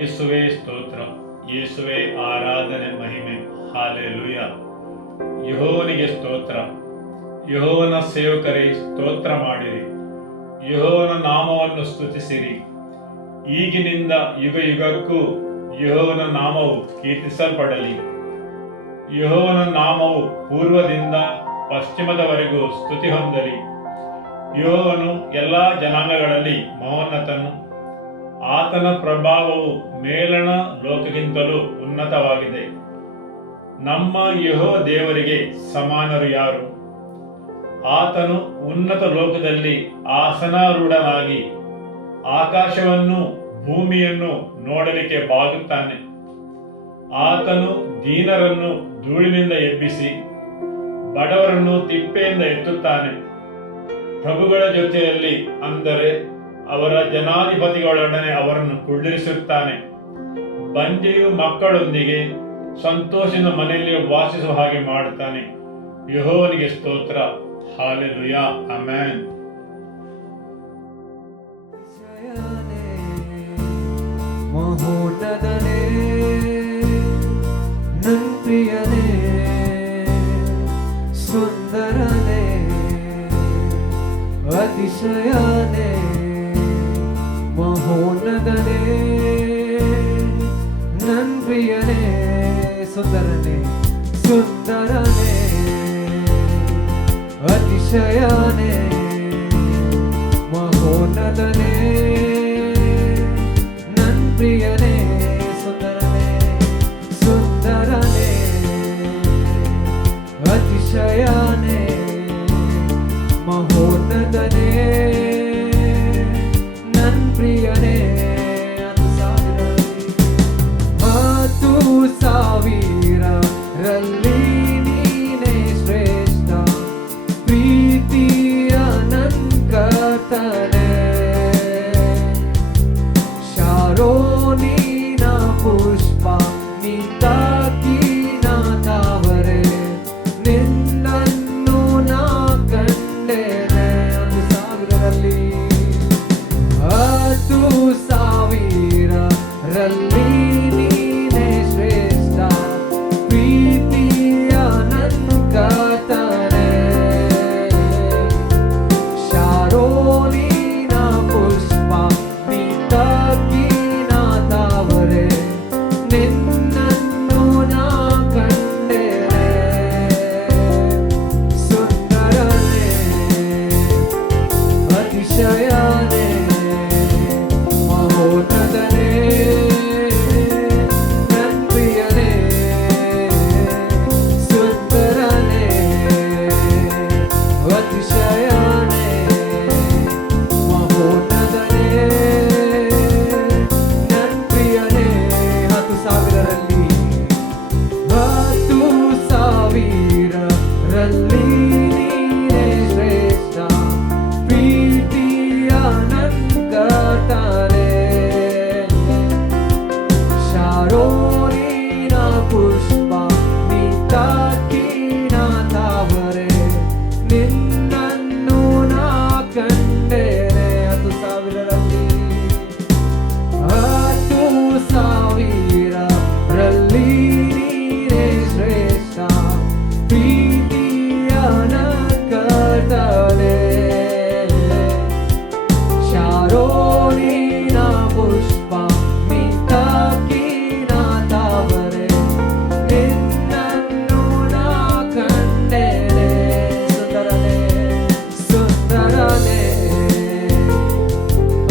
ಯೇಸುವೇ ಸ್ತೋತ್ರ, ಯೇಸುವೇ ಆರಾಧನೆ ಮಹಿಮೆ. ಹಾಲೆಲೂಯ. ಯೆಹೋವನಿಗೆ ಸ್ತೋತ್ರ. ಯೆಹೋವನ ಸೇವಕರೇ ಸ್ತೋತ್ರ ಮಾಡಿರಿ. ಯೆಹೋವನ ನಾಮವನ್ನು ಸ್ತುತಿಸಿರಿ. ಈಗಿನಿಂದ ಯುಗ ಯುಗಕ್ಕೂ ಯೆಹೋವನ ನಾಮವು ಕೀರ್ತಿಸಲ್ಪಡಲಿ. ಯೆಹೋವನ ನಾಮವು ಪೂರ್ವದಿಂದ ಪಶ್ಚಿಮದವರೆಗೂ ಸ್ತುತಿ ಹೊಂದಲಿ. ಯೆಹೋವನು ಎಲ್ಲ ಜನಾಂಗಗಳಲ್ಲಿ ಮಹೋನ್ನತನು. ಆತನ ಪ್ರಭಾವವು ಮೇಲಣ ಲೋಕಕ್ಕಿಂತಲೂ ಉನ್ನತವಾಗಿದೆ. ನಮ್ಮ ಯೆಹೋವ ದೇವರಿಗೆ ಸಮಾನರು ಯಾರು? ಆತನು ಉನ್ನತ ಲೋಕದಲ್ಲಿ ಆಸನಾರೂಢನಾಗಿ ಆಕಾಶವನ್ನು ಭೂಮಿಯನ್ನು ನೋಡಲಿಕ್ಕೆ ಬಾಗುತ್ತಾನೆ. ಆತನು ದೀನರನ್ನು ಧೂಳಿನಿಂದ ಎಬ್ಬಿಸಿ ಬಡವರನ್ನು ತಿಪ್ಪೆಯಿಂದ ಎತ್ತುತ್ತಾನೆ. ಪ್ರಭುಗಳ ಜೊತೆಯಲ್ಲಿ, ಅಂದರೆ ಅವರ ಜನಾಧಿಪತಿಗಳೊಡನೆ ಅವರನ್ನು ಕುಳ್ಳಿರಿಸುತ್ತಾನೆ. ಬಂಜೆಯು ಮಕ್ಕಳೊಂದಿಗೆ ಸಂತೋಷದ ಮನೆಯಲ್ಲಿ ವಾಸಿಸುವ ಹಾಗೆ ಮಾಡುತ್ತಾನೆ. ಯೆಹೋವನಿಗೆ ಸ್ತೋತ್ರ. ಹಾಲೆಲೂಯ. ಆಮೆನ್. ಮಹೋನ್ನತನೇ, ನನ್ ಪ್ರಿಯನೇ, ಸುಂದರನೇ, ಅತಿಶಯನೇ, ಮಹೋನ್ನತನೇ, ನನ್ ಪ್ರಿಯನೇ, ಸುಂದರನೇ, ಸುಂದರನೇ, ಅತಿಶಯನೇ, ಮಹೋನ್ನತನೇ, ನನ್ ಪ್ರಿಯನೇ, ಸುಂದರನೇ, ಸುಂದರನೇ, ಅತಿಶಯನೇ, ಮಹೋನ್ನತನೇ, ನನ್ ಪ್ರಿಯನೇ. 10,000ರಲ್ಲಿ ನೀನೇ ಶ್ರೇಷ್ಠ, ಪ್ರೀತಿಯ ನನ್ ಕರ್ತನೇ. ಶಾರೋನಿನ ಪುಷ್ಪ ನಿಂತಾಕಿನ ತಾವರೆ, ನಿನ್ನನ್ನು ನಾ ಕಂಡೆನೆ. 10,000ರಲ್ಲಿ ನೀನೇ ಶ್ರೇಷ್ಠ, ಪ್ರೀತಿಯ ನನ್ ಕರ್ತನೇ. ಶಾರೋನಿನ ಪುಷ್ಪ ನಿಂತಾಕಿನ ತಾವರೆ, ನಿನ್ನನ್ನು ನಾ ಕಂಡೆನೆ. ಸುಂದರನೇ, ಅತಿಶಯನೇ, ಮಹೋನ್ನತನೇ, ನನ್ ಪ್ರಿಯನೇ, ಸುಂದರನೇ, ಅತಿಶಯನೇ, ಮಹೋನ್ನತನೇ, ನನ್ ಪ್ರಿಯನೇ. 10,000ರಲ್ಲಿ 10,000ರಲ್ಲಿ ನೀನೇ ಶ್ರೇಷ್ಠ, ಪ್ರೀತಿಯ ನನ್ ಕರ್ತನೇ. ಶಾರೋನಿನ ಪುಷ್ಪ ನಿಂತಾಕಿನ ತಾವರೆ, ನಿನ್ನನ್ನು ನಾ ಕಂಡೆನೆ. 10,000ರಲ್ಲಿ 10,000ರಲ್ಲಿ ನೀನೇ ಶ್ರೇಷ್ಠ, ಪ್ರೀತಿಯ ನನ್ ಕರ್ತನೇ. ಶಾರೋನಿನ ಪುಷ್ಪ ನಿಂತಾಕಿನ ತಾವರೆ, ನಿನ್ನನ್ನು ನಾ ಕಂಡೆನೆ. ಸುಂದರನೇ, ಸುಂದರನೇ,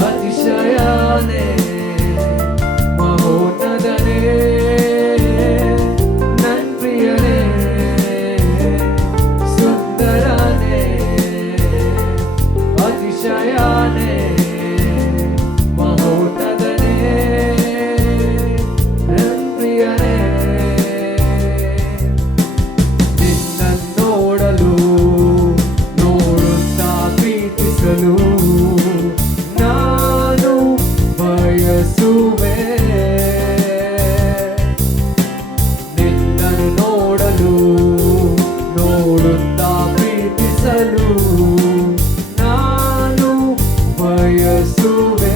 ಅತಿಶಯನೇ, ಮಹೋನ್ನತನೇ, ನನ್ ಪ್ರಿಯನೇ, ಸುಂದರನೇ, ಅತಿಶಯನೇ, ಮಹೋನ್ನತನೇ, ನನ್ ಪ್ರಿಯನೇ. ನಿನ್ನನ್ನು ನೋಡಲು, ನೋಡುತ್ತಾ ಪ್ರೀತಿಸಲು ನಾನು ಬಯಸುವೆ. ನಿನ್ನನ್ನು ನೋಡಲು, ನೋಡುತ್ತಾ ಪ್ರೀತಿಸಲು ನಾನು ಬಯಸುವೆ.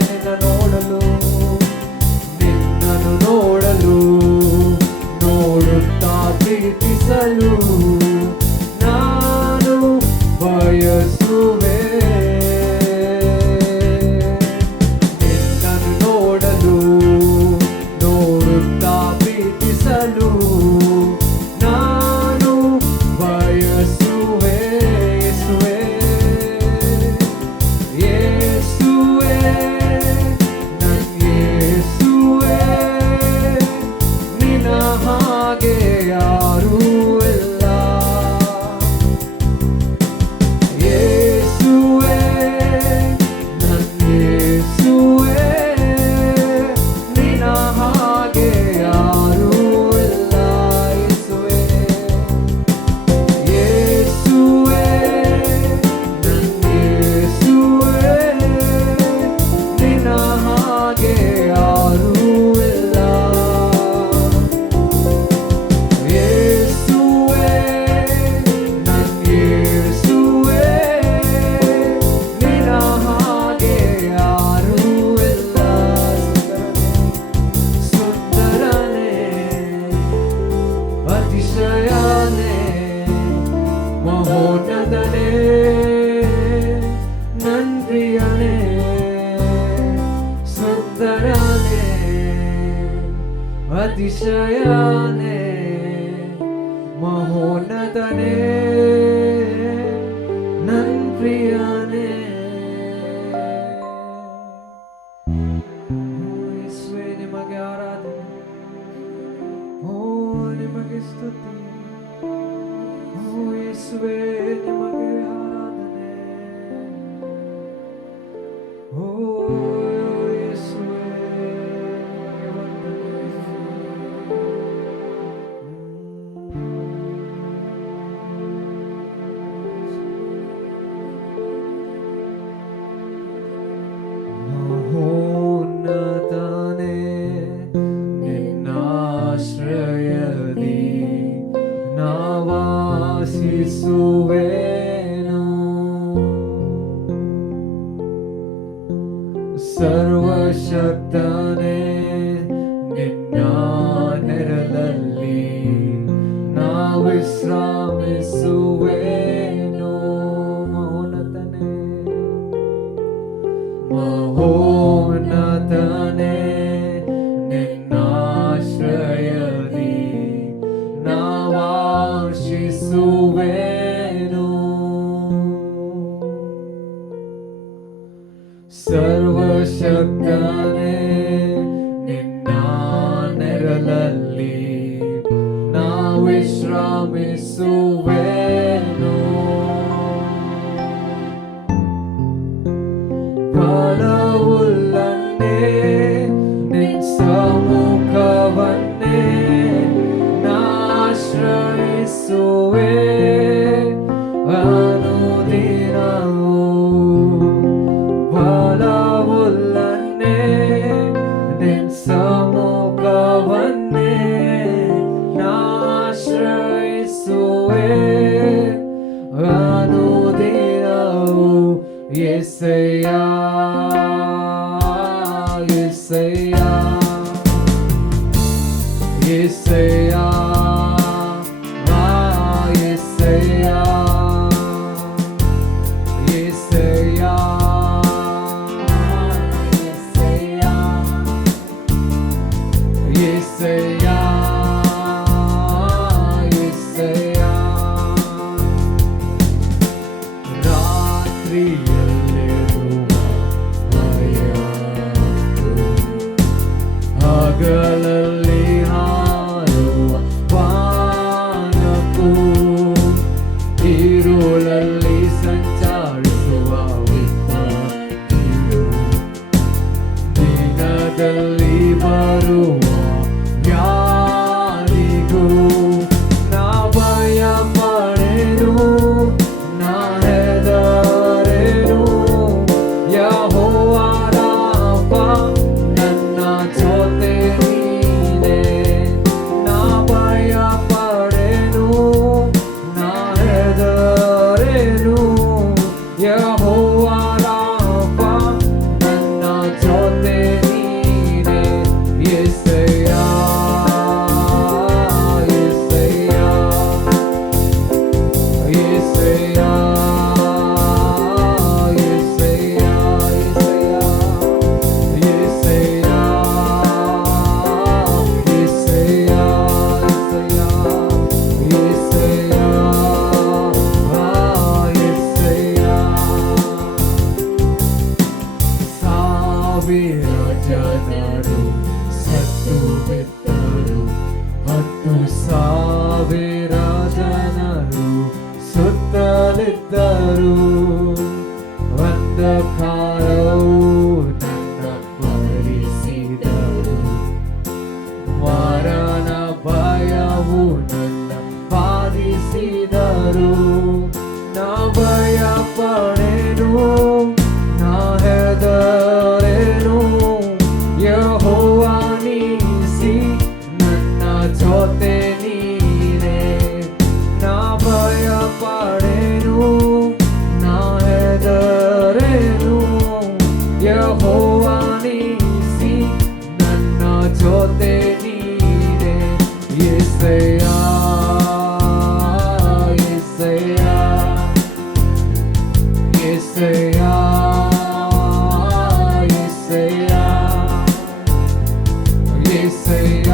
ನಿನ್ನ ನೋಡಲು, ಅತಿಶಯನೇ ಮಹೋನ್ನತನೇ ನನ್ ಪ್ರಿಯನೇ. ಯೇಸುವೇ ನಿಮಗೆ ಆರಾಧನೆ, ಓ ನಿಮಗೆ ಸ್ತುತಿ, ಓ ಯೇಸುವೇ ನಿಮಗೆ ಆರಾಧನೆ, ಓ ಯೇಸುವೇ ನಿಮಗೆ ವಂದನೆ. ಮಹೋನ್ನತನೇ ನಿನ್ನಾಶ್ರಯದಿ ನಾ ವಾಸಿಸುವೆನು. ಸರ್ವಶಕ್ತನೇ ನಿನ್ನ ನೆರಳಲ್ಲಿ ನಾ ವಿಶ್ರಾಮಿಸುವೆನು. ಮಹೋನ್ನತನೇ ಮಹೋನ್ನತನೇ ನಿನ್ನಾಶ್ರಯದಿ ನಾ ವಾಸಿಸುವೆನು. ಸರ್ವಶಕ್ತನೇ ನಿನ್ನ ನೆರಳಲ್ಲಿ ನಾ ವಿಶ್ರಾಮಿಸುವೆನು. ಫಲವುಳ್ಳನ್ನೇ ನಿನ್ ಸಮ್ಮುಖವನ್ನೇ ನಾಶ್ರಯಿಸುವೆ ಅನುದಿನವೂ. ಫಲವುಳ್ಳನ್ನೇ ನಿನ್ ಸಮ್ಮುಖವನ್ನೇ ನಾಶ್ರಯಿಸುವೆ ಅನುದಿನವೂ. ಯೆಸಯ್ಯ ಯೆಸಯ್ಯ ಯೆಸಯ್ಯ ಯೆಸಯ್ಯ ಯೆಸಯ್ಯ ಯೆಸಯ್ಯ ಯೆಸಯ್ಯ. ರಾತ್ರಿಯಲ್ಲಿರುವ ಭಯಕ್ಕೂ ಹಗಲಲ್ಲಿ ಹಾರುವ ಬಾಣಕ್ಕೂ ഇരുಳಲ್ಲಿ ಸಂಚರಿಸುವ ವಿಪತ್ತಿಗೂ ದಿನದಲ್ಲಿ ಬರುವ ವ್ಯಾಧಿಗೂ ನಾ ಭಯ ಪಡೆನು, ನಾ ಹೆದರೆನು. ಯೆಹೋವ ರಾಫ ನನ್ನ ಜೊತೆ ನೀನೆ. ನಾ ಭಯ ಪಡೆನು, ನಾ ಹೆದರೆನು. ಯೆಹೋವ ರಾಫ ನನ್ನ ಜೊತೆ ನೀನೆ. ಯೆಸಯ್ಯ ಯೆಸಯ್ಯ ಯೆಸಯ್ಯ ಯೆಸಯ್ಯ ಯೆಸಯ್ಯ ಯೆಸಯ್ಯ ಯೆಸಯ್ಯ ಯೆಸಯ್ಯ. ಸಾವಿರ ಜನರು ಸತ್ತು ಬಿದ್ದರು, 10,000 ಜನರು ಸುತ್ತಲಿದ್ದರು. ಅಂಧಕಾರವು ನನ್ನ ಪರಿಸಿದರು, ಮರಣ ಭಯವು ನನ್ನ ಬಾಧಿಸಿದರು. ನಾ ಭಯ ಪಡೆನು, ನಾ ಹೆದರೆನು. ಯೆಹೋವ ನೀಸಿ ನನ್ನ ಜೊತೆ ನೀನೆ. ನಾ ಭಯ ಪಡೆನು, ನಾ ಹೆದರೆನು. ಯೆಹೋವ ನೀಸಿ ನನ್ನ ಜೊತೆ ನೀನೆ. ಯೆಸಯ್ಯ ಯೆಸಯ್ಯ ಯೆಸಯ್ಯ ಯೆಸಯ್ಯ ಯೆಸಯ್ಯ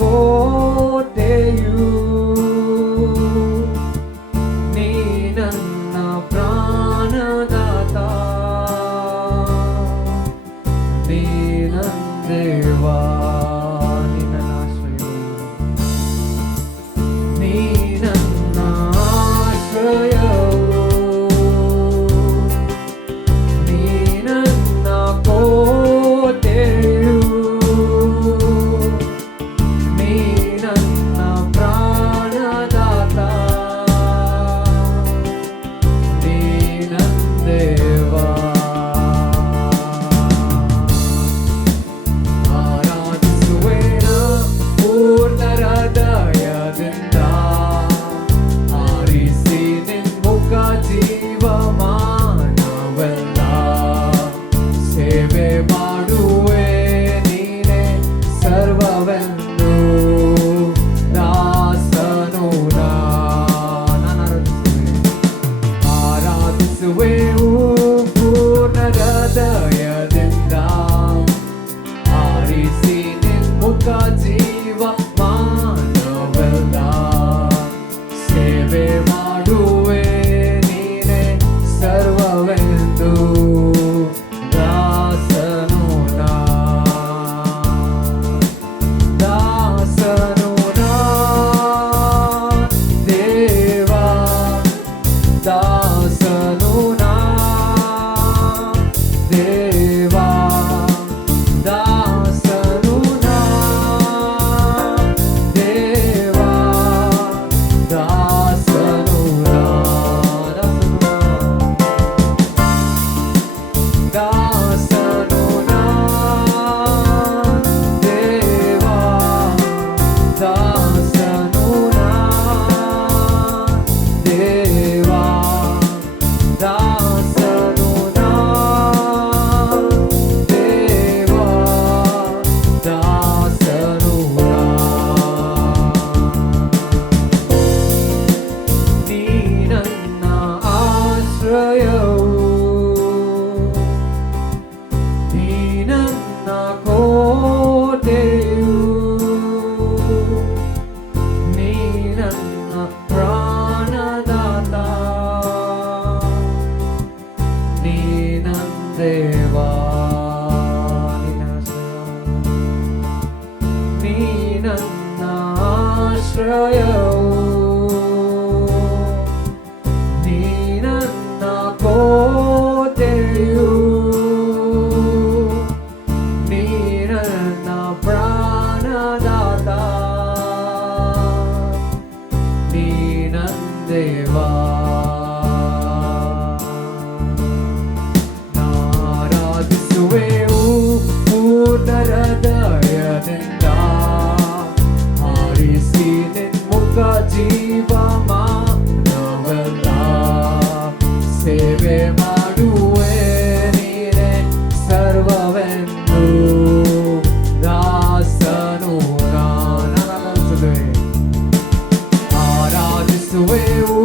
ಕೋಟೆಯು, ನೀ ನನ್ನ ಪ್ರಾಣದಾತ, ನೀ ನನ್ನ ದೇವಾ, ನೀ ನನ್ನ ಆಶ್ರಯವು, ನೀ ನನ್ನ ಆಶ್ರಯವು, ನೀ ನನ್ನ ಕೋಟೆಯು, ನೀ ನನ್ನ ಪ್ರಾಣದಾತ, ನೀ ನನ್ನ ದೇವಾ. ಆರಾಧಿಸುವೆನ ಪೂರ್ಣ ಹೃದಯದಿಂದ, ಆರಿಸಿ ನಿನ್ಮುಖ ಜೀವಮಾನವೆಲ್ಲ, ಸೇವೆ ಮಾಡುವೆ ನೀನೆ ಸರ್ವವೆಂದು, ದಾಸನು ಆರಾಧಿಸುವೆವು ಪೂರ್ಣ ಹೃದಯದಿಂದ, ಆರಿಸಿ ನಿನ್ಮುಖ ಜೀವ ಮಾನವೆಲ್ಲ, ಸೇವೆ ಮಾಡುವೆ ನೀನೆ ಸರ್ವವೆಂದು, ದಾಸನು ದಾಸನು ದೇವಾ, ದಾಸನು ದೇವಾ, ದಾಸನು ದೇವಾ, ದಾಸನು ದಾಸನು ದೇವಾ, ದಾಸನು ದೇವಾ, ದಾಸನು ದೇವಾ, ದಾಸನು ನೀ ನನ್ನ ಆಶ್ರಯವು, ನೀ ನನ್ನ ಕೋಟೆಯು, ನೀ ನನ್ನ ಪ್ರಾಣದಾತ, ನೀ ನನ್ನ ದೇವಾ, ನೀ ನನ್ನ ಆಶ್ರಯವು, ನೀ ನನ್ನ ಕೋಟೆಯು, ನೀ ನನ್ನ ಪ್ರಾಣದಾತ, ನೀ ನನ್ನ ದೇವಾ. ಆರಾಧಿಸುವೆವು ಪೂರ್ಣ ಹೃದಯದಿಂದ, ಆರಿಸಿ ನಿನ್ಮುಖ ಜೀವಮಾನವೆಲ್ಲ, ಸೇವೆ ಮಾಡುವೆ ನೀನೆ ಸರ್ವವೆಂದು, ದಾಸನು ಆರಾಧಿಸುವೆವು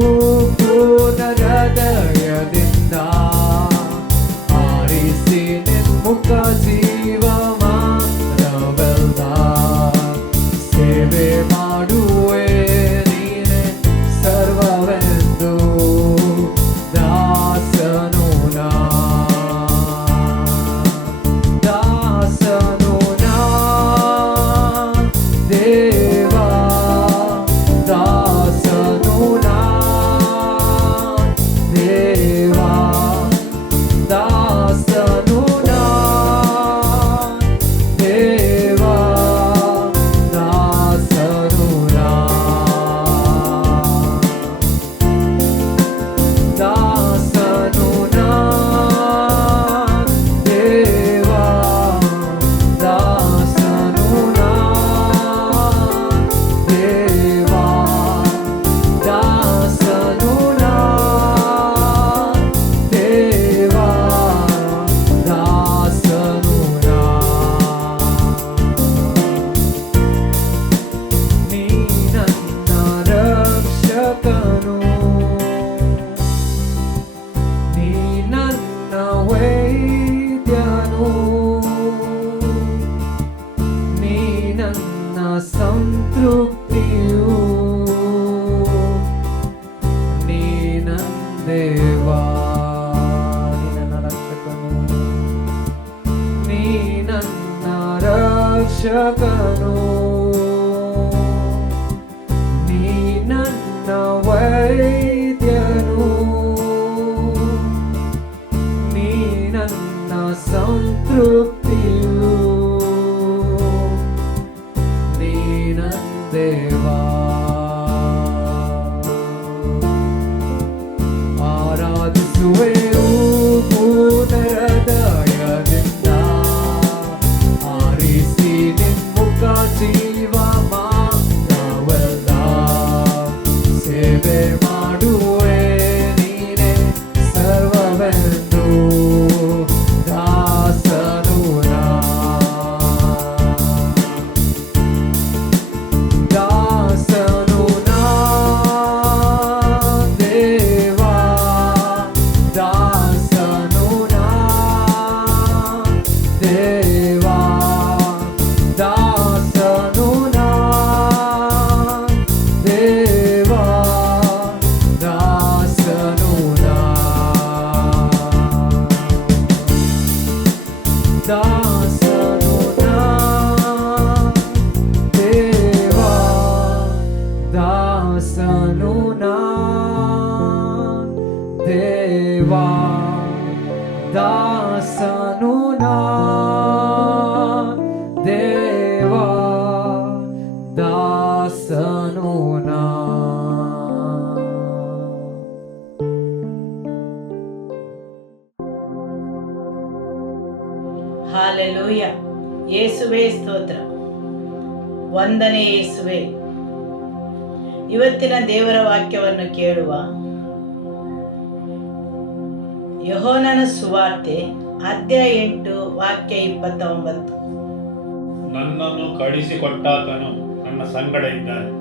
ನಂದೇವಾ ಆರಾಧಿಸುವೆವು ಭೂತರದಯದಿಂದ ಆರಿಸಿ ನಿಮ್ಮುಖ ಜೀವ ಮಾನವಲ್ಲ ಸೇವೆ ಮಾಡುವೆ ನೀನೆ ಸರ್ವವೆಂದು ದಾಸನು ನಾ ದಾಸನು ನಾ ದೇವಾ ದಾಸನು ನಾ ದೇವಾ ದಾಸನು ನಾ ದೇವಾ ದಾಸನು ನಾ ದಾಸನು ನಾ ದೇವಾ ದಾಸನು ನಾ ದೇವಾ ದಾಸನು ನಾ ದೇವಾ ದಾಸನು ನಾ ಹಾಲೆಲೂಯ. ಯೇಸುವೇ ಸ್ತೋತ್ರ. ವಂದನೆ ಯೇಸುವೆ. ಇವತ್ತಿನ ದೇವರ ವಾಕ್ಯವನ್ನು ಕೇಳುವ ಯೋಹಾನನ ಸುವಾರ್ತೆ ಅಧ್ಯಾಯ 8 ವಾಕ್ಯ 29. ನನ್ನನ್ನು ಕಳಿಸಿಕೊಟ್ಟಾತನು ನನ್ನ ಸಂಗಡ ಇದ್ದಾನೆ.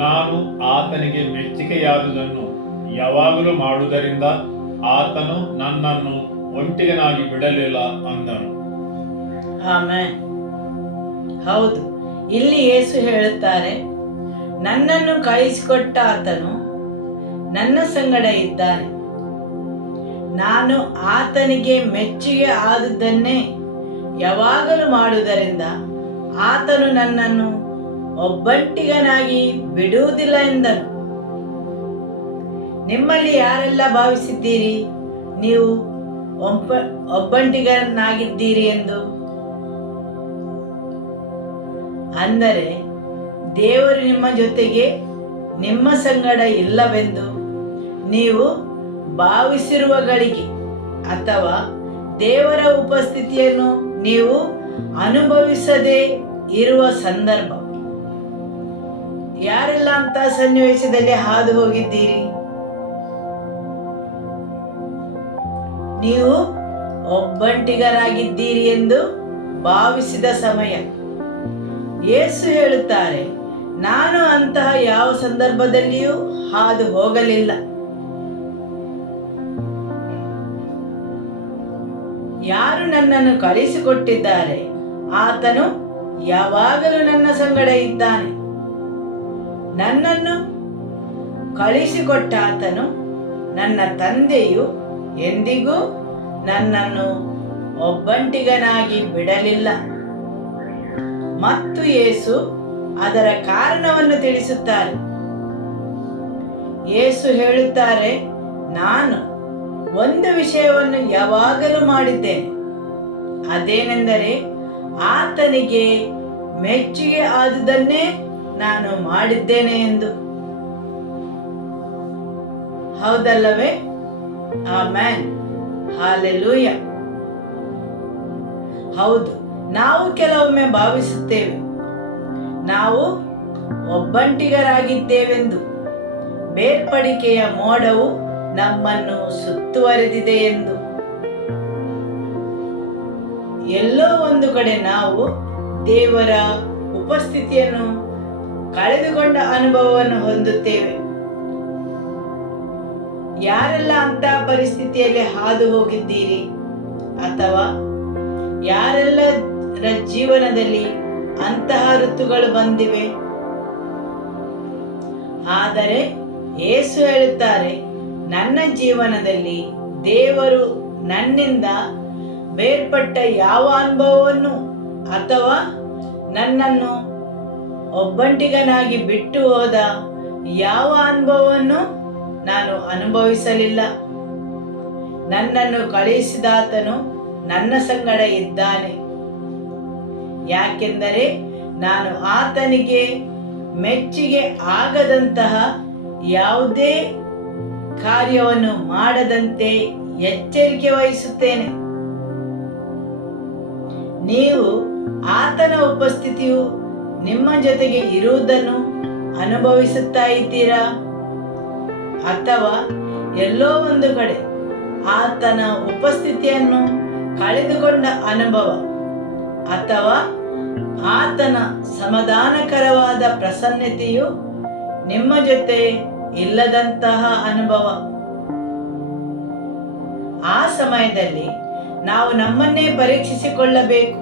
ನಾನು ಆತನಿಗೆ ಮೆಚ್ಚಿಕೆಯಾದುದನ್ನು ಯಾವಾಗಲೂ ಮಾಡುವುದರಿಂದ ಆತನು ನನ್ನನ್ನು ಒಂಟಿಗನಾಗಿ ಬಿಡಲಿಲ್ಲ ಅಂದನು. ಆಮೆನ್. ಹೌದು, ಇಲ್ಲಿ ಯೇಸು ಹೇಳುತ್ತಾರೆ, ನನ್ನನ್ನು ಕಳಿಸಿಕೊಟ್ಟ ಆತನು ನನ್ನ ಸಂಗಡ ಇದ್ದಾನೆ. ನಾನು ಆತನಿಗೆ ಮೆಚ್ಚುಗೆ ಆದುದನ್ನೇ ಯಾವಾಗಲೂ ಮಾಡುವುದರಿಂದ ಆತನು ನನ್ನನ್ನು ಒಬ್ಬಂಟಿಗನಾಗಿ ಬಿಡುವುದಿಲ್ಲ ಎಂದನು. ನಿಮ್ಮಲ್ಲಿ ಯಾರೆಲ್ಲ ಭಾವಿಸಿದ್ದೀರಿ ನೀವು ಒಬ್ಬಂಟಿಗನಾಗಿದ್ದೀರಿ ಎಂದು? ಅಂದರೆ ದೇವರು ನಿಮ್ಮ ಜೊತೆಗೆ ನಿಮ್ಮ ಸಂಗಡ ಇಲ್ಲವೆಂದು ನೀವು ಭಾವಿಸಿರುವ ಗಳಿಗೆ ಅಥವಾ ದೇವರ ಉಪಸ್ಥಿತಿಯನ್ನು ನೀವು ಅನುಭವಿಸದೇ ಇರುವ ಸಂದರ್ಭ. ಯಾರೆಲ್ಲ ಅಂತ ಸನ್ನಿವೇಶದಲ್ಲಿ ಹಾದು ಹೋಗಿದ್ದೀರಿ? ನೀವು ಒಬ್ಬಂಟಿಗರಾಗಿದ್ದೀರಿ ಎಂದು ಭಾವಿಸಿದ ಸಮಯ. ಯೇಸು ಹೇಳುತ್ತಾರೆ, ನಾನು ಅಂತಹ ಯಾವ ಸಂದರ್ಭದಲ್ಲಿಯೂ ಹಾದು ಹೋಗಲಿಲ್ಲ. ಯಾರು ನನ್ನನ್ನು ಕಳಿಸಿಕೊಟ್ಟಿದ್ದಾರೆ ಆತನು ಯಾವಾಗಲೂ ನನ್ನ ಸಂಗಡ ಇದ್ದಾನೆ. ನನ್ನನ್ನು ಕಳಿಸಿಕೊಟ್ಟ ಆತನು ನನ್ನ ತಂದೆಯು ಎಂದಿಗೂ ನನ್ನನ್ನು ಒಬ್ಬಂಟಿಗನಾಗಿ ಬಿಡಲಿಲ್ಲ. ಮತ್ತು ಯೇಸು ಅದರ ಕಾರಣವನ್ನು ತಿಳಿಸುತ್ತಾರೆ. ಯೇಸು ಹೇಳುತ್ತಾರೆ, ನಾನು ಒಂದು ವಿಷಯವನ್ನು ಯಾವಾಗಲೂ ಮಾಡಿದ್ದೇನೆ, ಅದೇನೆಂದರೆ ಆತನಿಗೆ ಮೆಚ್ಚುಗೆ ಆದುದನ್ನೇ ನಾನು ಮಾಡಿದ್ದೇನೆ ಎಂದು. ಹೌದಲ್ಲವೇ? ಆಮೆನ್. ಹಾಲೆಲೂಯ. ಹೌದು, ನಾವು ಕೆಲವೊಮ್ಮೆ ಭಾವಿಸುತ್ತೇವೆ ನಾವು ಒಬ್ಬಂಟಿಗರಾಗಿದ್ದೇವೆಂದು. ಬೇರ್ಪಡಿಕೆಯ ಮೋಡವು ನಮ್ಮನ್ನು ಸುತ್ತುವರೆದಿದೆ ಎಂದು. ಎಲ್ಲೋ ಒಂದು ಕಡೆ ನಾವು ದೇವರ ಉಪಸ್ಥಿತಿಯನ್ನು ಕಳೆದುಕೊಂಡ ಅನುಭವವನ್ನು ಹೊಂದುತ್ತೇವೆ. ಯಾರೆಲ್ಲ ಅಂತಹ ಪರಿಸ್ಥಿತಿಯಲ್ಲಿ ಹಾದು ಹೋಗಿದ್ದೀರಿ? ಅಥವಾ ಯಾರೆಲ್ಲರ ಜೀವನದಲ್ಲಿ ಅಂತಹ ಋತುಗಳು ಬಂದಿವೆ? ಆದರೆ ಯೇಸು ಹೇಳುತ್ತಾರೆ, ನನ್ನ ಜೀವನದಲ್ಲಿ ದೇವರು ನನ್ನಿಂದ ಬೇರ್ಪಟ್ಟ ಯಾವ ಅನುಭವವನ್ನು ಅಥವಾ ನನ್ನನ್ನು ಒಬ್ಬಂಟಿಗನಾಗಿ ಬಿಟ್ಟು ಹೋದ ಯಾವ ಅನುಭವವನ್ನು ನಾನು ಅನುಭವಿಸಲಿಲ್ಲ. ನನ್ನನ್ನು ಕಳುಹಿಸಿದಾತನು ನನ್ನ ಸಂಗಡ ಇದ್ದಾನೆ. ಯಾಕೆಂದರೆ ನಾನು ಆತನಿಗೆ ಮೆಚ್ಚುಗೆ ಆಗದಂತಹ ಯಾವುದೇ ಕಾರ್ಯವನ್ನು ಮಾಡದಂತೆ ಎಚ್ಚರಿಕೆ ವಹಿಸುತ್ತೇನೆ. ನೀವು ಆತನ ಉಪಸ್ಥಿತಿಯು ನಿಮ್ಮ ಜೊತೆಗೆ ಇರುವುದನ್ನು ಅನುಭವಿಸುತ್ತಾ ಇದ್ದೀರಾ? ಅಥವಾ ಎಲ್ಲೋ ಒಂದು ಕಡೆ ಆತನ ಉಪಸ್ಥಿತಿಯನ್ನು ಕಳೆದುಕೊಂಡ ಅನುಭವ, ಅಥವಾ ಆತನ ಸಮಾಧಾನಕರವಾದ ಪ್ರಸನ್ನತೆಯು ನಿಮ್ಮ ಜೊತೆ ಇಲ್ಲದಂತಹ ಅನುಭವ. ಆ ಸಮಯದಲ್ಲಿ ನಾವು ನಮ್ಮನ್ನೇ ಪರೀಕ್ಷಿಸಿಕೊಳ್ಳಬೇಕು.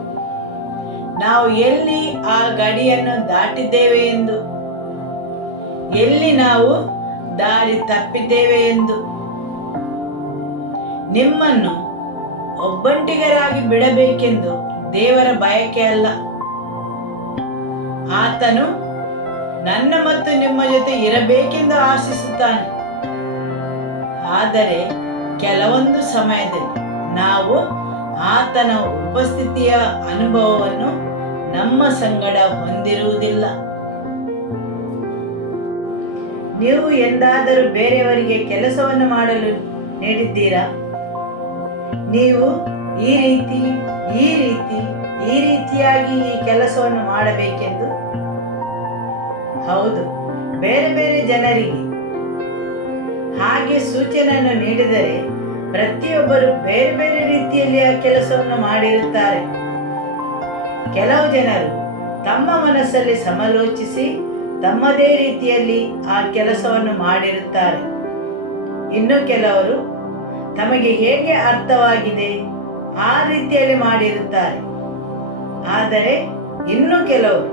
ನಾವು ಎಲ್ಲಿ ಆ ಗಡಿಯನ್ನು ದಾಟಿದ್ದೇವೆ ಎಂದು, ಎಲ್ಲಿ ನಾವು ದಾರಿ ತಪ್ಪಿದ್ದೇವೆ ಎಂದು. ನಿಮ್ಮನ್ನು ಒಬ್ಬಂಟಿಗರಾಗಿ ಬಿಡಬೇಕೆಂದು ದೇವರ ಬಯಕೆ ಅಲ್ಲ. ಆತನು ನನ್ನ ಮತ್ತು ನಿಮ್ಮ ಜೊತೆ ಇರಬೇಕೆಂದು ಆಶಿಸುತ್ತಾನೆ. ಆದರೆ ಕೆಲವೊಂದು ಸಮಯದಲ್ಲಿ ನಾವು ಆತನ ಉಪಸ್ಥಿತಿಯ ಅನುಭವವನ್ನು ನಮ್ಮ ಸಂಗಡ ಹೊಂದಿರುವುದಿಲ್ಲ. ನೀವು ಎಂದಾದರೂ ಬೇರೆಯವರಿಗೆ ಕೆಲಸವನ್ನು ಮಾಡಲು ನೀಡಿದ್ದೀರಾ? ನೀವು ಈ ರೀತಿಯಾಗಿ ಈ ಕೆಲಸವನ್ನು ಮಾಡಬೇಕೆಂದು? ಹೌದು, ಬೇರೆ ಬೇರೆ ಜನರಿಗೆ ಹಾಗೆ ಸೂಚನೆಯನ್ನು ನೀಡಿದರೆ ಪ್ರತಿಯೊಬ್ಬರು ಬೇರೆ ಬೇರೆ ರೀತಿಯಲ್ಲಿ ಆ ಕೆಲಸವನ್ನು ಮಾಡಿರುತ್ತಾರೆ. ಕೆಲವು ಜನರು ತಮ್ಮ ಮನಸ್ಸಲ್ಲಿ ಸಮಾಲೋಚಿಸಿ ತಮ್ಮದೇ ರೀತಿಯಲ್ಲಿ ಆ ಕೆಲಸವನ್ನು ಮಾಡಿರುತ್ತಾರೆ. ಇನ್ನು ಕೆಲವರು ತಮಗೆ ಹೇಗೆ ಅರ್ಥವಾಗಿದೆ ಆ ರೀತಿಯಲ್ಲಿ ಮಾಡಿರುತ್ತಾರೆ. ಆದರೆ ಇನ್ನು ಕೆಲವರು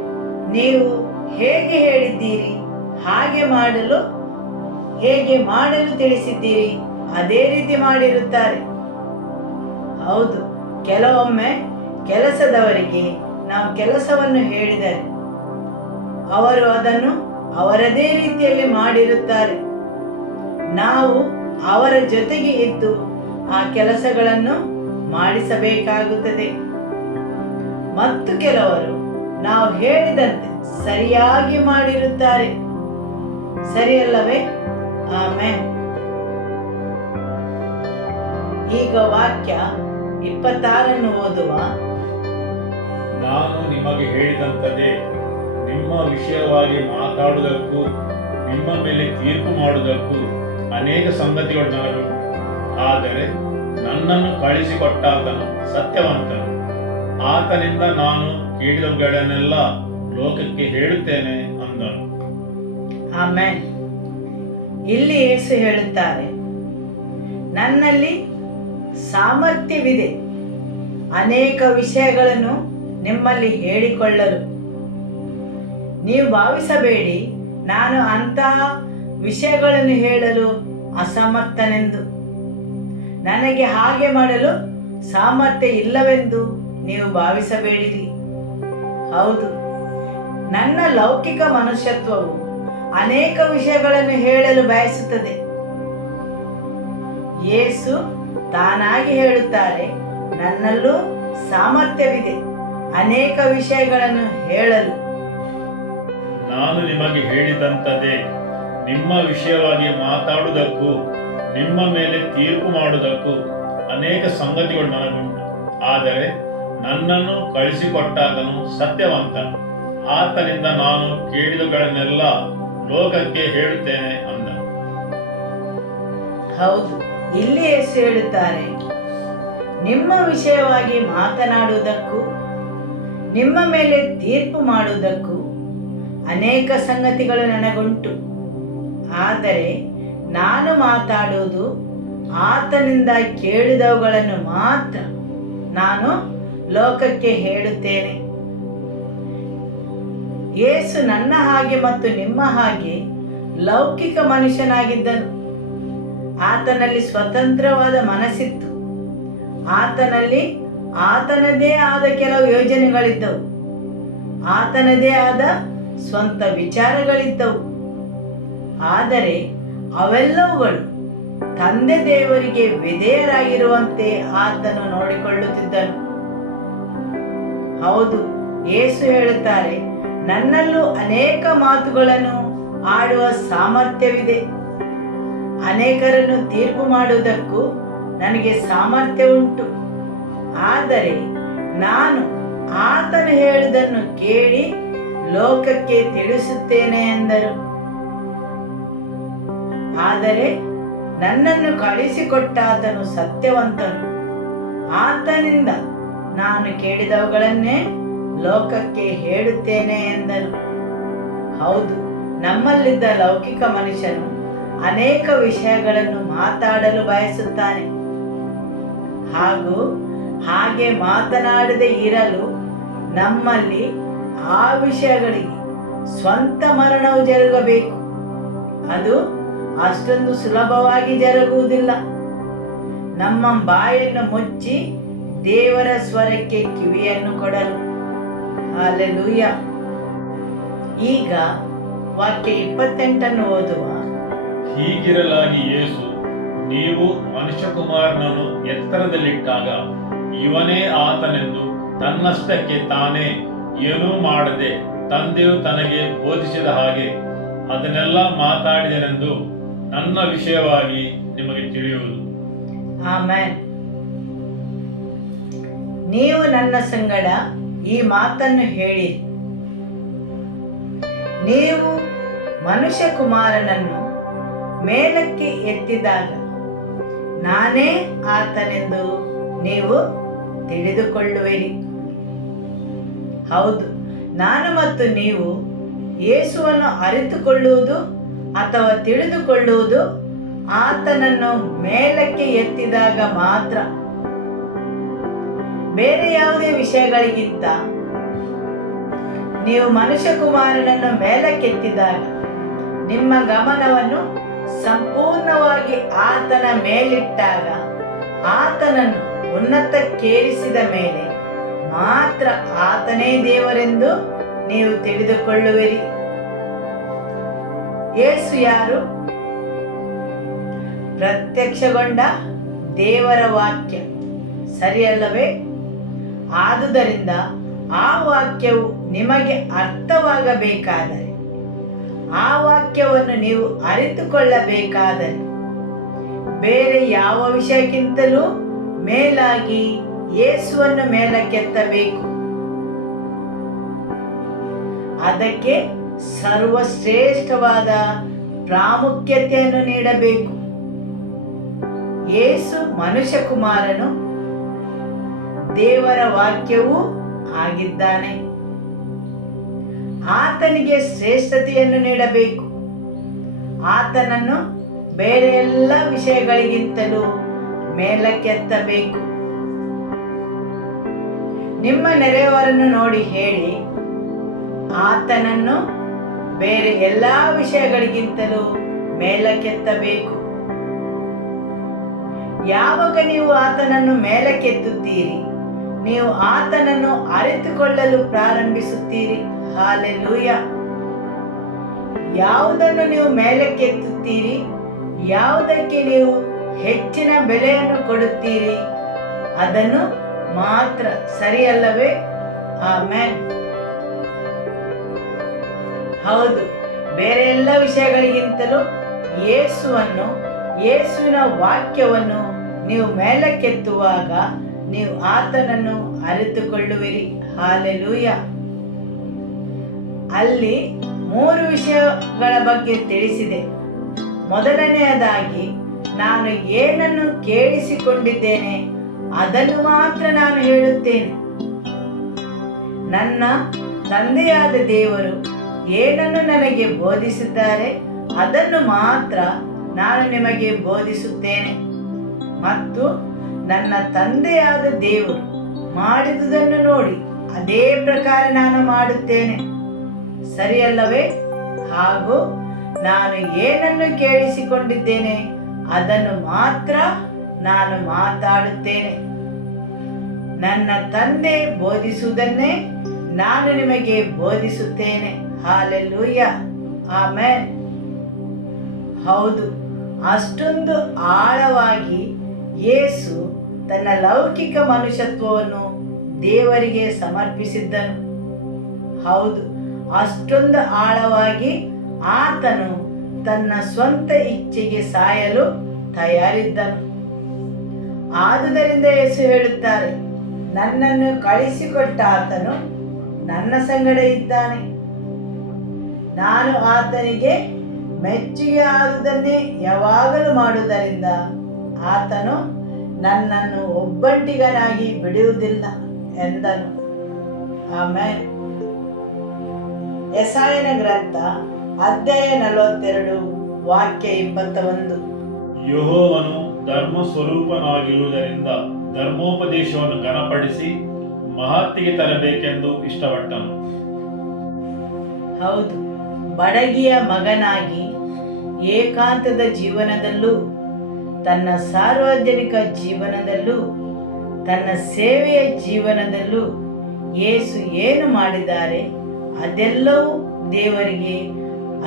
ನೀವು ಹೇಗೆ ಹೇಳಿದ್ದೀರಿ ಹೇಗೆ ಮಾಡಲು ತಿಳಿಸಿದ್ದೀರಿ ಅದೇ ರೀತಿ ಮಾಡಿರುತ್ತಾರೆ. ಹೌದು, ಕೆಲವೊಮ್ಮೆ ಕೆಲಸದವರಿಗೆ ನಾವು ಕೆಲಸವನ್ನು ಹೇಳಿದರೆ ಅವರು ಅದನ್ನು ಅವರದೇ ರೀತಿಯಲ್ಲಿ ಮಾಡಿರುತ್ತಾರೆ. ನಾವು ಅವರ ಜೊತೆಗೆ ಇದ್ದು ಆ ಕೆಲಸಗಳನ್ನು ಮಾಡಿಸಬೇಕಾಗುತ್ತದೆ. ಮತ್ತು ಕೆಲವರು ನಾವು ಹೇಳಿದಂತೆ ಸರಿಯಾಗಿ ಮಾಡಿರುತ್ತಾರೆ. ಸರಿಯಲ್ಲವೇ? ಆಮೆನ್. ಈಗ ವಾಕ್ಯ 26 ಓದುವ. ನಾನು ನಿಮಗೆ ಹೇಳಿದಂಥದ್ದೇ ನಿಮ್ಮ ವಿಷಯವಾಗಿ ಮಾತಾಡುವುದಕ್ಕೂ ನಿಮ್ಮ ಮೇಲೆ ತೀರ್ಪು ಮಾಡುವುದಕ್ಕೂ ಅನೇಕ ಸಂಗತಿಗಳು ನನಗುಂಟು. ಆದರೆ ನನ್ನನ್ನು ಕಳಿಸಿಕೊಟ್ಟಾತನು ಸತ್ಯವಂತನು. ಆತನಿಂದ ನಾನು ಕೇಳಿದವುಗಳನ್ನೆಲ್ಲ ಲೋಕಕ್ಕೆ ಹೇಳುತ್ತೇನೆ ಅಂದನು. ಆಮೆನ್. ಇಲ್ಲಿ ಯೇಸು ಹೇಳುತ್ತಾರೆ, ನನ್ನಲ್ಲಿ ಸಾಮರ್ಥ್ಯವಿದೆ ಅನೇಕ ವಿಷಯಗಳನ್ನು ನಿಮ್ಮಲ್ಲಿ ಹೇಳಿಕೊಳ್ಳಲು. ನೀವು ಭಾವಿಸಬೇಡಿ ನಾನು ಅಂತಹ ವಿಷಯಗಳನ್ನು ಹೇಳಲು ಅಸಮರ್ಥನೆಂದು. ನನಗೆ ಹಾಗೆ ಮಾಡಲು ಸಾಮರ್ಥ್ಯ ಇಲ್ಲವೆಂದು ನೀವು ಭಾವಿಸಬೇಡಿರಿ. ಹೌದು, ನನ್ನ ಲೌಕಿಕ ಮನುಷ್ಯತ್ವವು ಅನೇಕ ವಿಷಯಗಳನ್ನು ಹೇಳಲು ಬಯಸುತ್ತದೆ. ಯೇಸು ತಾನಾಗಿ ಹೇಳುತ್ತಾರೆ, ನನ್ನಲ್ಲೂ ಸಾಮರ್ಥ್ಯವಿದೆ ಅನೇಕ ವಿಷಯಗಳನ್ನು ಹೇಳಲು. ನಾನು ನಿಮಗೆ ಹೇಳಿದಂಥದ್ದೇ ನಿಮ್ಮ ವಿಷಯವಾಗಿ ಮಾತಾಡುವುದಕ್ಕೂ ನಿಮ್ಮ ಮೇಲೆ ತೀರ್ಪು ಮಾಡುವುದಕ್ಕೂ ಅನೇಕ ಸಂಗತಿಗಳು ನನಗುಂಟು. ಆದರೆ ನನ್ನನ್ನು ಕಳಿಸಿಕೊಟ್ಟಾತನು ಸತ್ಯವಂತನು. ಆತನಿಂದ ನಾನು ಕೇಳಿದವುಗಳನ್ನೆಲ್ಲ ಲೋಕಕ್ಕೆ ಹೇಳುತ್ತೇನೆ ಅಂದ. ಹೌದು, ಇಲ್ಲಿ ಯೇಸು ಹೇಳುತ್ತಾರೆ, ನಿಮ್ಮ ವಿಷಯವಾಗಿ ಮಾತನಾಡುವುದಕ್ಕೂ ನಿಮ್ಮ ಮೇಲೆ ತೀರ್ಪು ಮಾಡುವುದಕ್ಕೂ ಅನೇಕ ಸಂಗತಿಗಳು ನನಗುಂಟು. ಆದರೆ ನಾನು ಮಾತಾಡುವುದು ಆತನಿಂದ ಕೇಳಿದವುಗಳನ್ನು ಮಾತ್ರ ನಾನು ಲೋಕಕ್ಕೆ ಹೇಳುತ್ತೇನೆ. ಯೇಸು ನನ್ನ ಹಾಗೆ ಮತ್ತು ನಿಮ್ಮ ಹಾಗೆ ಲೌಕಿಕ ಮನುಷ್ಯನಾಗಿದ್ದನು. ಆತನಲ್ಲಿ ಸ್ವತಂತ್ರವಾದ ಮನಸ್ಸಿತ್ತು. ಆತನಲ್ಲಿ ಆತನದೇ ಆದ ಕೆಲವು ಯೋಜನೆಗಳಿದ್ದವು. ಆತನದೇ ಆದ ಸ್ವಂತ ವಿಚಾರಗಳಿದ್ದವು. ಆದರೆ ಅವೆಲ್ಲವುಗಳು ತಂದೆ ದೇವರಿಗೆ ವಿಧೇಯರಾಗಿರುವಂತೆ ಆತನು ನೋಡಿಕೊಳ್ಳುತ್ತಿದ್ದನು. ಹೌದು, ಯೇಸು ಹೇಳುತ್ತಾರೆ, ನನ್ನಲ್ಲೂ ಅನೇಕ ಮಾತುಗಳನ್ನು ಆಡುವ ಸಾಮರ್ಥ್ಯವಿದೆ. ಅನೇಕರನ್ನು ತೀರ್ಪು ಮಾಡುವುದಕ್ಕೂ ನನಗೆ ಸಾಮರ್ಥ್ಯ ಉಂಟು. ಆದರೆ ನಾನು ಆತನು ಹೇಳಿದ್ದನ್ನು ಕೇಳಿ ಲೋಕಕ್ಕೆ ತಿಳಿಸುತ್ತೇನೆ ಎಂದರು. ಆದರೆ ನನ್ನನ್ನು ಕಳಿಸಿಕೊಟ್ಟಾತನು ಸತ್ಯವಂತನು. ಆತನಿಂದ ನಾನು ಕೇಳಿದವುಗಳನ್ನೇ ಲೋಕಕ್ಕೆ ಹೇಳುತ್ತೇನೆ ಎಂದನು. ಹೌದು, ನಮ್ಮಲ್ಲಿದ್ದ ಲೌಕಿಕ ಮನುಷ್ಯನು ಅನೇಕ ವಿಷಯಗಳನ್ನು ಮಾತಾಡಲು ಬಯಸುತ್ತಾನೆ. ಹಾಗೆ ಮಾತನಾಡದೆ ಇರಲು ನಮ್ಮಲ್ಲಿ ಆ ವಿಷಯಗಳಿಗೆ ಸ್ವಂತ ಮರಣವು ಜರುಗಬೇಕು. ಅದು ಅಷ್ಟೊಂದು ಸುಲಭವಾಗಿ ಜರುಗುವುದಿಲ್ಲ. ನಮ್ಮ ಬಾಯನ್ನು ಮುಚ್ಚಿ ದೇವರ ಸ್ವರಕ್ಕೆ ಕಿವಿಯನ್ನು ಕೊಡಲು. ಹಲ್ಲೆಲೂಯಾ. ಈಗ ವಾಕ್ಯ 28 ಓದುವ. ಹೀಗಿರಲಾಗಿ ಯೇಸು, ನೀವು ಮನುಷ್ಯಕುಮಾರನನ್ನು ಎತ್ತರದಲ್ಲಿಟ್ಟಾಗ ಇವನೇ ಆತನೆಂದು ತನ್ನಷ್ಟಕ್ಕೆ ತಾನೇ ಏನೂ ಮಾಡದೆ ತಂದೆಯು ತನಗೆ ಬೋಧಿಸಿದ ಹಾಗೆ ಅದನ್ನೆಲ್ಲ ಮಾತಾಡಿದನೆಂದು ನನ್ನ ವಿಷಯವಾಗಿ ನಿಮಗೆ ತಿಳಿಯುವುದು. ಆಮೆನ್. ನೀವು ನನ್ನ ಸಂಗಡ ಈ ಮಾತನ್ನು ಹೇಳಿ, ನೀವು ಮನುಷ್ಯ ಕುಮಾರನನ್ನು ಮೇಲಕ್ಕೆ ಎತ್ತಿದಾಗ ನಾನೇ ಆತನೆಂದು ನೀವು ತಿಳಿದುಕೊಳ್ಳುವಿರಿ. ಹೌದು, ನಾನು ಮತ್ತು ನೀವು ಯೇಸುವನ್ನು ಅರಿತುಕೊಳ್ಳುವುದು ಅಥವಾ ತಿಳಿದುಕೊಳ್ಳುವುದು ಆತನನ್ನು ಮೇಲಕ್ಕೆ ಎತ್ತಿದಾಗ ಮಾತ್ರ. ಬೇರೆ ಯಾವುದೇ ವಿಷಯಗಳಿಗಿಂತ ನೀವು ಮನುಷ್ಯ ಕುಮಾರನನ್ನು ಮೇಲಕ್ಕೆತ್ತಿದಾಗ ನಿಮ್ಮ ಗಮನವನ್ನು ಸಂಪೂರ್ಣವಾಗಿ ಆತನ ಮೇಲಿಟ್ಟಾಗ, ಆತನನ್ನು ಉನ್ನತಕ್ಕೇರಿಸಿದ ಮೇಲೆ ಮಾತ್ರ ಆತನೇ ದೇವರೆಂದು ನೀವು ತಿಳಿದುಕೊಳ್ಳುವಿರಿ. ಯೇಸು ಯಾರು? ಪ್ರತ್ಯಕ್ಷಗೊಂಡ ದೇವರ ವಾಕ್ಯ, ಸರಿಯಲ್ಲವೇ? ಆದುದರಿಂದ ಆ ವಾಕ್ಯವು ನಿಮಗೆ ಅರ್ಥವಾಗಬೇಕಾದರೆ, ಆ ವಾಕ್ಯವನ್ನು ನೀವು ಅರಿತುಕೊಳ್ಳಬೇಕಾದರೆ ಬೇರೆ ಯಾವ ವಿಷಯಕ್ಕಿಂತಲೂ ಮೇಲಾಗಿ ಯೇಸುವನ್ನು ಮೇಲಕ್ಕೆತ್ತಬೇಕು. ಅದಕ್ಕೆ ಸರ್ವಶ್ರೇಷ್ಠವಾದ ಪ್ರಾಮುಖ್ಯತೆಯನ್ನು ನೀಡಬೇಕು. ಯೇಸು ಮನುಷ್ಯ ಕುಮಾರನು ದೇವರ ವಾಕ್ಯವೂ ಆಗಿದ್ದಾನೆ. ಆತನಿಗೆ ಶ್ರೇಷ್ಠತೆಯನ್ನು ನೀಡಬೇಕು. ಆತನನ್ನು ಬೇರೆ ಎಲ್ಲ ವಿಷಯಗಳಿಗಿಂತಲೂ ಮೇಲಕ್ಕೆತ್ತಬೇಕು. ನಿಮ್ಮ ನೆರೆಯವರನ್ನು ನೋಡಿ ಹೇಳಿ, ಆತನನ್ನು ಬೇರೆ ಎಲ್ಲ ವಿಷಯಗಳಿಗಿಂತಲೂ ಮೇಲಕ್ಕೆತ್ತಬೇಕು. ಯಾವಾಗ ನೀವು ಆತನನ್ನು ಮೇಲಕ್ಕೆತ್ತುತ್ತೀರಿ, ನೀವು ಆತನನ್ನು ಅರಿತುಕೊಳ್ಳಲು ಪ್ರಾರಂಭಿಸುತ್ತೀರಿ. ಹಲ್ಲೆಲೂಯಾ. ಯಾವುದನ್ನು ನೀವು ಮೇಲಕ್ಕೆತ್ತುತ್ತೀರಿ, ಯಾವುದಕ್ಕೆ ನೀವು ಹೆಚ್ಚಿನ ಬೆಲೆಯನ್ನು ಕೊಡುತ್ತೀರಿ, ಅದನ್ನು ಮಾತ್ರ, ಸರಿಯಲ್ಲವೇ? ಆಮೆನ್. ಹೌದು, ಬೇರೆ ಎಲ್ಲ ವಿಷಯಗಳಿಗಿಂತಲೂ ಯೇಸುವಿನ ವಾಕ್ಯವನ್ನು ನೀವು ಮೇಲಕ್ಕೆತ್ತುವಾಗ ನೀವು ಆತನನ್ನು ಅರಿತುಕೊಳ್ಳುವಿರಿ. ಹಲ್ಲೆಲೂಯಾ. ಅಲ್ಲಿ 3 ವಿಷಯಗಳ ಬಗ್ಗೆ ತಿಳಿಸಿದೆ. ಮೊದಲನೆಯದಾಗಿ, ನಾನು ಏನನ್ನು ಕೇಳಿಸಿಕೊಂಡಿದ್ದೇನೆ ಅದನ್ನು ಮಾತ್ರ ನಾನು ಹೇಳುತ್ತೇನೆ. ನನ್ನ ತಂದೆಯಾದ ದೇವರು ಏನನ್ನು ನನಗೆ ಬೋಧಿಸಿದ್ದಾರೆ ಅದನ್ನು ಮಾತ್ರ ನಾನು ನಿಮಗೆ ಬೋಧಿಸುತ್ತೇನೆ. ಮತ್ತು ನನ್ನ ತಂದೆಯಾದ ದೇವರು ಮಾಡಿದುದನ್ನು ನೋಡಿ ಅದೇ ಪ್ರಕಾರ ನಾನು ಮಾಡುತ್ತೇನೆ, ಸರಿಯಲ್ಲವೇ? ಹಾಗೂ ನಾನು ಏನನ್ನು ಕೇಳಿಸಿಕೊಂಡಿದ್ದೇನೆ ಅದನ್ನು ಮಾತ್ರ ನಾನು ಮಾತಾಡುತ್ತೇನೆ. ನನ್ನ ತಂದೆ ಬೋಧಿಸುವುದನ್ನೇ ನಾನು ನಿಮಗೆ ಬೋಧಿಸುತ್ತೇನೆ. ಹಲ್ಲೆಲೂಯಾ. ಆಮೆನ್. ಹೌದು, ಅಷ್ಟೊಂದು ಆಳವಾಗಿ ಯೇಸು ತನ್ನ ಲೌಕಿಕ ಮನುಷ್ಯತ್ವವನ್ನು ದೇವರಿಗೆ ಸಮರ್ಪಿಸಿದ್ದನು. ಹೌದು, ಅಷ್ಟೊಂದು ಆಳವಾಗಿ ಆತನು ತನ್ನ ಸ್ವಂತ ಇಚ್ಛೆಗೆ ಸಾಯಲು ತಯಾರಿದ್ದನು. ಆದುದರಿಂದ ಯೇಸು ಹೇಳುತ್ತಾರೆ, ನನ್ನನ್ನು ಕಳಿಸಿಕೊಟ್ಟ ಆತನು ನನ್ನ ಸಂಗಡ ಇದ್ದಾನೆ. ನಾನು ಆತನಿಗೆ ಮೆಚ್ಚುಗೆ ಆದುದನ್ನೇ ಯಾವಾಗಲೂ ಮಾಡುವುದರಿಂದ ಆತನು ನನ್ನನ್ನು ಒಬ್ಬಂಟಿಗನಾಗಿ ಬಿಡುವುದಿಲ್ಲ ಎಂದನು. ಆಮೇಲೆ ಯೆಶಾಯನ ಗ್ರಂಥ ಅಧ್ಯಾಯ 42 ವಾಕ್ಯ 21. ಯೆಹೋವನು ಧರ್ಮ ಸ್ವರೂಪನಾಗಿರುವುದರಿಂದ ಧರ್ಮೋಪದೇಶವನ್ನು ಘನಪಡಿಸಿ ಮಹತ್ತಿಗೆ ತರಬೇಕೆಂದು ಇಷ್ಟಪಟ್ಟನು. ಹೌದು, ಬಡಗಿಯ ಮಗನಾಗಿ ಏಕಾಂತದ ಜೀವನದಲ್ಲೂ ತನ್ನ ಸಾರ್ವಜನಿಕ ಜೀವನದಲ್ಲೂ ತನ್ನ ಸೇವೆಯ ಜೀವನದಲ್ಲೂ ಯೇಸು ಏನು ಮಾಡಿದ್ದಾರೆ ಅದೆಲ್ಲವೂ ದೇವರಿಗೆ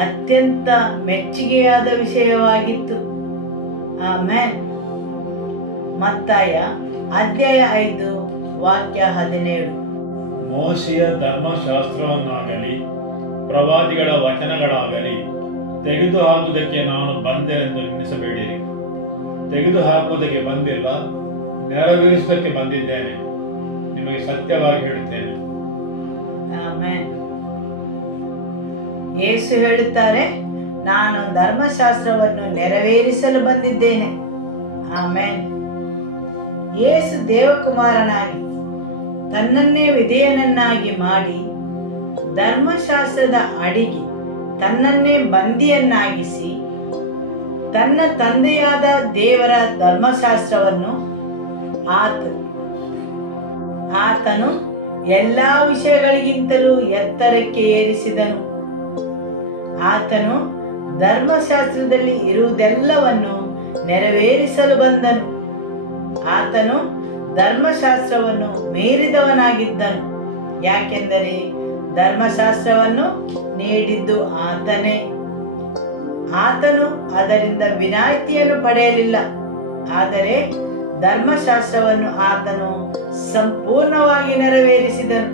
ಅತ್ಯಂತ ಮೆಚ್ಚುಗೆಯಾದ ವಿಷಯವಾಗಿತ್ತು. ಆಮೇನ್. ಮತ್ತಾಯ ಅಧ್ಯಾಯ 5 ವಾಕ್ಯ 17. ಮೋಶೆಯ ಧರ್ಮಶಾಸ್ತ್ರವನ್ನಾಗಲಿ ಪ್ರವಾದಿಗಳ ವಚನಗಳಾಗಲಿ ತೆಗೆದುಹಾಕುವುದಕ್ಕೆ ನಾನು ಬಂದೆನೆಂದು ಎಣಿಸಬೇಡಿರಿ. ತೆಗೆದುಹಾಕುವುದಕ್ಕೆ ಬಂದಿಲ್ಲ, ನೆರವೇರಿಸುವುದಕ್ಕೆ ಬಂದಿದ್ದೇನೆ. ನಿಮಗೆ ಸತ್ಯವಾಗಿ ಹೇಳುತ್ತೇನೆ. ಆಮೆನ್. ಯೇಸು ಹೇಳುತ್ತಾರೆ, ನಾನು ಧರ್ಮಶಾಸ್ತ್ರವನ್ನು ನೆರವೇರಿಸಲು ಬಂದಿದ್ದೇನೆ. ಆಮೆನ್. ಯೇಸು ದೇವಕುಮಾರನಾಗಿ ತನ್ನನ್ನೇ ವಿಧೇಯನನ್ನಾಗಿ ಮಾಡಿ ಧರ್ಮಶಾಸ್ತ್ರದ ಅಡಿಗೆ ತನ್ನನ್ನೇ ಬಂದಿಯನ್ನಾಗಿಸಿ ತನ್ನ ತಂದೆಯಾದ ದೇವರ ಧರ್ಮಶಾಸ್ತ್ರವನ್ನು ಆತನು ಎಲ್ಲ ವಿಷಯಗಳಿಗಿಂತಲೂ ಎತ್ತರಕ್ಕೆ ಏರಿಸಿದನು. ಆತನು ಧರ್ಮಶಾಸ್ತ್ರದಲ್ಲಿ ಇರುವುದೆಲ್ಲವನ್ನು ನೆರವೇರಿಸಲು ಬಂದನು. ಆತನು ಧರ್ಮಶಾಸ್ತ್ರವನ್ನು ಮೀರಿದವನಾಗಿದ್ದನು. ಯಾಕೆಂದರೆ ಧರ್ಮಶಾಸ್ತ್ರವನ್ನು ನೀಡಿದ್ದು ಆತನೇ. ಆತನು ಅದರಿಂದ ವಿನಾಯಿತಿಯನ್ನು ಪಡೆಯಲಿಲ್ಲ, ಆದರೆ ಧರ್ಮಶಾಸ್ತ್ರವನ್ನು ಆತನು ಸಂಪೂರ್ಣವಾಗಿ ನೆರವೇರಿಸಿದನು.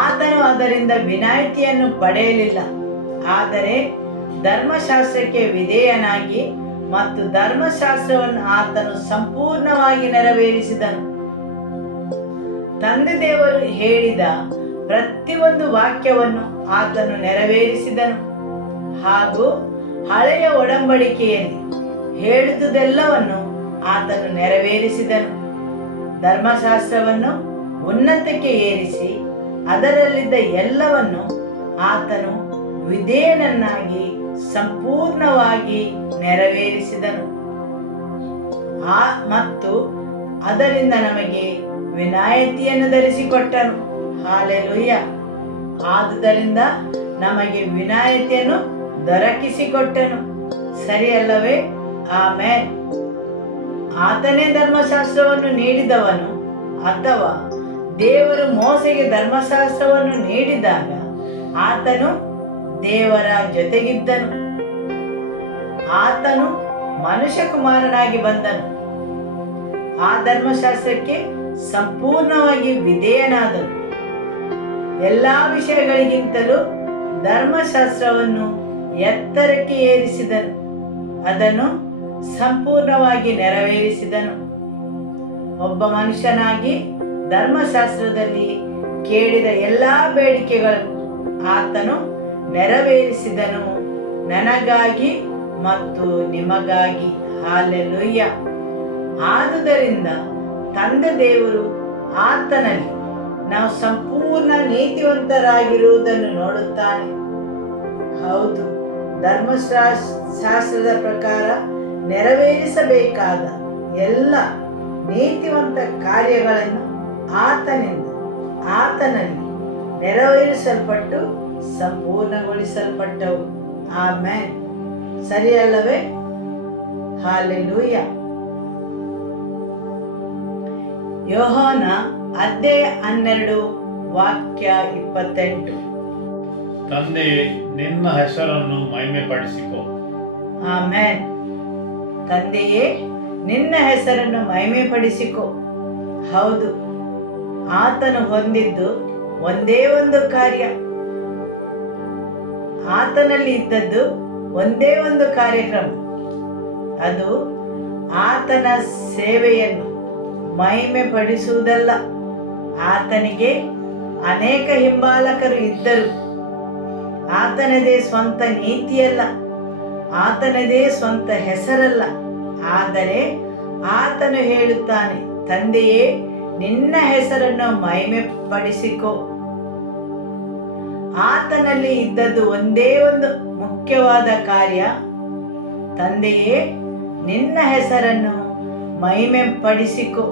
ಆತನು ಅದರಿಂದ ವಿನಾಯಿತಿಯನ್ನು ಪಡೆಯಲಿಲ್ಲ, ಆದರೆ ಧರ್ಮಶಾಸ್ತ್ರಕ್ಕೆ ವಿಧೇಯನಾಗಿ ಮತ್ತು ಧರ್ಮಶಾಸ್ತ್ರವನ್ನು ಆತನು ಸಂಪೂರ್ಣವಾಗಿ ನೆರವೇರಿಸಿದನು. ತಂದೆ ದೇವರು ಹೇಳಿದ ಪ್ರತಿಯೊಂದು ವಾಕ್ಯವನ್ನು ಆತನು ನೆರವೇರಿಸಿದನು. ಹಾಗೂ ಹಳೆಯ ಒಡಂಬಡಿಕೆಯಲ್ಲಿ ಹೇಳಿದುದೆಲ್ಲವನ್ನು ಆತನು ನೆರವೇರಿಸಿದನು. ಧರ್ಮಶಾಸ್ತ್ರವನ್ನು ಉನ್ನತಕ್ಕೆ ಏರಿಸಿ ಅದರಲ್ಲಿದ್ದ ಎಲ್ಲವನ್ನು ಆತನು ವಿಧೇಯನನ್ನಾಗಿ ಸಂಪೂರ್ಣವಾಗಿ ನೆರವೇರಿಸಿದನು. ಮತ್ತು ಅದರಿಂದ ನಮಗೆ ವಿನಾಯಿತಿಯನ್ನು ಧರಿಸಿಕೊಟ್ಟನು. ಹಾಲೆಲೂಯ. ಆದುದರಿಂದ ನಮಗೆ ವಿನಾಯಿತಿಯನ್ನು ದೊರಕಿಸಿಕೊಟ್ಟನು. ಸರಿಯಲ್ಲವೇ? ಆಮೇನ್. ಆತನೇ ಧರ್ಮಶಾಸ್ತ್ರವನ್ನು ನೀಡಿದವನು, ಅಥವಾ ದೇವರು ಮೋಸೆಗೆ ಧರ್ಮಶಾಸ್ತ್ರವನ್ನು ನೀಡಿದಾಗ ಆತನು ದೇವರ ಜೊತೆಗಿದ್ದನು. ಆತನು ಮನುಷ್ಯ ಕುಮಾರನಾಗಿ ಬಂದನು. ಆ ಧರ್ಮಶಾಸ್ತ್ರಕ್ಕೆ ಸಂಪೂರ್ಣವಾಗಿ ವಿಧೇಯನಾದನು. ಎಲ್ಲ ವಿಷಯಗಳಿಗಿಂತಲೂ ಧರ್ಮಶಾಸ್ತ್ರವನ್ನು ಎತ್ತರಕ್ಕೆ ಏರಿಸಿದನು. ಅದನ್ನು ಸಂಪೂರ್ಣವಾಗಿ ನೆರವೇರಿಸಿದನು. ಒಬ್ಬ ಮನುಷ್ಯನಾಗಿ ಧರ್ಮಶಾಸ್ತ್ರದಲ್ಲಿ ಕೇಳಿದ ಎಲ್ಲ ಬೇಡಿಕೆಗಳನ್ನು ಆತನು ನೆರವೇರಿಸಿದನು, ನನಗಾಗಿ ಮತ್ತು ನಿಮಗಾಗಿ. ಹಾಲೆಲೂಯ. ಆದುದರಿಂದ ತಂದೆ ದೇವರು ಆತನಲ್ಲಿ ನಾವು ಸಂಪೂರ್ಣ ನೀತಿವಂತರಾಗಿರುವುದನ್ನು ನೋಡುತ್ತಾನೆ. ಹೌದು, ಧರ್ಮಶಾಸ್ತ್ರದ ಪ್ರಕಾರ ನೆರವೇರಿಸಬೇಕಾದ ಎಲ್ಲ ನೀತಿವಂತ ಕಾರ್ಯಗಳನ್ನು ಆತನಲ್ಲಿ ನೆರವೇರಿಸಲ್ಪಟ್ಟು ಸಂಪೂರ್ಣಗೊಳಿಸಲ್ಪಟ್ಟವು. ಆಮೆನ್. ಸರಿಯಲ್ಲವೇ? ಹಾಲೆಲೂಯ. ಯೋಹಾನ ಅಧ್ಯಾಯ 12 ವಾಕ್ಯ 28. ತಂದೆಯೇ, ನಿನ್ನ ಹೆಸರನ್ನು ಮಹಿಮೆಪಡಿಸಿಕೋ. ಆಮೆನ್. ತಂದೆಯೇ, ನಿನ್ನ ಹೆಸರನ್ನು ಮಹಿಮೆಪಡಿಸಿಕೋ. ಹೌದು, ಆತನು ಹೊಂದಿದ್ದು ಒಂದೇ ಒಂದು ಕಾರ್ಯ. ಆತನಲ್ಲಿ ಇದ್ದದ್ದು ಒಂದೇ ಒಂದು ಕಾರ್ಯಕ್ರಮ. ಅದು ಆತನ ಸೇವೆಯನ್ನು ಮಹಿಮೆ ಪಡಿಸುವುದಲ್ಲ. ಆತನಿಗೆ ಅನೇಕ ಹಿಂಬಾಲಕರು ಇದ್ದರು. ಆತನದೇ ಸ್ವಂತ ನೀತಿಯಲ್ಲ, ಆತನದೇ ಸ್ವಂತ ಹೆಸರಲ್ಲ. ಆದರೆ ಆತನು ಹೇಳುತ್ತಾನೆ, ತಂದೆಯೇ, ನಿನ್ನ ಹೆಸರನ್ನು ಮಹಿಮೆ ಪಡಿಸಿಕೋ. ಆತನಲ್ಲಿ ಇದ್ದದ್ದು ಒಂದೇ ಒಂದು ಮುಖ್ಯವಾದ ಕಾರ್ಯ. ತಂದೆಯೇ, ನಿನ್ನ ಹೆಸರನ್ನು ಮಹಿಮೆ ಪಡಿಸಿಕೋ.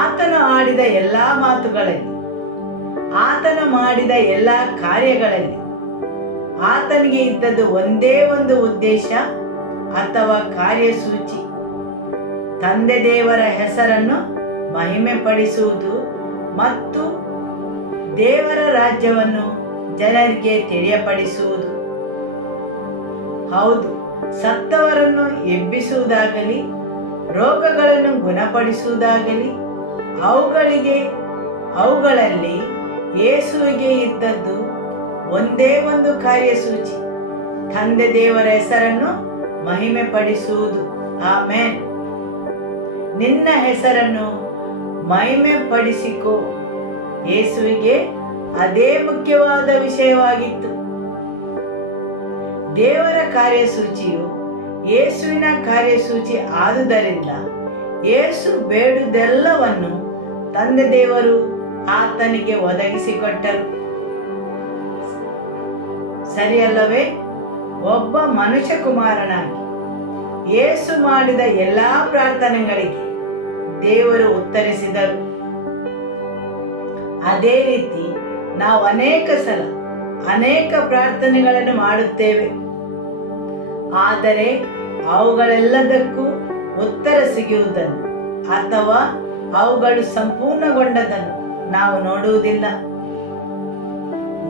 ಆತನು ಆಡಿದ ಎಲ್ಲಾ ಮಾತುಗಳಲ್ಲಿ, ಆತನು ಮಾಡಿದ ಎಲ್ಲಾ ಕಾರ್ಯಗಳಲ್ಲಿ ಆತನಿಗೆ ಇದ್ದದ್ದು ಒಂದೇ ಒಂದು ಉದ್ದೇಶ ಅಥವಾ ಕಾರ್ಯಸೂಚಿ. ತಂದೆ ದೇವರ ಹೆಸರನ್ನು ಮಹಿಮೆ ಪಡಿಸುವುದು ಮತ್ತು ದೇವರ ರಾಜ್ಯವನ್ನು ಜನರಿಗೆ ತಿಳಿಯಪಡಿಸುವುದು. ಹೌದು, ಸತ್ತವರನ್ನು ಎಬ್ಬಿಸುವುದಾಗಲಿ, ರೋಗಗಳನ್ನು ಗುಣಪಡಿಸುವುದಾಗಲಿ, ಅವುಗಳಲ್ಲಿ ಯೇಸುವಿಗೆ ಇದ್ದದ್ದು ಒಂದೇ ಒಂದು ಕಾರ್ಯಸೂಚಿ, ತಂದೆ ದೇವರ ಹೆಸರನ್ನು ಮಹಿಮೆ ಪಡಿಸುವುದು. ಆಮೆನ್. ನಿನ್ನ ಹೆಸರನ್ನು ಮಹಿಮೆ ಪಡಿಸಿಕೋ. ಯೇಸುವಿಗೆ ಅದೇ ಮುಖ್ಯವಾದ ವಿಷಯವಾಗಿತ್ತು. ದೇವರ ಕಾರ್ಯಸೂಚಿಯು ಯೇಸುವಿನ ಕಾರ್ಯಸೂಚಿ ಆದುದರಿಂದ ಯೇಸು ಬೇಡುವುದೆಲ್ಲವನ್ನು ತಂದೆ ದೇವರು ಆತನಿಗೆ ಒದಗಿಸಿಕೊಟ್ಟರು. ಸರಿಯಲ್ಲವೇ? ಒಬ್ಬ ಮನುಷ್ಯ ಕುಮಾರನಾಗಿ ಯೇಸು ಮಾಡಿದ ಎಲ್ಲಾ ಪ್ರಾರ್ಥನೆಗಳಿಗೆ ದೇವರು ಉತ್ತರಿಸಿದರು. ಅದೇ ರೀತಿ ನಾವು ಅನೇಕ ಸಲ ಅನೇಕ ಪ್ರಾರ್ಥನೆಗಳನ್ನು ಮಾಡುತ್ತೇವೆ. ಆದರೆ ಅವುಗಳೆಲ್ಲದಕ್ಕೂ ಉತ್ತರ ಸಿಗುವುದನ್ನು ಅಥವಾ ಅವುಗಳು ಸಂಪೂರ್ಣಗೊಂಡದನ್ನು ನಾವು ನೋಡುವುದಿಲ್ಲ.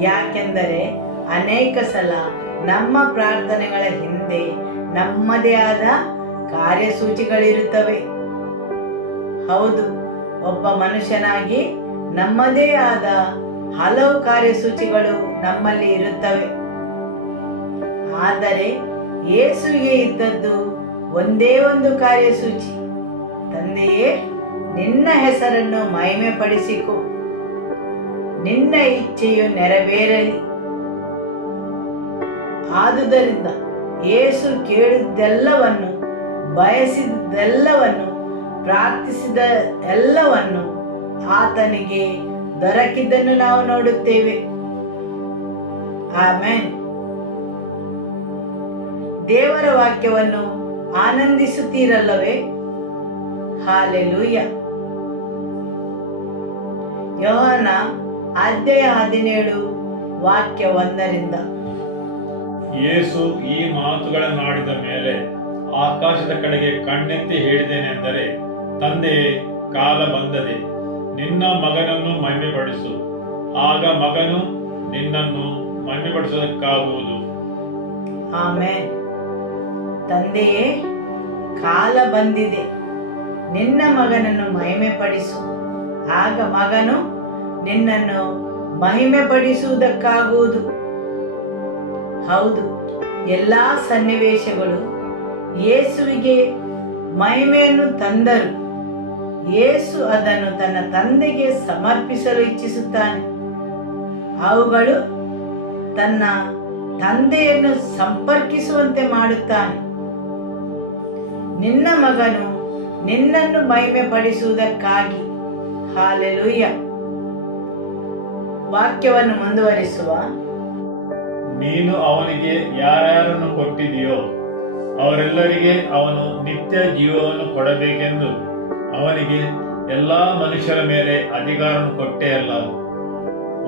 ಯಾಕೆಂದರೆ ಅನೇಕ ಸಲ ನಮ್ಮ ಪ್ರಾರ್ಥನೆಗಳ ಹಿಂದೆ ನಮ್ಮದೇ ಆದ ಕಾರ್ಯಸೂಚಿಗಳಿರುತ್ತವೆ. ಹೌದು, ಒಬ್ಬ ಮನುಷ್ಯನಾಗಿ ನಮ್ಮದೇ ಆದ ಹಲವು ಕಾರ್ಯಸೂಚಿಗಳು ನಮ್ಮಲ್ಲಿ ಇರುತ್ತವೆ. ಆದರೆ ಯೇಸುವಿಗೆ ಇದ್ದದ್ದು ಒಂದೇ ಒಂದು ಕಾರ್ಯಸೂಚಿ, ತಂದೆಯೇ, ನಿನ್ನ ಹೆಸರನ್ನು ಮಹಿಮೆ ಪಡಿಸಿಕೋ, ನಿನ್ನ ಇಚ್ಛೆಯು ನೆರವೇರಲಿ. ಆದುದರಿಂದ ಯೇಸು ಕೇಳಿದ್ದೆಲ್ಲವನ್ನು, ಬಯಸಿದ್ದೆಲ್ಲವನ್ನು, ಪ್ರಾರ್ಥಿಸಿದ ಎಲ್ಲವನ್ನು ಆತನಿಗೆ ದೊರಕಿದ್ದನ್ನು ನಾವು ನೋಡುತ್ತೇವೆ. ಆಮೆನ್. ದೇವರ ವಾಕ್ಯವನ್ನು ಆನಂದಿಸುತ್ತೀರಲ್ಲವೇ? ಹಾಲೆಲೂಯ. ಯೋಹಾನ ಅಧ್ಯಾಯ 17 ವಾಕ್ಯ 1. ಯೇಸು ಈ ಮಾತುಗಳನ್ನಾಡಿದ ಮೇಲೆ ಆಕಾಶದ ಕಡೆಗೆ ಕಣ್ಣೆತ್ತಿ ಹೇಳಿದ್ದೇನೆಂದರೆ, ತಂದೆಯೇ, ಕಾಲ ಬಂದದೆ, ನಿನ್ನ ಮಗನನ್ನು ಮಹಿಮೆಪಡಿಸು. ಆಗ ಮಗನು ನಿನ್ನನ್ನು ಮಹಿಮೆಪಡಿಸುವುದಕ್ಕಾಗುವುದು. ಆಮೆನ್. ತಂದೆಯೇ, ಕಾಲ ಬಂದಿದೆ, ನಿನ್ನ ಮಗನನ್ನು ಮಹಿಮೆಪಡಿಸು. ಆಗ ಮಗನು ನಿನ್ನನ್ನು ಮಹಿಮೆಪಡಿಸುವುದಕ್ಕಾಗುವುದು. ಹೌದು, ಎಲ್ಲಾ ಸನ್ನಿವೇಶಗಳು ಯೇಸುವಿಗೆ ಮಹಿಮೆಯನ್ನು ತಂದರು. ಯೇಸು ಅದನ್ನು ತನ್ನ ತಂದೆಗೆ ಸಮರ್ಪಿಸಲು ಇಚ್ಛಿಸುತ್ತಾನೆ. ಅವುಗಳು ತನ್ನ ತಂದೆಯನ್ನು ಸಂಪರ್ಕಿಸುವಂತೆ ಮಾಡುತ್ತಾನೆ. ನಿನ್ನ ಮಗನು ನಿನ್ನನ್ನು ಮಹಿಮೆ ಪಡಿಸುವುದಕ್ಕಾಗಿ. ಹಾಲೆಲೂಯ. ವಾಕ್ಯವನ್ನು ಮುಂದುವರಿಸುವ, ನೀನು ಅವನಿಗೆ ಯಾರ್ಯಾರನ್ನು ಕೊಟ್ಟಿದೆಯೋ ಅವರೆಲ್ಲರಿಗೆ ಅವನು ನಿತ್ಯ ಜೀವವನ್ನು ಕೊಡಬೇಕೆಂದು ಅವನಿಗೆ ಎಲ್ಲಾ ಮನುಷ್ಯರ ಮೇಲೆ ಅಧಿಕಾರವನ್ನು ಕೊಟ್ಟೇ ಅಲ್ಲ.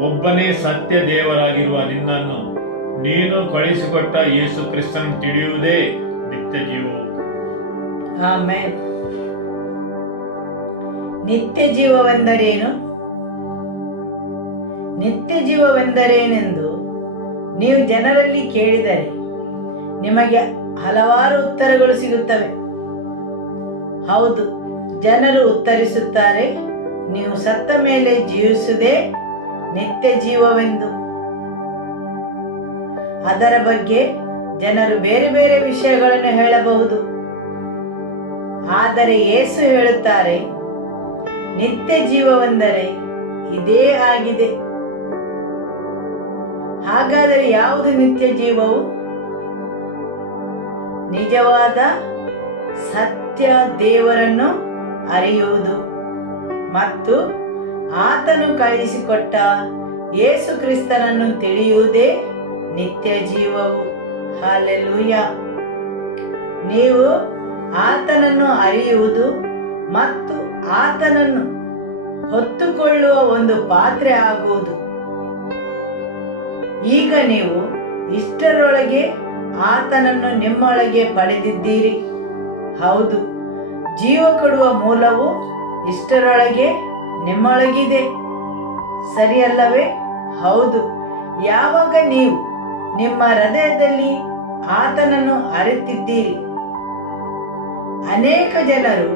ಒಬ್ಬನೇ ಸತ್ಯ ದೇವರಾಗಿರುವ ನಿನ್ನನ್ನು ನೀನು ಕಳಿಸಿಕೊಟ್ಟ ಯೇಸು ಕ್ರಿಸ್ತನು ತಿಳಿಯುವುದೇ ನಿತ್ಯ ಜೀವವು. ಆಮೆನ್. ನಿತ್ಯ ಜೀವವೆಂದರೇನು? ನಿತ್ಯ ಜೀವವೆಂದರೇನೆಂದು ನೀವು ಜನರಲ್ಲಿ ಕೇಳಿದರೆ ನಿಮಗೆ ಹಲವಾರು ಉತ್ತರಗಳು ಸಿಗುತ್ತವೆ. ಹೌದು, ಜನರು ಉತ್ತರಿಸುತ್ತಾರೆ, ನೀವು ಸತ್ತ ಮೇಲೆ ಜೀವಿಸುವುದೇ ನಿತ್ಯ ಜೀವವೆಂದು. ಅದರ ಬಗ್ಗೆ ಜನರು ಬೇರೆ ಬೇರೆ ವಿಷಯಗಳನ್ನು ಹೇಳಬಹುದು, ಆದರೆ ಯೇಸು ಹೇಳುತ್ತಾರೆ, ನಿತ್ಯ ಜೀವವೆಂದರೆ ಇದೇ ಆಗಿದೆ. ಹಾಗಾದರೆ ಯಾವುದು ನಿತ್ಯ ಜೀವವು? ನಿಜವಾದ ಸತ್ಯ ದೇವರನ್ನು ಅರಿಯುವುದು ಮತ್ತು ಆತನು ಕಳುಹಿಸಿಕೊಟ್ಟ ಯೇಸು ಕ್ರಿಸ್ತನನ್ನು ತಿಳಿಯುವುದೇ ನಿತ್ಯ ಜೀವವು. ಹಲ್ಲೆಲೂಯ. ನೀವು ಆತನನ್ನು ಅರಿಯುವುದು ಮತ್ತು ಆತನನ್ನು ಹೊತ್ತುಕೊಳ್ಳುವ ಒಂದು ಪಾತ್ರೆ ಆಗುವುದು. ಈಗ ನೀವು ಇಷ್ಟರೊಳಗೆ ಆತನನ್ನು ನಿಮ್ಮೊಳಗೆ ಪಡೆದಿದ್ದೀರಿ. ಹೌದು, ಜೀವ ಕೊಡುವ ಮೂಲವು ಇಷ್ಟರೊಳಗೆ ನಿಮ್ಮೊಳಗಿದೆ, ಸರಿಯಲ್ಲವೇ? ಹೌದು. ಯಾವಾಗ ನೀವು ನಿಮ್ಮ ಹೃದಯದಲ್ಲಿ ಆತನನ್ನು ಅರಿತಿದ್ದೀರಿ. ಅನೇಕ ಜನರು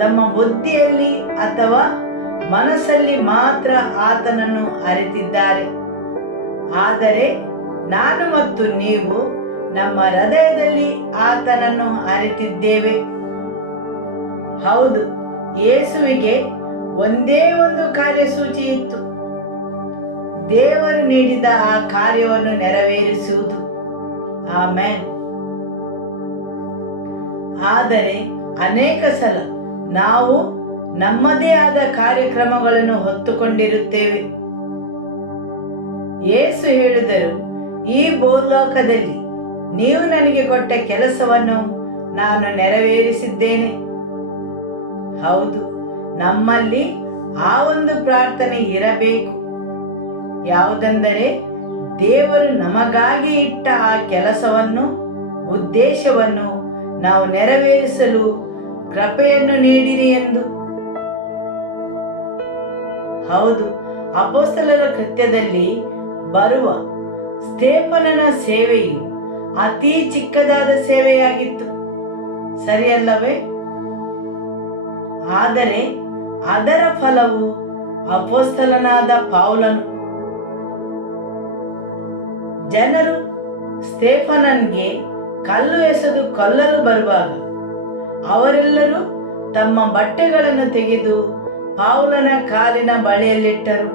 ತಮ್ಮ ಬುದ್ಧಿಯಲ್ಲಿ ಅಥವಾ ಮನಸ್ಸಲ್ಲಿ ಮಾತ್ರ ಆತನನ್ನು ಅರಿತಿದ್ದಾರೆ, ಆದರೆ ನಾನು ಮತ್ತು ನೀವು ನಮ್ಮ ಹೃದಯದಲ್ಲಿ ಆತನನ್ನು ಅರಿತಿದ್ದೇವೆ. ಹೌದು, ಯೇಸುವಿಗೆ ಒಂದೇ ಒಂದು ಕಾರ್ಯಸೂಚಿ ಇತ್ತು, ದೇವರು ನೀಡಿದ ಆ ಕಾರ್ಯವನ್ನು ನೆರವೇರಿಸುವುದು. ಆಮೆನ್. ಆದರೆ ಅನೇಕ ಸಲ ನಾವು ನಮ್ಮದೇ ಆದ ಕಾರ್ಯಕ್ರಮಗಳನ್ನು ಹೊತ್ತುಕೊಂಡಿರುತ್ತೇವೆ. ಯೇಸು ಹೇಳಿದರು, ಈ ಭೂಲೋಕದಲ್ಲಿ ನೀವು ನನಗೆ ಕೊಟ್ಟ ಕೆಲಸವನ್ನು ನಾನು ನೆರವೇರಿಸಿದ್ದೇನೆ. ಹೌದು, ನಮ್ಮಲ್ಲಿ ಆ ಒಂದು ಪ್ರಾರ್ಥನೆ ಇರಬೇಕು. ಯಾವುದೆಂದರೆ, ದೇವರು ನಮಗಾಗಿ ಇಟ್ಟ ಆ ಕೆಲಸವನ್ನು, ಉದ್ದೇಶವನ್ನು ನಾವು ನೆರವೇರಿಸಲು ಕೃಪೆಯನ್ನು ನೀಡಿರಿ ಎಂದು. ಹೌದು, ಅಪೊಸ್ತಲರ ಕೃತ್ಯದಲ್ಲಿ ಬರುವ ಸ್ತೇಫನನ ಸೇವೆಯು ಅತಿ ಚಿಕ್ಕದಾದ ಸೇವೆಯಾಗಿತ್ತು, ಸರಿಯಲ್ಲವೇ? ಆದರೆ ಅದರ ಫಲವು ಅಪೊಸ್ತಲನಾದ ಪೌಲನು. ಜನರು ಸ್ತೇಫನನ್ಗೆ ಕಲ್ಲು ಎಸೆದು ಕೊಲ್ಲಲು ಬರುವಾಗ ಅವರೆಲ್ಲರೂ ತಮ್ಮ ಬಟ್ಟೆಗಳನ್ನು ತೆಗೆದು ಪೌಲನ ಕಾಲಿನ ಬಳಿಯಲ್ಲಿಟ್ಟರು.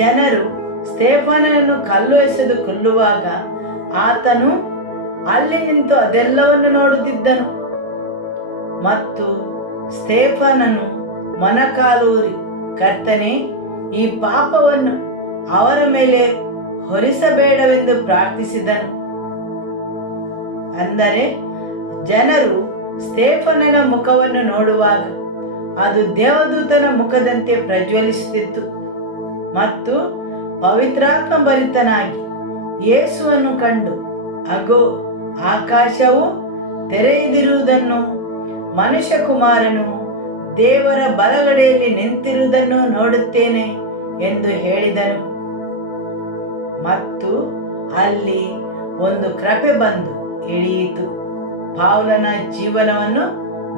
ಜನರು ಸ್ತೇಫನನನ್ನು ಕಲ್ಲು ಎಸೆದು ಕೊಲ್ಲುವಾಗ ಆತನು ಅಲ್ಲಿ ನಿಂತು ಅದೆಲ್ಲವನ್ನು ನೋಡುತ್ತಿದ್ದನು ಮತ್ತು ಸ್ತೇಫನನು ಮೊಣಕಾಲೂರಿ, ಕರ್ತನೇ, ಈ ಪಾಪವನ್ನು ಅವರ ಮೇಲೆ ಹೊರಿಸಬೇಡವೆಂದು ಪ್ರಾರ್ಥಿಸಿದನು. ಅಂದರೆ ಜನರು ಸ್ತೇಫನನ ಮುಖವನ್ನು ನೋಡುವಾಗ ಅದು ದೇವದೂತನ ಮುಖದಂತೆ ಪ್ರಜ್ವಲಿಸುತ್ತಿತ್ತು ಮತ್ತು ಪವಿತ್ರಾತ್ಮ ಭರಿತನಾಗಿ ಯೇಸುವನ್ನು ಕಂಡು, ಅಗೋ, ಆಕಾಶವು ತೆರೆದಿರುವುದನ್ನು, ಮನುಷ್ಯಕುಮಾರನು ದೇವರ ಬಲಗಡೆಯಲ್ಲಿ ನಿಂತಿರುವುದನ್ನು ನೋಡುತ್ತೇನೆ ಎಂದು ಹೇಳಿದನು. ಮತ್ತು ಅಲ್ಲಿ ಒಂದು ಕೃಪೆ ಬಂದು ಇಳಿಯಿತು, ಪೌಲನ ಜೀವನವನ್ನು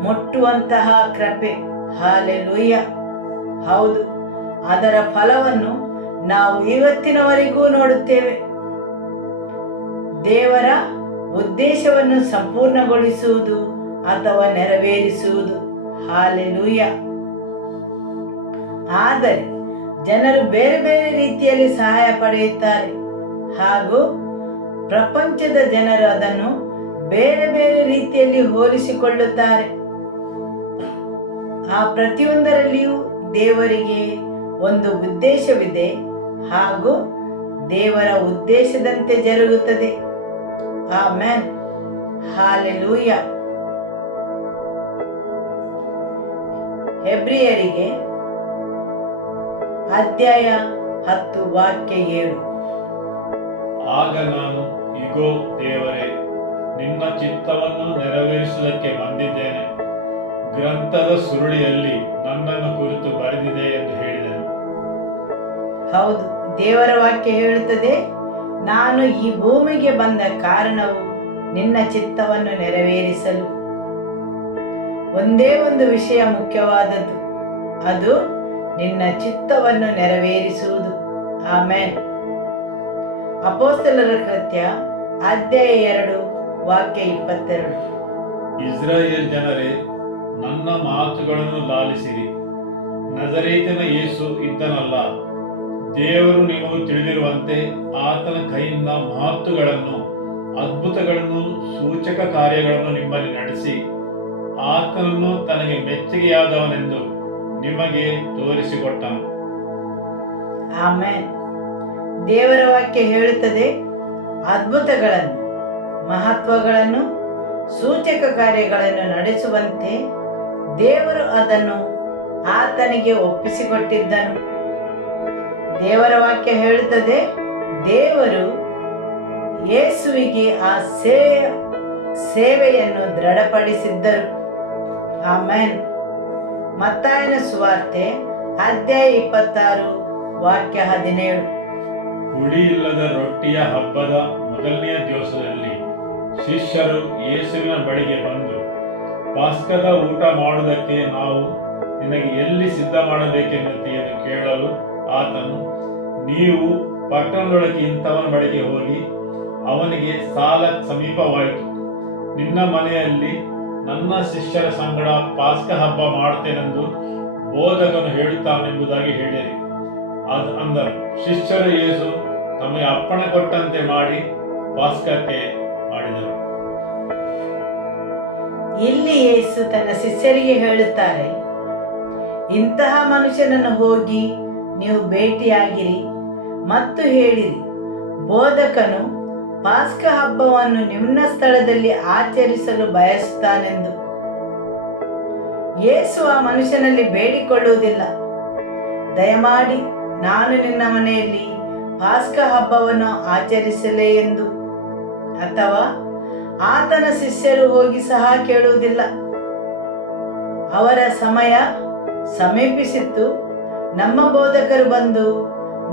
ಮುಟ್ಟುವಂತಹ ಕೃಪೆ. ಹಲ್ಲೆಲೂಯ. ಹೌದು, ಅದರ ಫಲವನ್ನು ನಾವು ಇವತ್ತಿನವರೆಗೂ ನೋಡುತ್ತೇವೆ. ದೇವರ ಉದ್ದೇಶವನ್ನು ಸಂಪೂರ್ಣಗೊಳಿಸುವುದು ಅಥವಾ ನೆರವೇರಿಸುವುದು. ಹಲ್ಲೆಲೂಯ. ಆದರೆ ಜನರು ಬೇರೆ ಬೇರೆ ರೀತಿಯಲ್ಲಿ ಸಹಾಯ ಪಡೆಯುತ್ತಾರೆ ಹಾಗೂ ಪ್ರಪಂಚದ ಜನರು ಅದನ್ನು ಬೇರೆ ಬೇರೆ ರೀತಿಯಲ್ಲಿ ಹೋಲಿಸಿಕೊಳ್ಳುತ್ತಾರೆ. ಆ ಪ್ರತಿಯೊಂದರಲ್ಲಿಯೂ ದೇವರಿಗೆ ಒಂದು ಉದ್ದೇಶವಿದೆ ಹಾಗೂ ದೇವರ ಉದ್ದೇಶದಂತೆ ಜರುಗುತ್ತದೆ. ಆಮೆನ್. ಹಲ್ಲೆಲೂಯ. ಹೆಬ್ರಿಯರಿಗೆ ಅಧ್ಯಾಯ 10 ವಾಕ್ಯ 7. ಆಗ ನಾನು, ಇಗೋ ದೇವರೇ, ನಿನ್ನ ಚಿತ್ತವನ್ನು ನೆರವೇರಿಸುವುದಕ್ಕೆ ಬಂದಿದ್ದೇನೆ, ಗ್ರಂಥದ ಸುರುಳಿಯಲ್ಲಿ ನನ್ನನ್ನು ಕುರಿತು ಬರೆದಿದೆ ಎಂದು ಹೇಳಿದನು. ಹೌದು, ದೇವರ ವಾಕ್ಯ ಹೇಳುತ್ತದೆ, ನಾನು ಈ ಭೂಮಿಗೆ ಬಂದ ಕಾರಣವು ನಿನ್ನ ಚಿತ್ತವನ್ನು ನೆರವೇರಿಸಲು. ಒಂದೇ ಒಂದು ವಿಷಯ ಮುಖ್ಯವಾದದ್ದು, ಅದು ನಿನ್ನ ಚಿತ್ತವನ್ನು ನೆರವೇರಿಸುವುದು. ಆಮೆನ್. ಅಪೊಸ್ತಲರ ಕೃತ್ಯ ಅಧ್ಯಾಯ 2 ವಾಕ್ಯ 22. ಇಸ್ರಾಯೇಲ್ ಜನರೇ, ನನ್ನ ಮಾತುಗಳನ್ನು ಲಾಲಿಸಿರಿ. ನಜರೇತಿನ ಯೇಸು ಇದ್ದನಲ್ಲ, ದೇವರು ನಿಮಗೆ ತಿಳಿದಿರುವಂತೆ ಆತನ ಕೈಯಿಂದ ಮಹತ್ತುಗಳನ್ನು, ಅದ್ಭುತಗಳನ್ನು, ಸೂಚಕ ಕಾರ್ಯಗಳನ್ನು ನಿಮ್ಮಲ್ಲಿ ನಡೆಸಿ ಆತನನ್ನು ತನಗೆ ಮೆಚ್ಚುಗೆಯಾದವನೆಂದು ನಿಮಗೆ ತೋರಿಸಿಕೊಟ್ಟನು. ಆಮೆನ್. ದೇವರ ವಾಕ್ಯ ಹೇಳುತ್ತದೆ, ಅದ್ಭುತಗಳನ್ನು, ಮಹತ್ವಗಳನ್ನು, ಸೂಚಕ ಕಾರ್ಯಗಳನ್ನು ನಡೆಸುವಂತೆ ದೇವರು ಅದನ್ನು ಆತನಿಗೆ ಒಪ್ಪಿಸಿಕೊಟ್ಟಿದ್ದನು. ದೇವರ ವಾಕ್ಯ ಹೇಳುತ್ತದೆ, ದೇವರು ಯೇಸುವಿಗೆ ಆ ಸೇವೆಯನ್ನು ದೃಢಪಡಿಸಿದ್ದರು. ಆಮೆನ್. ಮತ್ತಾಯನ ಸುವಾರ್ತೆ ಅಧ್ಯಾಯ 26 ವಾಕ್ಯ 17. ಹುಳಿಯಿಲ್ಲದ ರೊಟ್ಟಿಯ ಹಬ್ಬದ ಮೊದಲನೆಯ ದಿವಸದಲ್ಲಿ ಶಿಷ್ಯರು ಯೇಸುವಿನ ಬಳಿಗೆ ಬಂದು, ಪಾಸ್ಕದ ಊಟ ಮಾಡುವುದಕ್ಕೆ ನಾವು ನಿನಗೆ ಎಲ್ಲಿ ಸಿದ್ಧ ಮಾಡಬೇಕೆನ್ನುತ್ತೀಯೆಂದು ಕೇಳಲು ಆತನು, ನೀವು ಪಟ್ಟಣದೊಳಗೆ ಇಂಥವನ ಬಳಿಗೆ ಹೋಗಿ ಅವನಿಗೆ ಸಾಲ ಸಮೀಪವಾಯಿತು, ನಿನ್ನ ಮನೆಯಲ್ಲಿ ನನ್ನ ಶಿಷ್ಯರ ಸಂಗಡ ಪಾಸ್ಕ ಹಬ್ಬ ಮಾಡುತ್ತೇನೆಂದು ಬೋಧಕನು ಹೇಳುತ್ತಾನೆಂಬುದಾಗಿ ಹೇಳಿರಿ. ಅಂದರು. ಶಿಷ್ಯರು ಯೇಸು ತಮಗೆ ಅಪ್ಪಣೆ ಕೊಟ್ಟಂತೆ ಮಾಡಿ ಪಾಸ್ಕಕ್ಕೆ ಮಾಡಿದರು. ಇಲ್ಲಿ ಯೇಸು ತನ್ನ ಶಿಷ್ಯರಿಗೆ ಹೇಳುತ್ತಾರೆ, ಇಂತಹ ಮನುಷ್ಯನನ್ನು ಹೋಗಿ ನೀವು ಭೇಟಿಯಾಗಿರಿ ಮತ್ತು ಹೇಳಿರಿ, ಬೋಧಕನು ಪಾಸ್ಕ ಹಬ್ಬವನ್ನು ನಿಮ್ಮ ಸ್ಥಳದಲ್ಲಿ ಆಚರಿಸಲು ಬಯಸುತ್ತಾನೆಂದು. ಯೇಸು ಆ ಮನುಷ್ಯನಲ್ಲಿ ಬೇಡಿಕೊಳ್ಳುವುದಿಲ್ಲ, ದಯಮಾಡಿ ನಾನು ನಿನ್ನ ಮನೆಯಲ್ಲಿ ಪಾಸ್ಕ ಹಬ್ಬವನ್ನು ಆಚರಿಸಲೇ ಎಂದು, ಅಥವಾ ಆತನ ಶಿಷ್ಯರು ಹೋಗಿ ಸಹ ಕೇಳುವುದಿಲ್ಲ. ಅವರ ಸಮಯ ಸಮೀಪಿಸಿತ್ತು, ನಮ್ಮ ಬೋಧಕರು ಬಂದು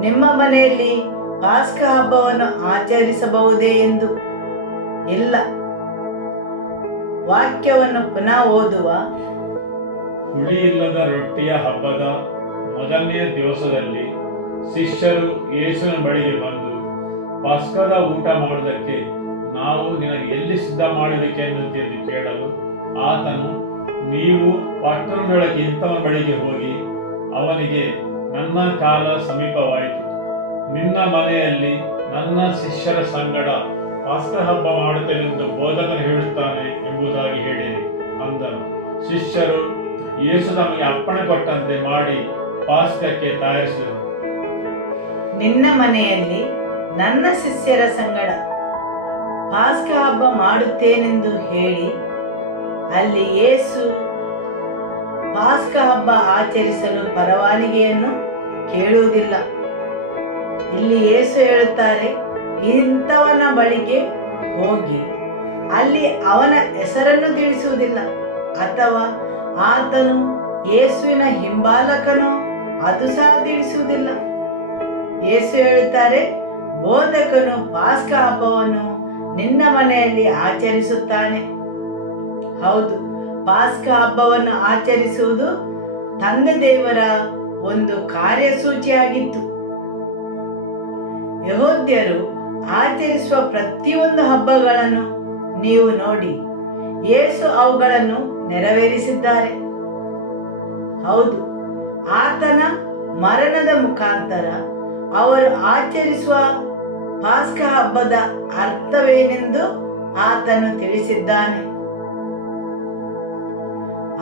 ನಿಮ್ಮ ಮನೆಯಲ್ಲಿ ಪಾಸ್ಕ ಹಬ್ಬವನ್ನು ಆಚರಿಸಬಹುದೇ ಎಂದು. ಇಲ್ಲ. ವಾಕ್ಯವನ್ನು ಪುನಃ ಓದುವ. ಹುಳಿಯಿಲ್ಲದ ರೊಟ್ಟಿಯ ಹಬ್ಬದ ಮೊದಲನೆಯ ದಿವಸದಲ್ಲಿ ಶಿಷ್ಯರು ಯೇಸುವಿನ ಬಳಿಗೆ ಬಂದು, ಪಾಸ್ಕದ ಊಟ ಮಾಡುವುದಕ್ಕೆ ನಾವು ನಿನಗೆ ಎಲ್ಲಿ ಸಿದ್ಧ ಮಾಡಬೇಕೆನ್ನುತ್ತೀಯೆಂದು ಕೇಳಲು ಆತನು, ನೀವು ಪಟ್ಟಣದೊಳಗೆ ಇಂಥವನ ಬಳಿಗೆ ಹೋಗಿ ಅವನಿಗೆ ನನ್ನ ಕಾಲ ಸಮೀಪವಾಯಿತು, ನಿನ್ನ ಮನೆಯಲ್ಲಿ ನನ್ನ ಶಿಷ್ಯರ ಸಂಗಡ ಪಾಸ್ಕ ಹಬ್ಬ ಮಾಡುತ್ತೇನೆಂದು ಬೋಧಕನು ಹೇಳುತ್ತಾನೆ ಎಂಬುದಾಗಿ ಹೇಳಿರಿ ಅಂದರು. ಶಿಷ್ಯರು ಯೇಸು ತಮಗೆ ಅಪ್ಪಣೆ ಕೊಟ್ಟಂತೆ ಮಾಡಿ ಪಾಸ್ಕಕ್ಕೆ ತಯಾರಿಸಿದರು. ನಿನ್ನ ಮನೆಯಲ್ಲಿ ನನ್ನ ಶಿಷ್ಯರ ಸಂಗಡ ಪಾಸ್ಕ ಹಬ್ಬ ಮಾಡುತ್ತೇನೆಂದು ಹೇಳಿ, ಅಲ್ಲಿ ಯೇಸು ಪಾಸ್ಕ ಹಬ್ಬ ಆಚರಿಸಲು ಪರವಾನಗಿಯನ್ನು ಕೇಳುವುದಿಲ್ಲ. ಇಲ್ಲಿ ಯೇಸು ಹೇಳುತ್ತಾರೆ, ಇಂಥವನ ಬಳಿಗೆ ಹೋಗಿ ಅಲ್ಲಿ ಅವನ ಹೆಸರನ್ನು ತಿಳಿಸುವುದಿಲ್ಲ, ಅಥವಾ ಆತನು ಯೇಸುವಿನ ಹಿಂಬಾಲಕನು ಅದು ಸಹ ತಿಳಿಸುವುದಿಲ್ಲ. ಯೇಸು ಹೇಳುತ್ತಾರೆ, ಬೋಧಕನು ಪಾಸ್ಕ ಹಬ್ಬವನ್ನು ನಿನ್ನ ಮನೆಯಲ್ಲಿ ಆಚರಿಸುತ್ತಾನೆ. ಹೌದು, ಪಾಸ್ಕ ಹಬ್ಬವನ್ನು ಆಚರಿಸುವುದು ತಂದೆ ದೇವರ ಒಂದು ಕಾರ್ಯಸೂಚಿಯಾಗಿತ್ತು. ಯೆಹೂದ್ಯರು ಆಚರಿಸುವ ಪ್ರತಿಯೊಂದು ಹಬ್ಬಗಳನ್ನು ನೀವು ನೋಡಿ, ಯೇಸು ಅವುಗಳನ್ನು ನೆರವೇರಿಸಿದ್ದಾರೆ. ಹೌದು, ಆತನ ಮರಣದ ಮುಖಾಂತರ ಅವರು ಆಚರಿಸುವ ಪಾಸ್ಕ ಹಬ್ಬದ ಅರ್ಥವೇನೆಂದು ಆತನು ತಿಳಿಸಿದ್ದಾನೆ.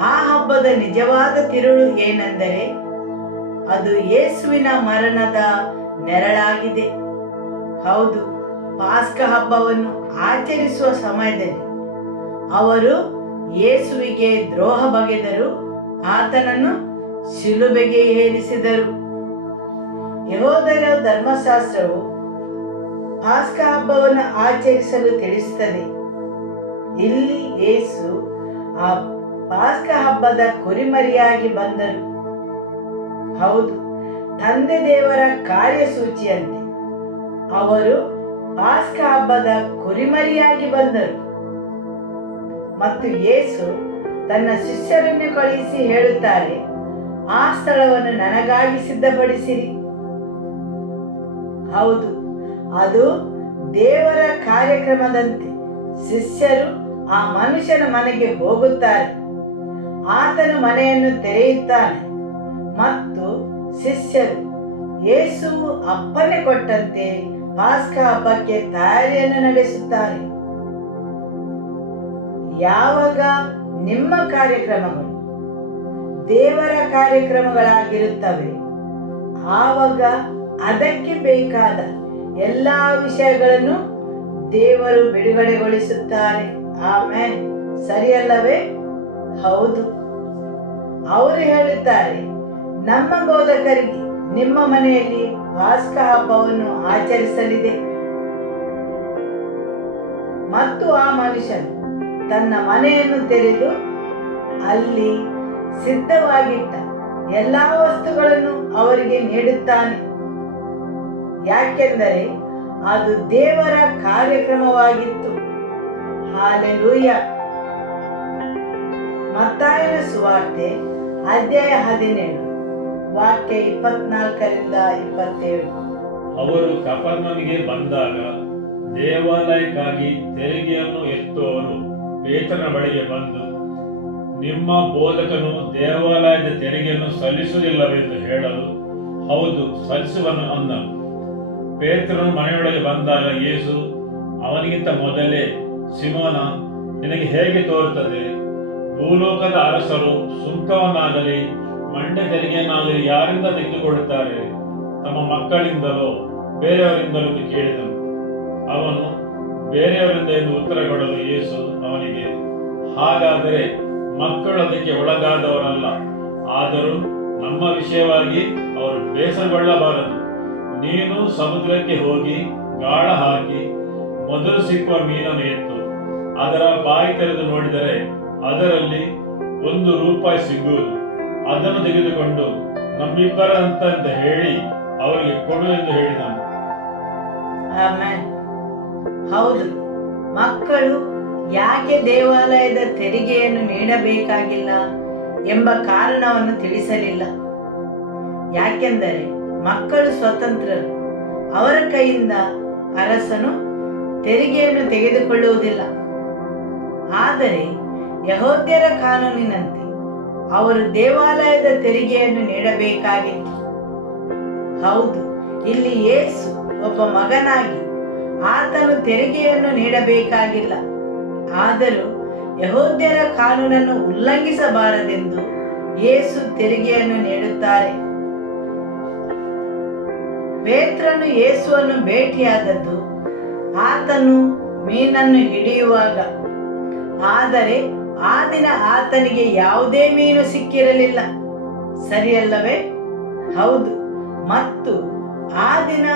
ಆ ಹಬ್ಬದ ನಿಜವಾದ ತಿರುಳು ಏನೆಂದರೆ, ಅದು ಯೇಸುವಿನ ಮರಣದ ನೆರಳಾಗಿದೆ. ಹೌದು, ಪಾಸ್ಕ ಹಬ್ಬವನ್ನು ಆಚರಿಸುವ ಸಮಯದಲ್ಲಿ ಅವರು ಯೇಸುವಿಗೆ ದ್ರೋಹ ಬಗೆದರು, ಆತನನ್ನು ಶಿಲುಬೆಗೆ ಏರಿಸಿದರು. ಯೆಹೂದ್ಯರ ಧರ್ಮಶಾಸ್ತ್ರವು ಪಾಸ್ಕ ಹಬ್ಬವನ್ನು ಆಚರಿಸಲು ತಿಳಿಸುತ್ತದೆ. ಇಲ್ಲಿ ಯೇಸು ಆ ಪಾಸ್ಕ ಹಬ್ಬದ ಕುರಿಮರಿಯಾಗಿ ಬಂದರು. ಹೌದು, ತಂದೆ ದೇವರ ಕಾರ್ಯಸೂಚಿಯಂತೆ ಅವರು ಪಾಸ್ಕ ಹಬ್ಬದ ಕುರಿಮರಿಯಾಗಿ ಬಂದರು. ಮತ್ತು ಯೇಸು ತನ್ನ ಶಿಷ್ಯರನ್ನು ಕಳುಹಿಸಿ ಹೇಳುತ್ತಾರೆ, ಆ ಸ್ಥಳವನ್ನು ನನಗಾಗಿ ಸಿದ್ಧಪಡಿಸಿರಿ. ಹೌದು, ಅದು ದೇವರ ಕಾರ್ಯಕ್ರಮದಂತೆ ಶಿಷ್ಯರು ಆ ಮನುಷ್ಯನ ಮನೆಗೆ ಹೋಗುತ್ತಾರೆ. ಆತನು ಮನೆಯನ್ನು ತೆರೆಯುತ್ತಾನೆ ಮತ್ತು ಶಿಷ್ಯರು ಯೇಸುವು ಅಪ್ಪಣೆ ಕೊಟ್ಟಂತೆ ಪಾಸ್ಕ ಹಬ್ಬಕ್ಕೆ ತಯಾರಿಯನ್ನು ನಡೆಸುತ್ತಾರೆ. ಯಾವಾಗ ನಿಮ್ಮ ಕಾರ್ಯಕ್ರಮಗಳು ದೇವರ ಕಾರ್ಯಕ್ರಮಗಳಾಗಿರುತ್ತವೆ, ಆವಾಗ ಅದಕ್ಕೆ ಬೇಕಾದ ಎಲ್ಲ ವಿಷಯಗಳನ್ನು ದೇವರು ಬಿಡುಗಡೆಗೊಳಿಸುತ್ತಾರೆ. ಆಮೇಲೆ ಸರಿಯಲ್ಲವೇ? ಹೌದು. ಅವರು ಹೇಳುತ್ತಾರೆ, ನಮ್ಮ ಬೋಧಕರಿಗೆ ನಿಮ್ಮ ಮನೆಯಲ್ಲಿ ಪಾಸ್ಕ ಹಬ್ಬವನ್ನು ಆಚರಿಸಲಿದೆ. ಮತ್ತು ಆ ಮನುಷ್ಯನು ತನ್ನ ಮನೆಯನ್ನು ತೆರೆದು ಅಲ್ಲಿ ಸಿದ್ಧವಾಗಿಟ್ಟ ಎಲ್ಲ ವಸ್ತುಗಳನ್ನು ಅವರಿಗೆ ನೀಡುತ್ತಾನೆ. ಯಾಕೆಂದರೆ ಅದು ದೇವರ ಕಾರ್ಯಕ್ರಮವಾಗಿತ್ತು. ಹಾಲೆಲೂಯ. ಮತ್ತಾಯನ ಸುವಾರ್ತೆ ಅಧ್ಯಾಯ 17 ವಾಕ್ಯ 24ರಿಂದ 27. ಅವರು ಕಪರ್ನೌಮಿಗೆ ಬಂದಾಗ ದೇವಾಲಯಕ್ಕಾಗಿ ತೆರಿಗೆಯನ್ನು ಎತ್ತುವವರು ಪೇತ್ರನ ಬಳಿಗೆ ಬಂದು, ನಿಮ್ಮ ಬೋಧಕನು ದೇವಾಲಯದ ತೆರಿಗೆಯನ್ನು ಸಲ್ಲಿಸುವುದಿಲ್ಲವೆಂದು ಹೇಳಲು, ಹೌದು, ಸಲ್ಲಿಸುವನು ಅಂದನು. ಪೇತ್ರನು ಮನೆಯೊಳಗೆ ಬಂದಾಗ ಯೇಸು ಅವನಿಗಿಂತ ಮೊದಲೇ, ಸಿಮೋನ, ನಿನಗೆ ಹೇಗೆ ತೋರುತ್ತದೆ? ಭೂಲೋಕದ ಅರಸರು ಸುಂಕವನ್ನಾಗಲಿ ಮಂಡೆ ತೆರಿಗೆಯನ್ನಾಗಲಿ ಯಾರಿಂದ ತೆಗೆದುಕೊಳ್ಳುತ್ತಾರೆ? ತಮ್ಮ ಮಕ್ಕಳಿಂದಲೋ ಬೇರೆಯವರಿಂದಲೂ ಎಂದು ಕೇಳಿದನು. ಅವನು ಬೇರೆಯವರಿಂದ ಎಂದು ಉತ್ತರ ಕೊಡಲು ಯೇಸು ಅವನಿಗೆ, ಹಾಗಾದರೆ ಮಕ್ಕಳು ಅದಕ್ಕೆ ಒಳಗಾದವರಲ್ಲ, ಆದರೂ ನಮ್ಮ ವಿಷಯವಾಗಿ ಅವರು ಬೇಸರಗೊಳ್ಳಬಾರದು. ನೀನು ಸಮುದ್ರಕ್ಕೆ ಹೋಗಿ ಗಾಳ ಹಾಕಿ ಮೊದಲು ಸಿಕ್ಕುವ ಮೀನನ್ನು ಎತ್ತು. ಅದರ ಬಾಯಿ ತೆರೆದು ನೋಡಿದರೆ ಅದರಲ್ಲಿ ₹1 ಸಿಗುವುದು. ಅದನ್ನು ತೆಗೆದುಕೊಂಡು ನಮ್ಮಿಬ್ಬರಂತ ಹೇಳಿ ಅವರಿಗೆ ಕೊಡು ಎಂದು ಹೇಳಿದನು. ಆಮೆನ್. ಹೌದು, ಮಕ್ಕಳು ಯಾಕೆ ದೇವಾಲಯದ ತೆರಿಗೆಯನ್ನು ನೀಡಬೇಕಾಗಿಲ್ಲ ಎಂಬ ಕಾರಣವನ್ನು ತಿಳಿಸಲಿಲ್ಲ. ಯಾಕೆಂದರೆ ಮಕ್ಕಳು ಸ್ವತಂತ್ರರು. ಅವರ ಕೈಯಿಂದ ಅರಸನು ತೆರಿಗೆಯನ್ನು ತೆಗೆದುಕೊಳ್ಳುವುದಿಲ್ಲ. ಆದರೆ ಯೆಹೂದ್ಯರ ಕಾನೂನಿನಂತೆ ಅವರು ದೇವಾಲಯದ ತೆರಿಗೆಯನ್ನು ನೀಡಬೇಕಾಗಿತ್ತು. ಹೌದು, ಇಲ್ಲಿ ಯೇಸು ಒಬ್ಬ ಮಗನಾಗಿ ಆತನು ತೆರಿಗೆಯನ್ನು ನೀಡಬೇಕಾಗಿಲ್ಲ. ಆದರೂ ಯೆಹೂದ್ಯರ ಕಾನೂನನ್ನು ಉಲ್ಲಂಘಿಸಬಾರದೆಂದು ಯೇಸು ತೆರಿಗೆಯನ್ನು ನೀಡುತ್ತಾರೆ. ಪೇತ್ರನು ಯೇಸುವನ್ನು ಭೇಟಿಯಾದದ್ದು ಆತನು ಮೀನನ್ನು ಹಿಡಿಯುವಾಗ. ಆದರೆ ಆ ದಿನ ಆತನಿಗೆ ಯಾವುದೇ ಮೀನು ಸಿಕ್ಕಿರಲಿಲ್ಲ. ಸರಿಯಲ್ಲವೇ? ಹೌದು. ಮತ್ತು ಆ ದಿನ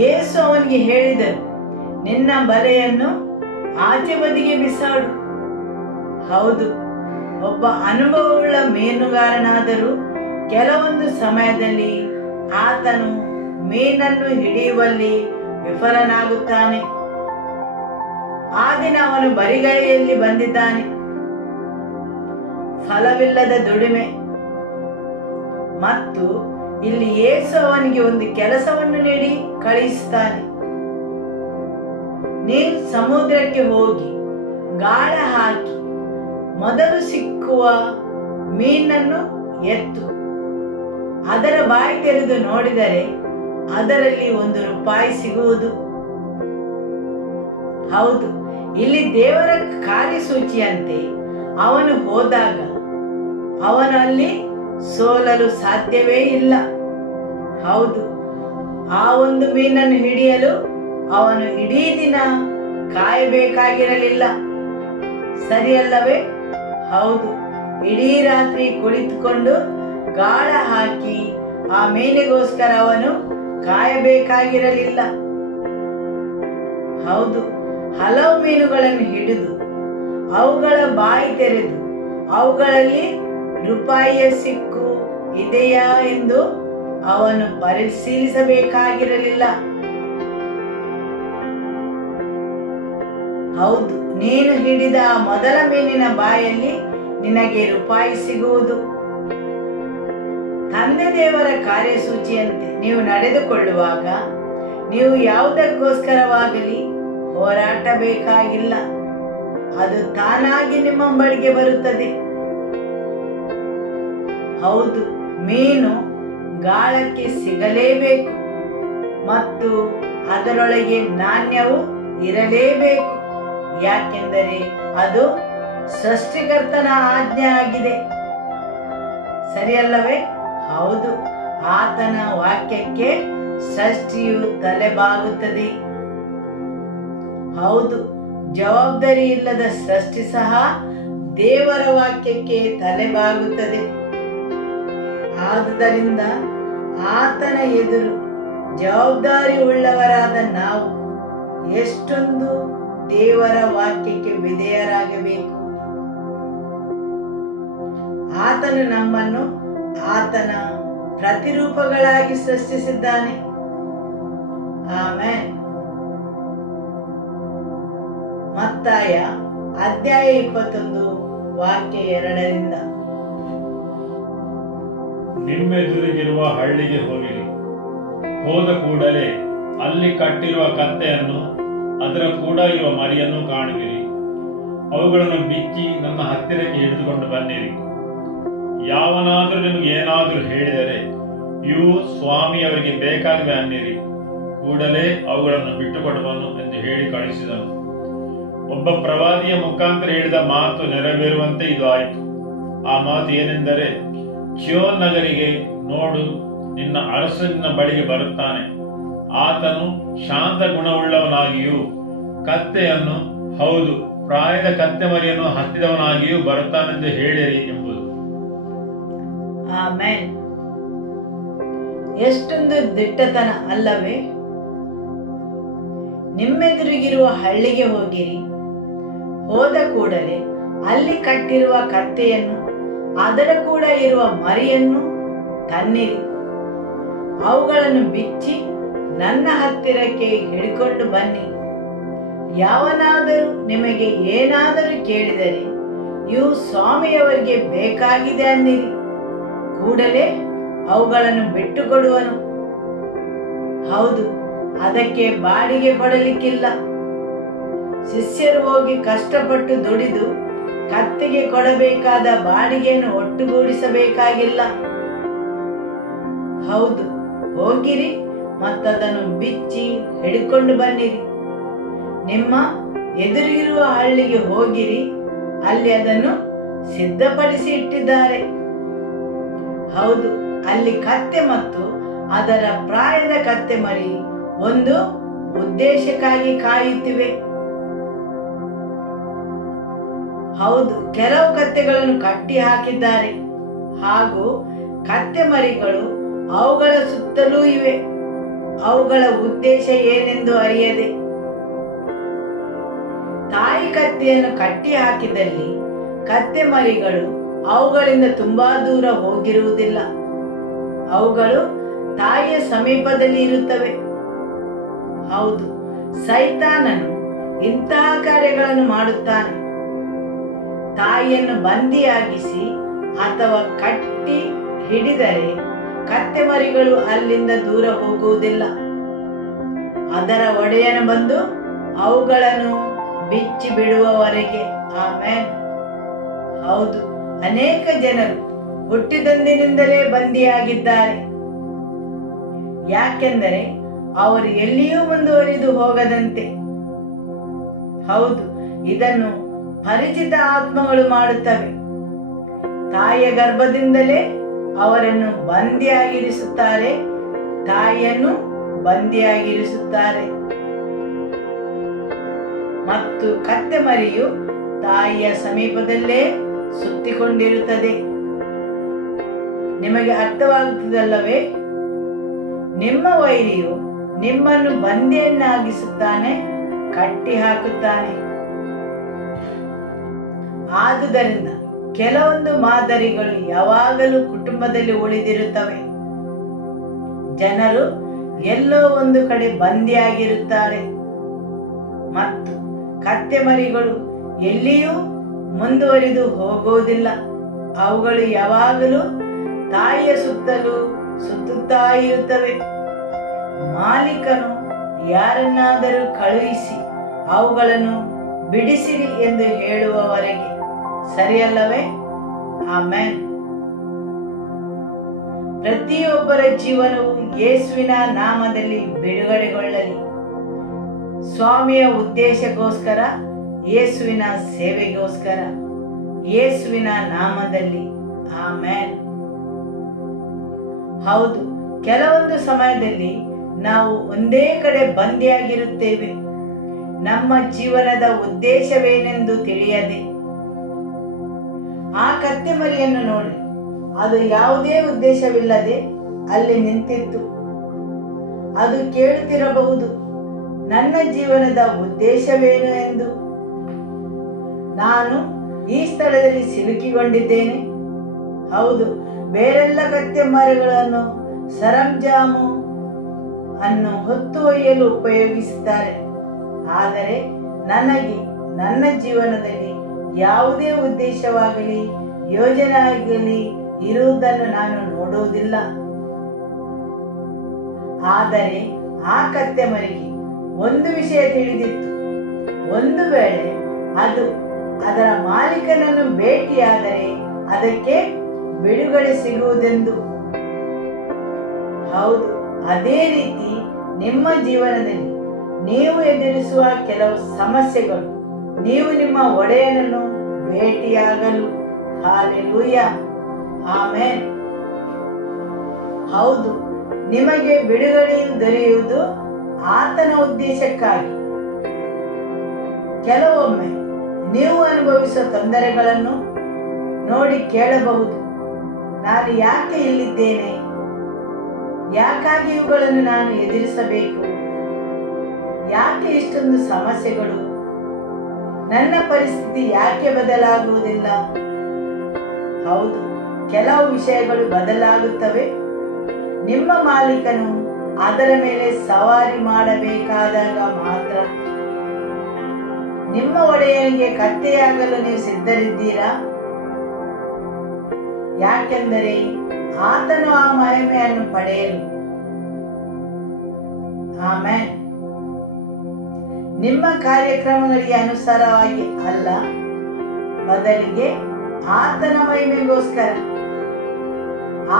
ಯೇಸು ಅವನಿಗೆ ಹೇಳಿದನು, ನಿನ್ನ ಬಲೆಯನ್ನು ಆಚೆ ಬದಿಗೆ ಬಿಸಾಡು. ಹೌದು, ಒಬ್ಬ ಅನುಭವವುಳ್ಳ ಮೀನುಗಾರನಾದರೂ ಕೆಲವೊಂದು ಸಮಯದಲ್ಲಿ ಆತನು ಮೀನನ್ನು ಹಿಡಿಯುವಲ್ಲಿ ವಿಫಲನಾಗುತ್ತಾನೆ. ಆ ದಿನ ಅವನು ಬರಿಗೈಯಲ್ಲಿ ಬಂದಿದ್ದಾನೆ. ಫಲವಿಲ್ಲದ ದುಡಿಮೆ. ಮತ್ತು ಇಲ್ಲಿ ಯೇಸು ಅವನಿಗೆ ಒಂದು ಕೆಲಸವನ್ನು ನೀಡಿ ಕಳುಹಿಸುತ್ತಾನೆ. ನೀನು ಸಮುದ್ರಕ್ಕೆ ಹೋಗಿ ಗಾಳ ಹಾಕಿ ಮೊದಲು ಸಿಕ್ಕುವ ಮೀನನ್ನು ಎತ್ತು. ಅದರ ಬಾಯಿ ತೆರೆದು ನೋಡಿದರೆ ಅದರಲ್ಲಿ ₹1 ಸಿಗುವುದು. ಹೌದು, ಇಲ್ಲಿ ದೇವರ ಕಾರ್ಯಸೂಚಿಯಂತೆ ಅವನು ಹೋದಾಗ ಅವನು ಅಲ್ಲಿ ಸೋಲಲು ಸಾಧ್ಯವೇ ಇಲ್ಲ. ಹೌದು, ಆ ಒಂದು ಮೀನನ್ನು ಹಿಡಿಯಲು ಅವನು ಇಡೀ ದಿನ ಕಾಯಬೇಕಾಗಿರಲಿಲ್ಲ. ಸರಿಯಲ್ಲವೇ? ಹೌದು, ಇಡೀ ರಾತ್ರಿ ಕುಳಿತುಕೊಂಡು ಗಾಳ ಹಾಕಿ ಆ ಮೀನಿಗೋಸ್ಕರ ಅವನು ಕಾಯಬೇಕಾಗಿರಲಿಲ್ಲ. ಹೌದು, ಹಲವು ಮೀನುಗಳನ್ನು ಹಿಡಿದು ಅವುಗಳ ಬಾಯಿ ತೆರೆದು ಅವುಗಳಲ್ಲಿ ₹1 ಸಿಕ್ಕು ಇದೆಯಾ ಎಂದು ಅವನು ಪರಿಶೀಲಿಸಬೇಕಾಗಿರಲಿಲ್ಲ. ಹೌದು, ನೀನು ಹಿಡಿದ ಮೊದಲ ಮೀನಿನ ಬಾಯಲ್ಲಿ ನಿನಗೆ ₹1 ಸಿಗುವುದು. ತಂದೆ ದೇವರ ಕಾರ್ಯಸೂಚಿಯಂತೆ ನೀವು ನಡೆದುಕೊಳ್ಳುವಾಗ ನೀವು ಯಾವುದಕ್ಕೋಸ್ಕರವಾಗಲಿ ಹೋರಾಟ ಬೇಕಾಗಿಲ್ಲ. ಅದು ತಾನಾಗಿ ನಿಮ್ಮ ಬಳಿಗೆ ಬರುತ್ತದೆ. ಹೌದು, ಮೀನು ಗಾಳಕ್ಕೆ ಸಿಗಲೇಬೇಕು ಮತ್ತು ಅದರೊಳಗೆ ನಾಣ್ಯವು ಇರಲೇಬೇಕು. ಯಾಕೆಂದರೆ ಅದು ಸೃಷ್ಟಿಕರ್ತನ ಆಜ್ಞೆ ಆಗಿದೆ. ಸರಿಯಲ್ಲವೇ? ಹೌದು, ಆತನ ವಾಕ್ಯಕ್ಕೆ ಸೃಷ್ಟಿಯು ತಲೆಬಾಗುತ್ತದೆ. ಹೌದು, ಜವಾಬ್ದಾರಿ ಇಲ್ಲದ ಸೃಷ್ಟಿ ಸಹ ದೇವರ ವಾಕ್ಯಕ್ಕೆ ತಲೆಬಾಗುತ್ತದೆ. ಆದುದರಿಂದ ಆತನ ಎದುರು ಜವಾಬ್ದಾರಿ ಉಳ್ಳವರಾದ ನಾವು ಎಷ್ಟೊಂದು ದೇವರ ವಾಕ್ಯಕ್ಕೆ ವಿಧೇಯರಾಗಬೇಕು. ಆತನು ನಮ್ಮನ್ನು ಆತನ ಪ್ರತಿರೂಪಗಳಾಗಿ ಸೃಷ್ಟಿಸಿದ್ದಾನೆ. ಆಮೆನ್. ಮತ್ತಾಯ ಅಧ್ಯಾಯ 21 ವಾಕ್ಯ 2. ನಿಮ್ಮೆದುರಿಗಿರುವ ಹಳ್ಳಿಗೆ ಹೋಗಿರಿ. ಹೋದ ಕೂಡಲೇ ಅಲ್ಲಿ ಕಟ್ಟಿರುವ ಕತ್ತೆಯನ್ನು ಅದರ ಕೂಡ ಇರುವ ಮರಿಯನ್ನು ಕಾಣುವಿರಿ. ಅವುಗಳನ್ನು ಬಿಚ್ಚಿ ನನ್ನ ಹತ್ತಿರಕ್ಕೆ ಹಿಡಿದುಕೊಂಡು ಬನ್ನಿರಿ. ಯಾವನಾದರೂ ನಿಮಗೆ ಏನಾದರೂ ಹೇಳಿದರೆ ಇವು ಸ್ವಾಮಿಯವರಿಗೆ ಬೇಕಾಗಿವೆ ಅನ್ನಿರಿ. ಕೂಡಲೇ ಅವುಗಳನ್ನು ಬಿಟ್ಟುಕೊಡುವನು ಎಂದು ಹೇಳಿ ಕಳಿಸಿದನು. ಒಬ್ಬ ಪ್ರವಾದಿಯ ಮುಖಾಂತರ ಹೇಳಿದ ಮಾತು ನೆರವೇರುವಂತೆ ಇದು ಆಯಿತು. ಆ ಮಾತು ಏನೆಂದರೆ, ಚೀಯೋನ್ ನಗರಿಗೆ, ನೋಡು, ನಿನ್ನ ಅರಸು ನಿನ್ನ ಬಳಿಗೆ ಬರುತ್ತಾನೆ. ಆತನು ಶಾಂತ ಗುಣವುಳ್ಳವನಾಗಿಯೂ ಕತ್ತೆಯನ್ನು, ಹೌದು, ಪ್ರಾಯದ ಕತ್ತೆ ಮರಿಯನ್ನು ಹತ್ತಿದವನಾಗಿಯೂ ಬರುತ್ತಾನೆಂದು ಹೇಳಿರಿ ಎಂಬುದು. ಆಮೆನ್. ಎಷ್ಟೊಂದು ದಿಟ್ಟತನ ಅಲ್ಲವೇ? ನಿಮ್ಮೆದುರಿಗಿರುವ ಹಳ್ಳಿಗೆ ಹೋಗಿರಿ. ಹೋದ ಕೂಡಲೇ ಅಲ್ಲಿ ಕಟ್ಟಿರುವ ಕತ್ತೆಯನ್ನು ಅದರ ಕೂಡ ಇರುವ ಮರಿಯನ್ನು ತನ್ನಿರಿ. ಅವುಗಳನ್ನು ಬಿಚ್ಚಿ ನನ್ನ ಹತ್ತಿರಕ್ಕೆ ಹಿಡಿಕೊಂಡು ಬನ್ನಿ. ಯಾವನಾದರೂ ನಿಮಗೆ ಏನಾದರೂ ಕೇಳಿದರೆ ಇವು ಸ್ವಾಮಿಯವರಿಗೆ ಬೇಕಾಗಿದೆ ಅನ್ನಿರಿ. ಕೂಡಲೇ ಅವುಗಳನ್ನು ಬಿಟ್ಟುಕೊಡುವನು. ಹೌದು, ಅದಕ್ಕೆ ಬಾಡಿಗೆ ಕೊಡಲಿಕ್ಕಿಲ್ಲ. ಶಿಷ್ಯರು ಹೋಗಿ ಕಷ್ಟಪಟ್ಟು ದುಡಿದು ಕತ್ತೆಗೆ ಕೊಡಬೇಕಾದ ಬಾಡಿಗೆಯನ್ನು ಒಟ್ಟುಗೂಡಿಸಬೇಕಾಗಿಲ್ಲ. ಹೌದು, ಹೋಗಿರಿ ಮತ್ತದನ್ನು ಬಿಚ್ಚಿ ಹಿಡಿಕೊಂಡು ಬನ್ನಿರಿ. ನಿಮ್ಮ ಎದುರಿಗಿರುವ ಹಳ್ಳಿಗೆ ಹೋಗಿರಿ, ಅಲ್ಲಿ ಅದನ್ನು ಸಿದ್ಧಪಡಿಸಿ ಇಟ್ಟಿದ್ದಾರೆ. ಹೌದು, ಅಲ್ಲಿ ಕತ್ತೆ ಮತ್ತು ಅದರ ಪ್ರಾಯದ ಕತ್ತೆ ಮರಿ ಒಂದು ಉದ್ದೇಶಕ್ಕಾಗಿ ಕಾಯುತ್ತಿವೆ. ಹೌದು, ಕೆಲವು ಕತ್ತೆಗಳನ್ನು ಕಟ್ಟಿ ಹಾಕಿದ್ದಾರೆ ಹಾಗೂ ಕತ್ತೆ ಮರಿಗಳು ಅವುಗಳ ಸುತ್ತಲೂ ಇವೆ. ಅವುಗಳ ಉದ್ದೇಶ ಏನೆಂದು ಅರಿಯದೆ ತಾಯಿ ಕತ್ತೆಯನ್ನು ಕಟ್ಟಿ ಹಾಕಿದಲ್ಲಿ ಕತ್ತೆ ಮರಿಗಳು ಅವುಗಳಿಂದ ತುಂಬಾ ದೂರ ಹೋಗಿರುವುದಿಲ್ಲ. ಅವುಗಳು ತಾಯಿಯ ಸಮೀಪದಲ್ಲಿ ಇರುತ್ತವೆ. ಹೌದು, ಸೈತಾನನು ಇಂತಹ ಕಾರ್ಯಗಳನ್ನು ಮಾಡುತ್ತಾನೆ. ತಾಯಿಯನ್ನು ಬಂದಿಯಾಗಿಸಿ ಅಥವಾ ಕಟ್ಟಿ ಹಿಡಿದರೆ ಕತ್ತೆ ಮರಿಗಳು ಅಲ್ಲಿಂದ ದೂರ ಹೋಗುವುದಿಲ್ಲ. ಅದರ ಒಡೆಯನು ಬಂದು ಅವುಗಳನ್ನು ಬಿಚ್ಚಿ ಬಿಡುವವರೆಗೆ. ಆಮೆನ್. ಹೌದು, ಅನೇಕ ಜನರು ಹುಟ್ಟಿದಂದಿನಿಂದಲೇ ಬಂದಿಯಾಗಿದ್ದಾರೆ. ಯಾಕೆಂದರೆ ಅವರು ಎಲ್ಲಿಯೂ ಮುಂದುವರಿದು ಹೋಗದಂತೆ. ಹೌದು, ಇದನ್ನು ಪರಿಚಿತ ಆತ್ಮಗಳು ಮಾಡುತ್ತವೆ. ತಾಯಿಯ ಗರ್ಭದಿಂದಲೇ ಅವರನ್ನು ಬಂದಿಯಾಗಿರಿಸುತ್ತಾರೆ, ತಾಯಿಯನ್ನು ಬಂದಿಯಾಗಿರಿಸುತ್ತಾರೆ. ಮತ್ತು ಕತ್ತೆ ಮರಿಯು ತಾಯಿಯ ಸಮೀಪದಲ್ಲೇ ಸುತ್ತಿಕೊಂಡಿರುತ್ತದೆ. ನಿಮಗೆ ಅರ್ಥವಾಗುತ್ತದಲ್ಲವೇ? ನಿಮ್ಮ ವೈರಿಯು ನಿಮ್ಮನ್ನು ಬಂದಿಯನ್ನಾಗಿಸುತ್ತಾನೆ, ಕಟ್ಟಿ ಹಾಕುತ್ತಾನೆ. ಆದುದರಿಂದ ಕೆಲವೊಂದು ಮಾದರಿಗಳು ಯಾವಾಗಲೂ ಕುಟುಂಬದಲ್ಲಿ ಉಳಿದಿರುತ್ತವೆ. ಜನರು ಎಲ್ಲೋ ಒಂದು ಕಡೆ ಬಂದಿಯಾಗಿರುತ್ತಾರೆ ಮತ್ತು ಕತ್ತೆ ಮರಿಗಳು ಎಲ್ಲಿಯೂ ಮುಂದುವರಿದು ಹೋಗುವುದಿಲ್ಲ. ಅವುಗಳು ಯಾವಾಗಲೂ ತಾಯಿಯ ಸುತ್ತಲೂ ಸುತ್ತುತ್ತಾ ಇರುತ್ತವೆ. ಮಾಲೀಕನು ಯಾರನ್ನಾದರೂ ಕಳುಹಿಸಿ ಅವುಗಳನ್ನು ಬಿಡಿಸಿರಿ ಎಂದು ಹೇಳುವವರೆಗೆ. ಸರಿಯಲ್ಲವೇ? ಆಮೆನ್. ಪ್ರತಿಯೊಬ್ಬರ ಜೀವನವು ಯೇಸುವಿನ ನಾಮದಲ್ಲಿ ಬಿಡುಗಡೆಗೊಳ್ಳಲಿ. ಸ್ವಾಮಿಯ ಉದ್ದೇಶಕ್ಕೋಸ್ಕರ, ಯೇಸುವಿನ ಸೇವೆಗೋಸ್ಕರ, ಯೇಸುವಿನ ನಾಮದಲ್ಲಿ. ಆಮೆನ್. ಹೌದು, ಕೆಲವೊಂದು ಸಮಯದಲ್ಲಿ ನಾವು ಒಂದೇ ಕಡೆ ಬಂದಿಯಾಗಿರುತ್ತೇವೆ, ನಮ್ಮ ಜೀವನದ ಉದ್ದೇಶವೇನೆಂದು ತಿಳಿಯದೆ. ಆ ಕತ್ತೆ ಮರಿಯನ್ನು ನೋಡಿ, ಅದು ಯಾವುದೇ ಉದ್ದೇಶವಿಲ್ಲದೆ ಅಲ್ಲಿ ನಿಂತಿತ್ತು. ಅದು ಕೇಳುತ್ತಿರಬಹುದು, ನನ್ನ ಜೀವನದ ಉದ್ದೇಶವೇನು ಎಂದು. ನಾನು ಈ ಸ್ಥಳದಲ್ಲಿ ಸಿಲುಕಿಕೊಂಡಿದ್ದೇನೆ. ಹೌದು, ಬೇರೆಲ್ಲ ಕತ್ತೆ ಮರಗಳನ್ನು ಸರಂಜಾಮು ಅನ್ನು ಹೊತ್ತು ಒಯ್ಯಲು ಉಪಯೋಗಿಸುತ್ತಾರೆ. ಆದರೆ ನನಗೆ ನನ್ನ ಜೀವನದಲ್ಲಿ ಯಾವುದೇ ಉದ್ದೇಶವಾಗಲಿ ಯೋಜನೆ ಆಗಲಿ ಇರುವುದನ್ನು ನಾನು ನೋಡುವುದಿಲ್ಲ. ಆದರೆ ಆ ಕತ್ತೆ ಮರಿಗೆ ಒಂದು ವಿಷಯ ತಿಳಿದಿತ್ತು, ಒಂದು ವೇಳೆ ಅದು ಅದರ ಮಾಲೀಕನನ್ನು ಭೇಟಿಯಾದರೆ ಅದಕ್ಕೆ ಬಿಡುಗಡೆ ಸಿಗುವುದೆಂದು. ಹೌದು, ಅದೇ ರೀತಿ ನಿಮ್ಮ ಜೀವನದಲ್ಲಿ ನೀವು ಎದುರಿಸುವ ಕೆಲವು ಸಮಸ್ಯೆಗಳು ನೀವು ನಿಮ್ಮ ಒಡೆಯನನ್ನು ಭೇಟಿಯಾಗಲು. Hallelujah, amen. ಹೌದು, ನಿಮಗೆ ಬಿಡುಗಡೆಯು ದೊರೆಯುವುದು ಆತನ ಉದ್ದೇಶಕ್ಕಾಗಿ. ಕೆಲವೊಮ್ಮೆ ನೀವು ಅನುಭವಿಸುವ ತೊಂದರೆಗಳನ್ನು ನೋಡಿ ಕೇಳಬಹುದು, ನಾನು ಯಾಕೆ ಇಲ್ಲಿದ್ದೇನೆ? ಯಾಕಾಗಿ ಇವುಗಳನ್ನು ನಾನು ಎದುರಿಸಬೇಕು? ಯಾಕೆ ಇಷ್ಟೊಂದು ಸಮಸ್ಯೆಗಳು? ನನ್ನ ಪರಿಸ್ಥಿತಿ ಯಾಕೆ ಬದಲಾಗುವುದಿಲ್ಲ? ಹೌದು, ಕೆಲವು ವಿಷಯಗಳು ಬದಲಾಗುತ್ತವೆ. ನಿಮ್ಮ ಮಾಲೀಕನು ಅದರ ಮೇಲೆ ಸವಾರಿ ಮಾಡಬೇಕಾದಾಗ ಮಾತ್ರ. ನಿಮ್ಮ ಒಡೆಯನಿಗೆ ಕತ್ತೆಯಾಗಲು ನೀವು ಸಿದ್ಧರಿದ್ದೀರಾ? ಯಾಕೆಂದರೆ ಆತನು ಆ ಮಹಿಮೆಯನ್ನು ಪಡೆಯಲು. ಆಮೆನ್. ನಿಮ್ಮ ಕಾರ್ಯಕ್ರಮಗಳಿಗೆ ಅನುಸಾರವಾಗಿ ಅಲ್ಲ, ಬದಲಿಗೆ ಆತನ ಮಹಿಮೆಗೋಸ್ಕರ,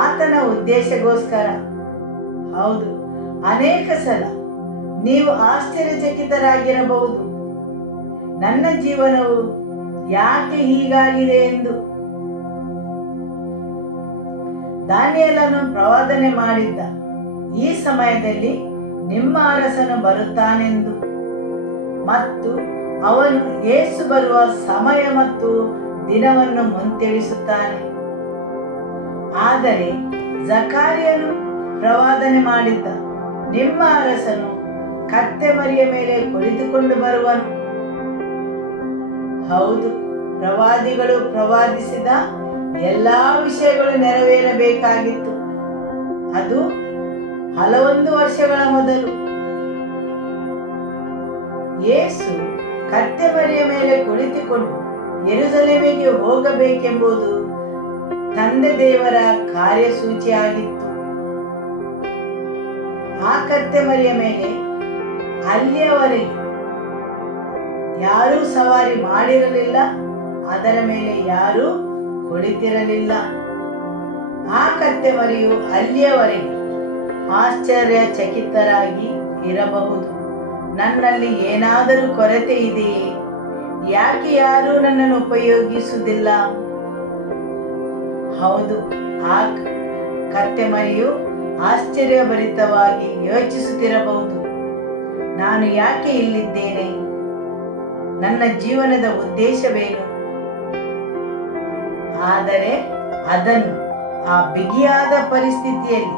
ಆತನ ಉದ್ದೇಶಗೋಸ್ಕರ. ಹೌದು, ಅನೇಕ ಸಲ ನೀವು ಆಶ್ಚರ್ಯಚಕಿತರಾಗಿರಬಹುದು, ನನ್ನ ಜೀವನವು ಯಾಕೆ ಹೀಗಾಗಿದೆ ಎಂದು. ದಾನಿಯೇಲನು ಪ್ರವಾದನೆ ಮಾಡಿದ್ದ ಈ ಸಮಯದಲ್ಲಿ ನಿಮ್ಮ ಅರಸನು ಬರುತ್ತಾನೆಂದು ಮತ್ತು ಅವನು ಯೇಸು ಬರುವ ಸಮಯ ಮತ್ತು ದಿನವನ್ನು ಮುಂತಿಳಿಸುತ್ತಾನೆ. ಆದರೆ ಜಕಾರಿಯನು ಪ್ರವಾದನೆ ಮಾಡಿದ್ದ, ನಿಮ್ಮ ಅರಸನು ಕತ್ತೆ ಮರಿಯ ಮೇಲೆ ಕುಳಿತುಕೊಂಡು ಬರುವನು. ಹೌದು, ಪ್ರವಾದಿಗಳು ಪ್ರವಾದಿಸಿದ ಎಲ್ಲಾ ವಿಷಯಗಳು ನೆರವೇರಬೇಕಾಗಿತ್ತು. ಅದು ಹಲವೊಂದು ವರ್ಷಗಳ ಮೊದಲು. ಯೇಸು ಕತ್ತೆ ಮರಿಯ ಮೇಲೆ ಕುಳಿತುಕೊಂಡು ಯೆರೂಸಲೇಮಿಗೆ ಹೋಗಬೇಕೆಂಬುದು ತಂದೆ ದೇವರ ಕಾರ್ಯಸೂಚಿಯಾಗಿತ್ತು. ಆ ಕತ್ತೆ ಮರಿಯ ಮೇಲೆ ಅಲ್ಲಿಯವರೆಗೆ ಯಾರೂ ಸವಾರಿ ಮಾಡಿರಲಿಲ್ಲ, ಅದರ ಮೇಲೆ ಯಾರೂ ಕುಳಿತಿರಲಿಲ್ಲ. ಆ ಕತ್ತೆ ಮರಿಯು ಅಲ್ಲಿಯವರೆಗೆ ಆಶ್ಚರ್ಯಚಕಿತರಾಗಿ ಇರಬಹುದು. ನನ್ನಲ್ಲಿ ಏನಾದರೂ ಕೊರತೆ ಇದೆಯೇ? ಯಾಕೆ ಯಾರೂ ನನ್ನನ್ನು ಉಪಯೋಗಿಸುವುದಿಲ್ಲ? ಹೌದು, ಆ ಕತ್ತೆ ಮರಿಯು ಆಶ್ಚರ್ಯಭರಿತವಾಗಿ ಯೋಚಿಸುತ್ತಿರಬಹುದು, ನಾನು ಯಾಕೆ ಇಲ್ಲಿದ್ದೇನೆ? ನನ್ನ ಜೀವನದ ಉದ್ದೇಶವೇನು? ಆದರೆ ಅದನ್ನು ಆ ಬಿಗಿಯಾದ ಪರಿಸ್ಥಿತಿಯಲ್ಲಿ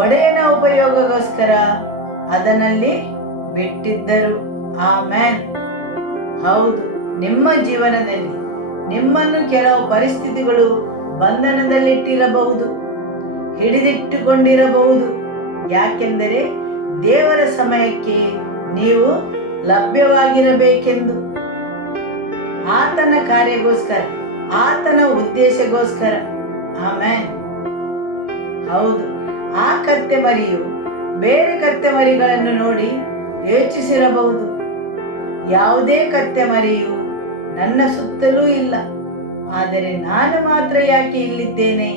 ಒಡೆಯನ ಉಪಯೋಗಕ್ಕೋಸ್ಕರ ಅದನ್ನಲ್ಲಿ ಬಿಟ್ಟಿದ್ದರು. ಆಮೆನ್. ಹೌದು, ನಿಮ್ಮ ಜೀವನದಲ್ಲಿ ನಿಮ್ಮನ್ನು ಕೆಲವು ಪರಿಸ್ಥಿತಿಗಳು ಬಂಧನದಲ್ಲಿಟ್ಟಿರಬಹುದು, ಹಿಡಿದಿಟ್ಟುಕೊಂಡಿರಬಹುದು. ಯಾಕೆಂದರೆ ದೇವರ ಸಮಯಕ್ಕೆ ನೀವು ಲಭ್ಯವಾಗಿರಬೇಕೆಂದು, ಆತನ ಕಾರ್ಯಕ್ಕೋಸ್ಕರ, ಆತನ ಉದ್ದೇಶಕ್ಕೋಸ್ಕರ. ಆಮೆನ್. ಹೌದು, ಆ ಕತ್ತೆ ಮರಿಯು ಬೇರೆ ಕತ್ತೆ ಮರಿಗಳನ್ನು ನೋಡಿ ಯೋಚಿಸಿರಬಹುದು, ಯಾವುದೇ ಕತ್ತೆ ಮರಿಯು ನನ್ನ ಸುತ್ತಲೂ ಇಲ್ಲ, ಆದರೆ ನಾನು ಮಾತ್ರ ಯಾಕೆ ಇಲ್ಲಿದ್ದೇನೆ?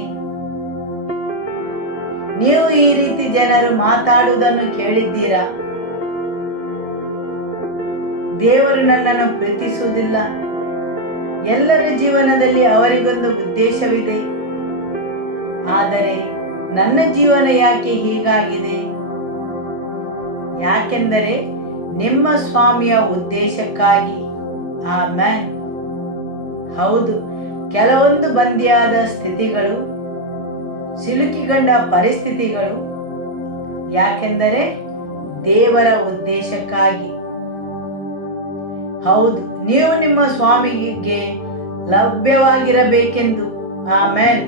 ನೀವು ಈ ರೀತಿ ಜನರು ಮಾತಾಡುವುದನ್ನು ಕೇಳಿದ್ದೀರಾ? ದೇವರು ನನ್ನನ್ನು ಪ್ರೀತಿಸುವುದಿಲ್ಲ, ಎಲ್ಲರ ಜೀವನದಲ್ಲಿ ಅವರಿಗೊಂದು ಉದ್ದೇಶವಿದೆ, ಆದರೆ ನನ್ನ ಜೀವನ ಯಾಕೆ ಹೀಗಾಗಿದೆ? ಯಾಕೆಂದರೆ ನಿಮ್ಮ ಸ್ವಾಮಿಯ ಉದ್ದೇಶಕ್ಕಾಗಿ. ಆಮೆನ್. ಹೌದು, ಕೆಲವೊಂದು ಬಂದಿಯಾದ ಸ್ಥಿತಿಗಳು, ಸಿಲುಕಿಗೊಂಡ ಪರಿಸ್ಥಿತಿಗಳು, ಯಾಕೆಂದರೆ ದೇವರ ಉದ್ದೇಶಕ್ಕಾಗಿ. ಹೌದು, ನೀವು ನಿಮ್ಮ ಸ್ವಾಮಿಗೆ ಲಭ್ಯವಾಗಿರಬೇಕೆಂದು. ಆಮೆನ್.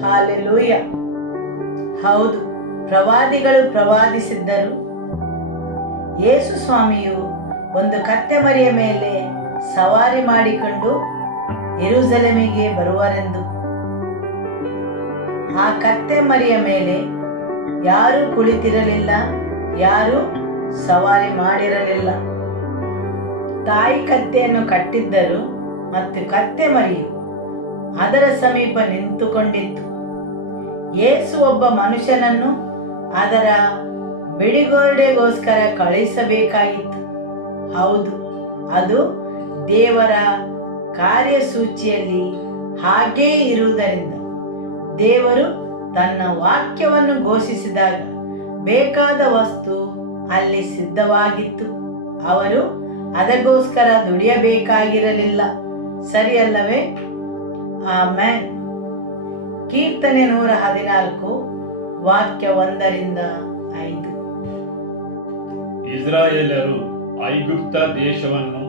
ಹಾಲೆಲೂಯ. ಹೌದು, ಪ್ರವಾದಿಗಳು ಪ್ರವಾದಿಸಿದ್ದರು, ಯೇಸು ಸ್ವಾಮಿಯು ಒಂದು ಕತ್ತೆ ಮರಿಯ ಮೇಲೆ ಸವಾರಿ ಮಾಡಿಕೊಂಡು ಯೆರೂಸಲೇಮಿಗೆ ಬರುವರೆಂದು. ಆ ಕತ್ತೆ ಮರಿಯ ಮೇಲೆ ಯಾರೂ ಕುಳಿತಿರಲಿಲ್ಲ, ಯಾರೂ ಸವಾರಿ ಮಾಡಿರಲಿಲ್ಲ. ತಾಯಿ ಕತ್ತೆಯನ್ನು ಕಟ್ಟಿದ್ದರು ಮತ್ತು ಕತ್ತೆ ಮರಿಯು ಅದರ ಸಮೀಪ ನಿಂತುಕೊಂಡಿತ್ತು. ಯೇಸು ಒಬ್ಬ ಮನುಷ್ಯನನ್ನು ಅದರ ಬಿಡಿಗೋಡೆಗೋಸ್ಕರ ಕಳುಹಿಸಬೇಕಾಗಿತ್ತು. ಹೌದು, ಅದು ದೇವರ ಕಾರ್ಯಸೂಚಿಯಲ್ಲಿ ಹಾಗೇ ಇರುವುದರಿಂದ ದೇವರು ತನ್ನ ವಾಕ್ಯವನ್ನು ಘೋಷಿಸಿದಾಗ ಬೇಕಾದ ವಸ್ತು ಅಲ್ಲಿ ಸಿದ್ಧವಾಗಿತ್ತು. ಅವರು ಅದಕ್ಕೋಸ್ಕರ ದುಡಿಯಬೇಕಾಗಿರಲಿಲ್ಲ. ಸರಿಯಲ್ಲವೇ? ಆಮೆನ್. ಕೀರ್ತನೆ 114 ವಾಕ್ಯ 1-5. ಇಸ್ರಾಯೇಲರು ಐಗುಪ್ತ ದೇಶವನ್ನು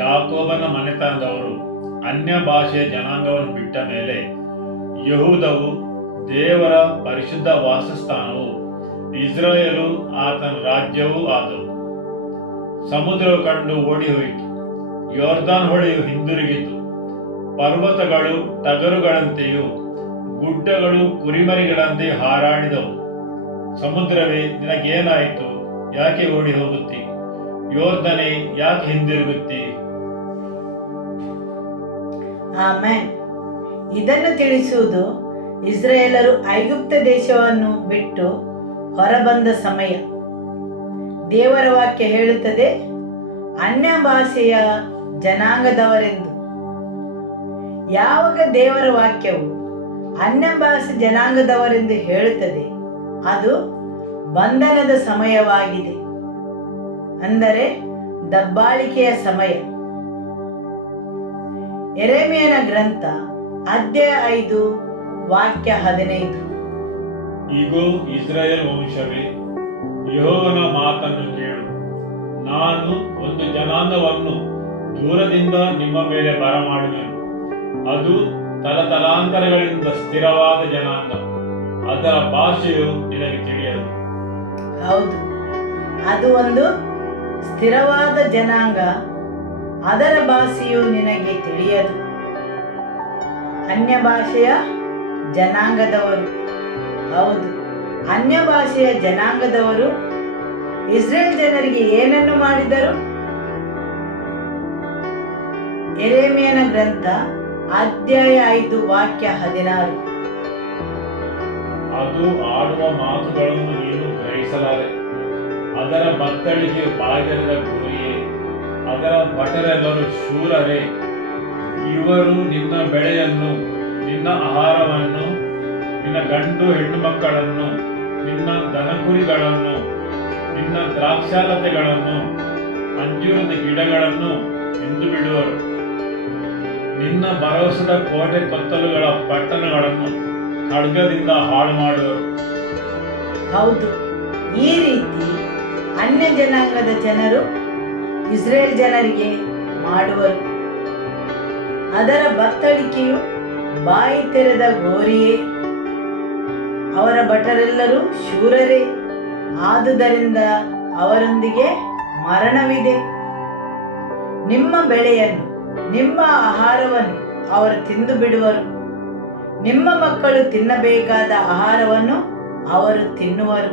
ಯಾಕೋಬನ ಮನೆತನದವರು ಅನ್ಯ ಭಾಷೆಯ ಜನಾಂಗವನ್ನು ಬಿಟ್ಟ ಮೇಲೆ ಯಹೂದವು ದೇವರ ಪರಿಶುದ್ಧ ವಾಸಸ್ಥಾನವು, ಇಸ್ರಾಯೇಲು ಆತನ ರಾಜ್ಯವೂ ಆದವು. ಸಮುದ್ರವು ಕಂಡು ಓಡಿ ಹೋಯಿತು, ಯೋರ್ದಾನ್ ಹೊಳೆಯು ಹಿಂದಿರುಗಿತು. ಪರ್ವತಗಳು ಟಗರುಗಳಂತೆಯೂ ಗುಡ್ಡಗಳು ಕುರಿಮರಿಗಳಂತೆ ಹಾರಾಡಿದವು. ಸಮುದ್ರವೇ, ನಿನಗೇನಾಯಿತು? ಯಾಕೆ ಓಡಿ ಹೋಗುತ್ತಿ? ಯೋರ್ದನೆ, ಯಾಕೆ ಹಿಂದಿರುಗುತ್ತಿ? ಆಮೆನ್. ಇದನ್ನು ತಿಳಿಸುವುದು ಇಸ್ರಾಯೇಲರು ಐಗುಪ್ತ ದೇಶವನ್ನು ಬಿಟ್ಟು ಹೊರಬಂದ ಸಮಯ. ದೇವರ ವಾಕ್ಯ ಹೇಳುತ್ತದೆ, ಅನ್ಯ ಭಾಷೆಯ ಜನಾಂಗದವರೆಂದು. ಯಾವಾಗ ದೇವರ ವಾಕ್ಯವು ಅನ್ಯ ಭಾಷೆ ಜನಾಂಗದವರೆಂದು ಹೇಳುತ್ತದೆ, ಅದು ಬಂಧನದ ಸಮಯವಾಗಿದೆ, ಅಂದರೆ ದಬ್ಬಾಳಿಕೆಯ ಸಮಯ. ಯೆರೆಮೀಯನ ಗ್ರಂಥ ಅಧ್ಯಾಯ 5 ವಾಕ್ಯ 15. ಈಗೋ ಇಸ್ರಾಯೇಲ್ ವಂಶವೇ, ಯೆಹೋವನ ಮಾತನ್ನು ಕೇಳು. ನಾನು ಒಂದು ಜನಾಂಗವನ್ನು ದೂರದಿಂದ ನಿಮ್ಮ ಮೇಲೆ ಬರಮಾಡುವೆನು. ಅದು ತಲತಲಾಂತರಗಳಿಂದ ಸ್ಥಿರವಾದ ಜನಾಂಗ, ಅದರ ಭಾಷೆಯು ನಿನಗೆ ತಿಳಿಯದು. ಹೌದು, ಅದು ಒಂದು ಸ್ಥಿರವಾದ ಜನಾಂಗ, ಅದರ ಭಾಷೆಯು ನಿನಗೆ ತಿಳಿಯದು. ಅನ್ಯ ಭಾಷೆಯ ಜನಾಂಗದವರು. ಹೌದು, ಅನ್ಯ ಭಾಷೆಯ ಜನಾಂಗದವರು ಇಸ್ರೇಲ್ ಜನರಿಗೆ ಏನನ್ನು ಮಾಡಿದರು? ಯೆರೆಮೀಯನ ಗ್ರಂಥ ಅಧ್ಯಾಯ 5 ವಾಕ್ಯ 16. ಅದು ಆಡುವ ಮಾತುಗಳನ್ನು ನೀನು ಗ್ರಹಿಸಲಾರೆ. ಅದರ ಬತ್ತಳಿಗೆ ಬಾಗಿರದ ಗೋರಿಯೇ, ಅದರ ಭಟರೆಲ್ಲರೂ ಶೂರರೇ. ಇವರು ನಿನ್ನ ಬೆಳೆಯನ್ನು, ನಿನ್ನ ಆಹಾರವನ್ನು, ನಿನ್ನ ಗಂಡು ಹೆಣ್ಣು ಮಕ್ಕಳನ್ನು, ನಿನ್ನ ದನಕುರಿಗಳನ್ನು, ನಿನ್ನ ದ್ರಾಕ್ಷಾಲತೆಗಳನ್ನು, ಅಂಜೂರದ ಗಿಡಗಳನ್ನು ತಿಂದು ಬಿಡುವರು. ನಿನ್ನ ಭರವಸದ ಕೋಟೆ ಕೊತ್ತಲುಗಳ ಪಟ್ಟಣಗಳನ್ನು ಖಡ್ಗದಿಂದ ಹಾಳು ಮಾಡುವರು. ಹೌದು, ಈ ರೀತಿ ಅನ್ಯ ಜನಾಂಗದ ಜನರು ಇಸ್ರೇಲ್ ಜನರಿಗೆ ಮಾಡುವರು. ಅದರ ಬತ್ತಳಿಕೆಯು ಬಾಯಿ ತೆರೆದ ಗೋರಿಯೇ, ಅವರ ಭಟರೆಲ್ಲರೂ ಶೂರರೇ. ಆದುದರಿಂದ ಅವರೊಂದಿಗೆ ಮರಣವಿದೆ. ನಿಮ್ಮ ಬೆಳೆಯನ್ನು, ನಿಮ್ಮ ಆಹಾರವನ್ನು ಅವರು ತಿಂದು ಬಿಡುವರು. ನಿಮ್ಮ ಮಕ್ಕಳು ತಿನ್ನಬೇಕಾದ ಆಹಾರವನ್ನು ಅವರು ತಿನ್ನುವರು.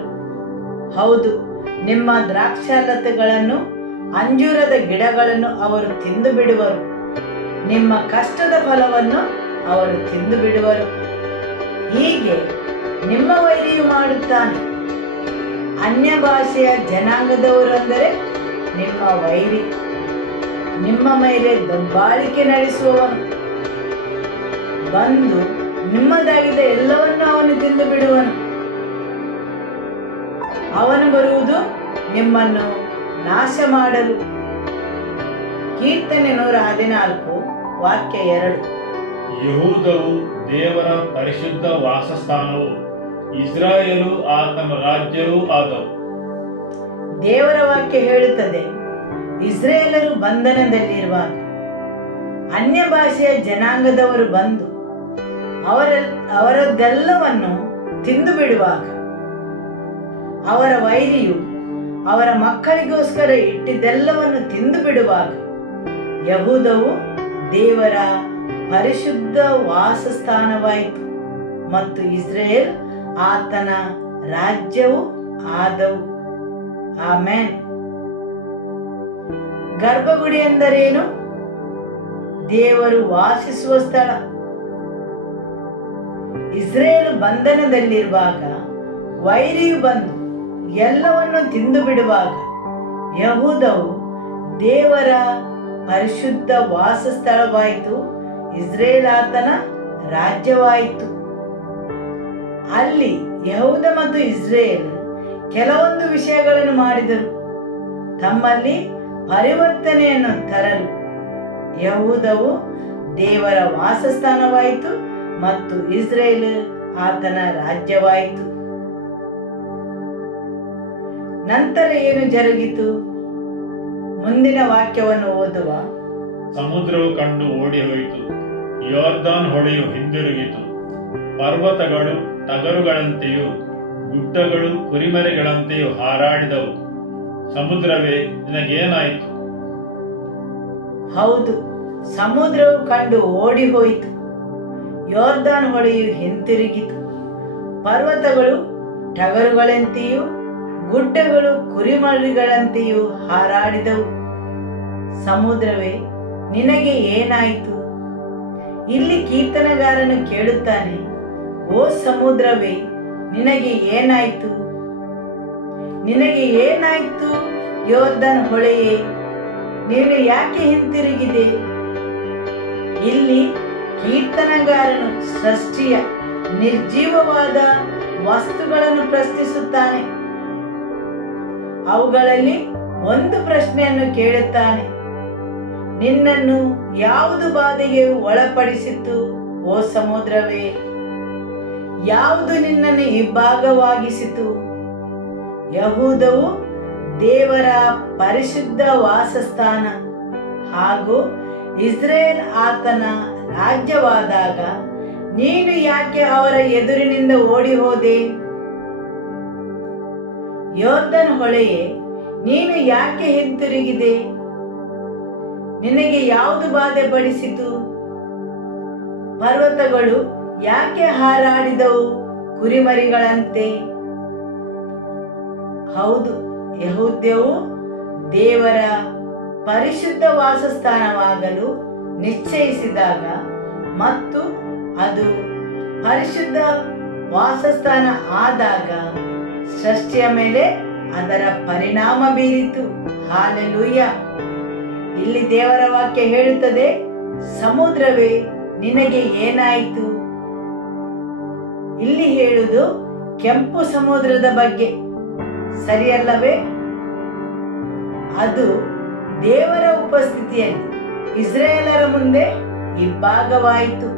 ಹೌದು, ನಿಮ್ಮ ದ್ರಾಕ್ಷಾಲತೆಗಳನ್ನು ಅಂಜೂರದ ಗಿಡಗಳನ್ನು ಅವರು ತಿಂದು ಬಿಡುವರು. ನಿಮ್ಮ ಕಷ್ಟದ ಫಲವನ್ನು ಅವರು ತಿಂದು ಬಿಡುವರು. ಹೀಗೆ ನಿಮ್ಮ ವೈರಿಯು ಮಾಡುತ್ತಾನೆ. ಅನ್ಯ ಭಾಷೆಯ ಜನಾಂಗದವರು ಅಂದರೆ ನಿಮ್ಮ ವೈರಿ, ನಿಮ್ಮ ಮೇಲೆ ದಬ್ಬಾಳಿಕೆ ನಡೆಸುವವನು ಬಂದು ನಿಮ್ಮದಾಗಿದ್ದ ಎಲ್ಲವನ್ನೂ ಅವನು ತಿಂದು ಬಿಡುವನು. ಅವನು ಬರುವುದು ನಿಮ್ಮನ್ನು ನಾಶ ಮಾಡಲು. ಕೀರ್ತನೆ 114 ವಾಕ್ಯ 2. ಯೆಹೂದವು ದೇವರ ಪರಿಶುದ್ಧ ವಾಸಸ್ಥಾನವು, ಇಸ್ರಾಯೇಲು ಆತನ ರಾಜ್ಯವೂ ಆದವು. ದೇವರ ವಾಕ್ಯ ಹೇಳುತ್ತದೆ, ಇಸ್ರೇಲರು ಬಂಧನದಲ್ಲಿರುವಾಗ ಅನ್ಯ ಭಾಷೆಯ ಜನಾಂಗದವರು ಬಂದು ಅವರದ್ದೆಲ್ಲವನ್ನು ತಿಂದು ಬಿಡುವಾಗ, ಅವರ ವೈರಿಯು ಅವರ ಮಕ್ಕಳಿಗೋಸ್ಕರ ಇಟ್ಟಿದ್ದೆಲ್ಲವನ್ನು ತಿಂದು ಬಿಡುವಾಗ, ಯೆಹೂದವು ದೇವರ ಪರಿಶುದ್ಧ ವಾಸಸ್ಥಾನವಾಯಿತು ಮತ್ತು ಇಸ್ರೇಲ್ ಆತನ ರಾಜ್ಯವು ಆದವು. ಆಮೆನ್. ಗರ್ಭಗುಡಿ ಎಂದರೇನು? ದೇವರು ವಾಸಿಸುವ ಸ್ಥಳ. ಇಸ್ರೇಲ್ ಬಂಧನದಲ್ಲಿರುವಾಗ ವೈರಿಯು ಬಂದು ಎಲ್ಲವನ್ನು ತಿಂದು ಬಿಡುವಾಗ, ಯೆಹೂದವು ದೇವರ ಪರಿಶುದ್ಧ ವಾಸಸ್ಥಳವಾಯಿತು, ಇಸ್ರೇಲ್ ಆತನ ರಾಜ್ಯವಾಯಿತು. ಅಲ್ಲಿ ಯೆಹೂದ ಮತ್ತು ಇಸ್ರೇಲ್ ಕೆಲವೊಂದು ವಿಷಯಗಳನ್ನು ಮಾಡಿದರು. ತಮ್ಮಲ್ಲಿ ಪರಿವರ್ತನೆಯನ್ನು ತರಲು ಯೆಹೂದವು ದೇವರ ವಾಸಸ್ಥಾನವಾಯಿತು ಮತ್ತು ಇಸ್ರೇಲ್ ಆತನ ರಾಜ್ಯವಾಯಿತು. ನಂತರ ಏನು ಜರುಗಿತು? ಮುಂದಿನ ವಾಕ್ಯವನ್ನು ಓದುವ. ಸಮುದ್ರವು ಕಂಡು ಓಡಿ ಹೋಯಿತು, ಯೋರ್ದಾನ್ ಹೊಳೆಯು ಹಿಂದಿರುಗಿತು. ಪರ್ವತಗಳು ಟಗರುಗಳಂತೆಯೂ ಗುಡ್ಡಗಳು ಕುರಿಮರಿಗಳಂತೆಯೂ ಹಾರಾಡಿದವು. ಸಮುದ್ರವೇ, ನಿನಗೇನಾಯಿತು? ಹೌದು, ಸಮುದ್ರವು ಕಂಡು ಓಡಿ ಹೋಯಿತು, ಯೋರ್ದಾನ್ ಹೊಳೆಯು ಹಿಂತಿರುಗಿತು. ಪರ್ವತಗಳು ಟಗರುಗಳಂತೆಯೂ ಗುಡ್ಡಗಳು ಕುರಿಮರಿಗಳಂತೆಯೂ ಹಾರಾಡಿದವು. ಸಮುದ್ರವೇ, ನಿನಗೆ ಏನಾಯಿತು? ಇಲ್ಲಿ ಕೀರ್ತನಗಾರನು ಕೇಳುತ್ತಾನೆ, ಓ ಸಮುದ್ರವೇ, ನಿನಗೆ ಏನಾಯಿತು? ನಿನಗೆ ಏನಾಯಿತು ಯೋರ್ದಾನ್ ಹೊಳೆಯೇ, ನೀನು ಯಾಕೆ ಹಿಂತಿರುಗಿದೆ? ಇಲ್ಲಿ ಕೀರ್ತನಗಾರನು ಸೃಷ್ಟಿಯ ನಿರ್ಜೀವವಾದ ವಸ್ತುಗಳನ್ನು ಪ್ರಶ್ನಿಸುತ್ತಾನೆ. ಅವುಗಳಲ್ಲಿ ಒಂದು ಪ್ರಶ್ನೆಯನ್ನು ಕೇಳುತ್ತಾನೆ. ನಿನ್ನನ್ನು ಯಾವುದು ಬಾಧೆಗೆ ಒಳಪಡಿಸಿತು ಓ ಸಮುದ್ರವೇ? ಯಾವುದು ನಿನ್ನನ್ನು ಇಬ್ಬಾಗವಾಗಿಸಿತು? ಯೆಹೂದವು ದೇವರ ಪರಿಶುದ್ಧ ವಾಸಸ್ಥಾನ ಹಾಗೂ ಇಸ್ರೇಲ್ ಆತನ ರಾಜ್ಯವಾದಾಗ ನೀನು ಯಾಕೆ ಅವರ ಎದುರಿನಿಂದ ಓಡಿ ಹೋದೆ? ಯೋರ್ದನ್ ಹೊಳೆಯೇ, ನೀನು ಯಾಕೆ ಹಿಂತಿರುಗಿದೆ? ನಿನಗೆ ಯಾವುದು ಬಾಧೆ ಪಡಿಸಿತು? ಪರ್ವತಗಳು ಯಾಕೆ ಹಾರಾಡಿದವು ಕುರಿಮರಿಗಳಂತೆ? ಹೌದು, ಯೆಹೂದ್ಯವು ದೇವರ ಪರಿಶುದ್ಧ ವಾಸಸ್ಥಾನವಾಗಲು ನಿಶ್ಚಯಿಸಿದಾಗ ಮತ್ತು ಅದು ಪರಿಶುದ್ಧ ವಾಸಸ್ಥಾನ ಆದಾಗ ಸೃಷ್ಟಿಯ ಮೇಲೆ ಅದರ ಪರಿಣಾಮ ಬೀರಿತು. ಹಾಲೆಲೂಯ. ಇಲ್ಲಿ ದೇವರ ವಾಕ್ಯ ಹೇಳುತ್ತದೆ, ಸಮುದ್ರವೇ, ನಿನಗೆ ಏನಾಯಿತು? ಇಲ್ಲಿ ಹೇಳುವುದು ಕೆಂಪು ಸಮುದ್ರದ ಬಗ್ಗೆ, ಸರಿಯಲ್ಲವೇ? ಅದು ದೇವರ ಉಪಸ್ಥಿತಿಯಲ್ಲಿ ಇಸ್ರೇಲರ ಮುಂದೆ ಇಬ್ಬಾಗವಾಯಿತು.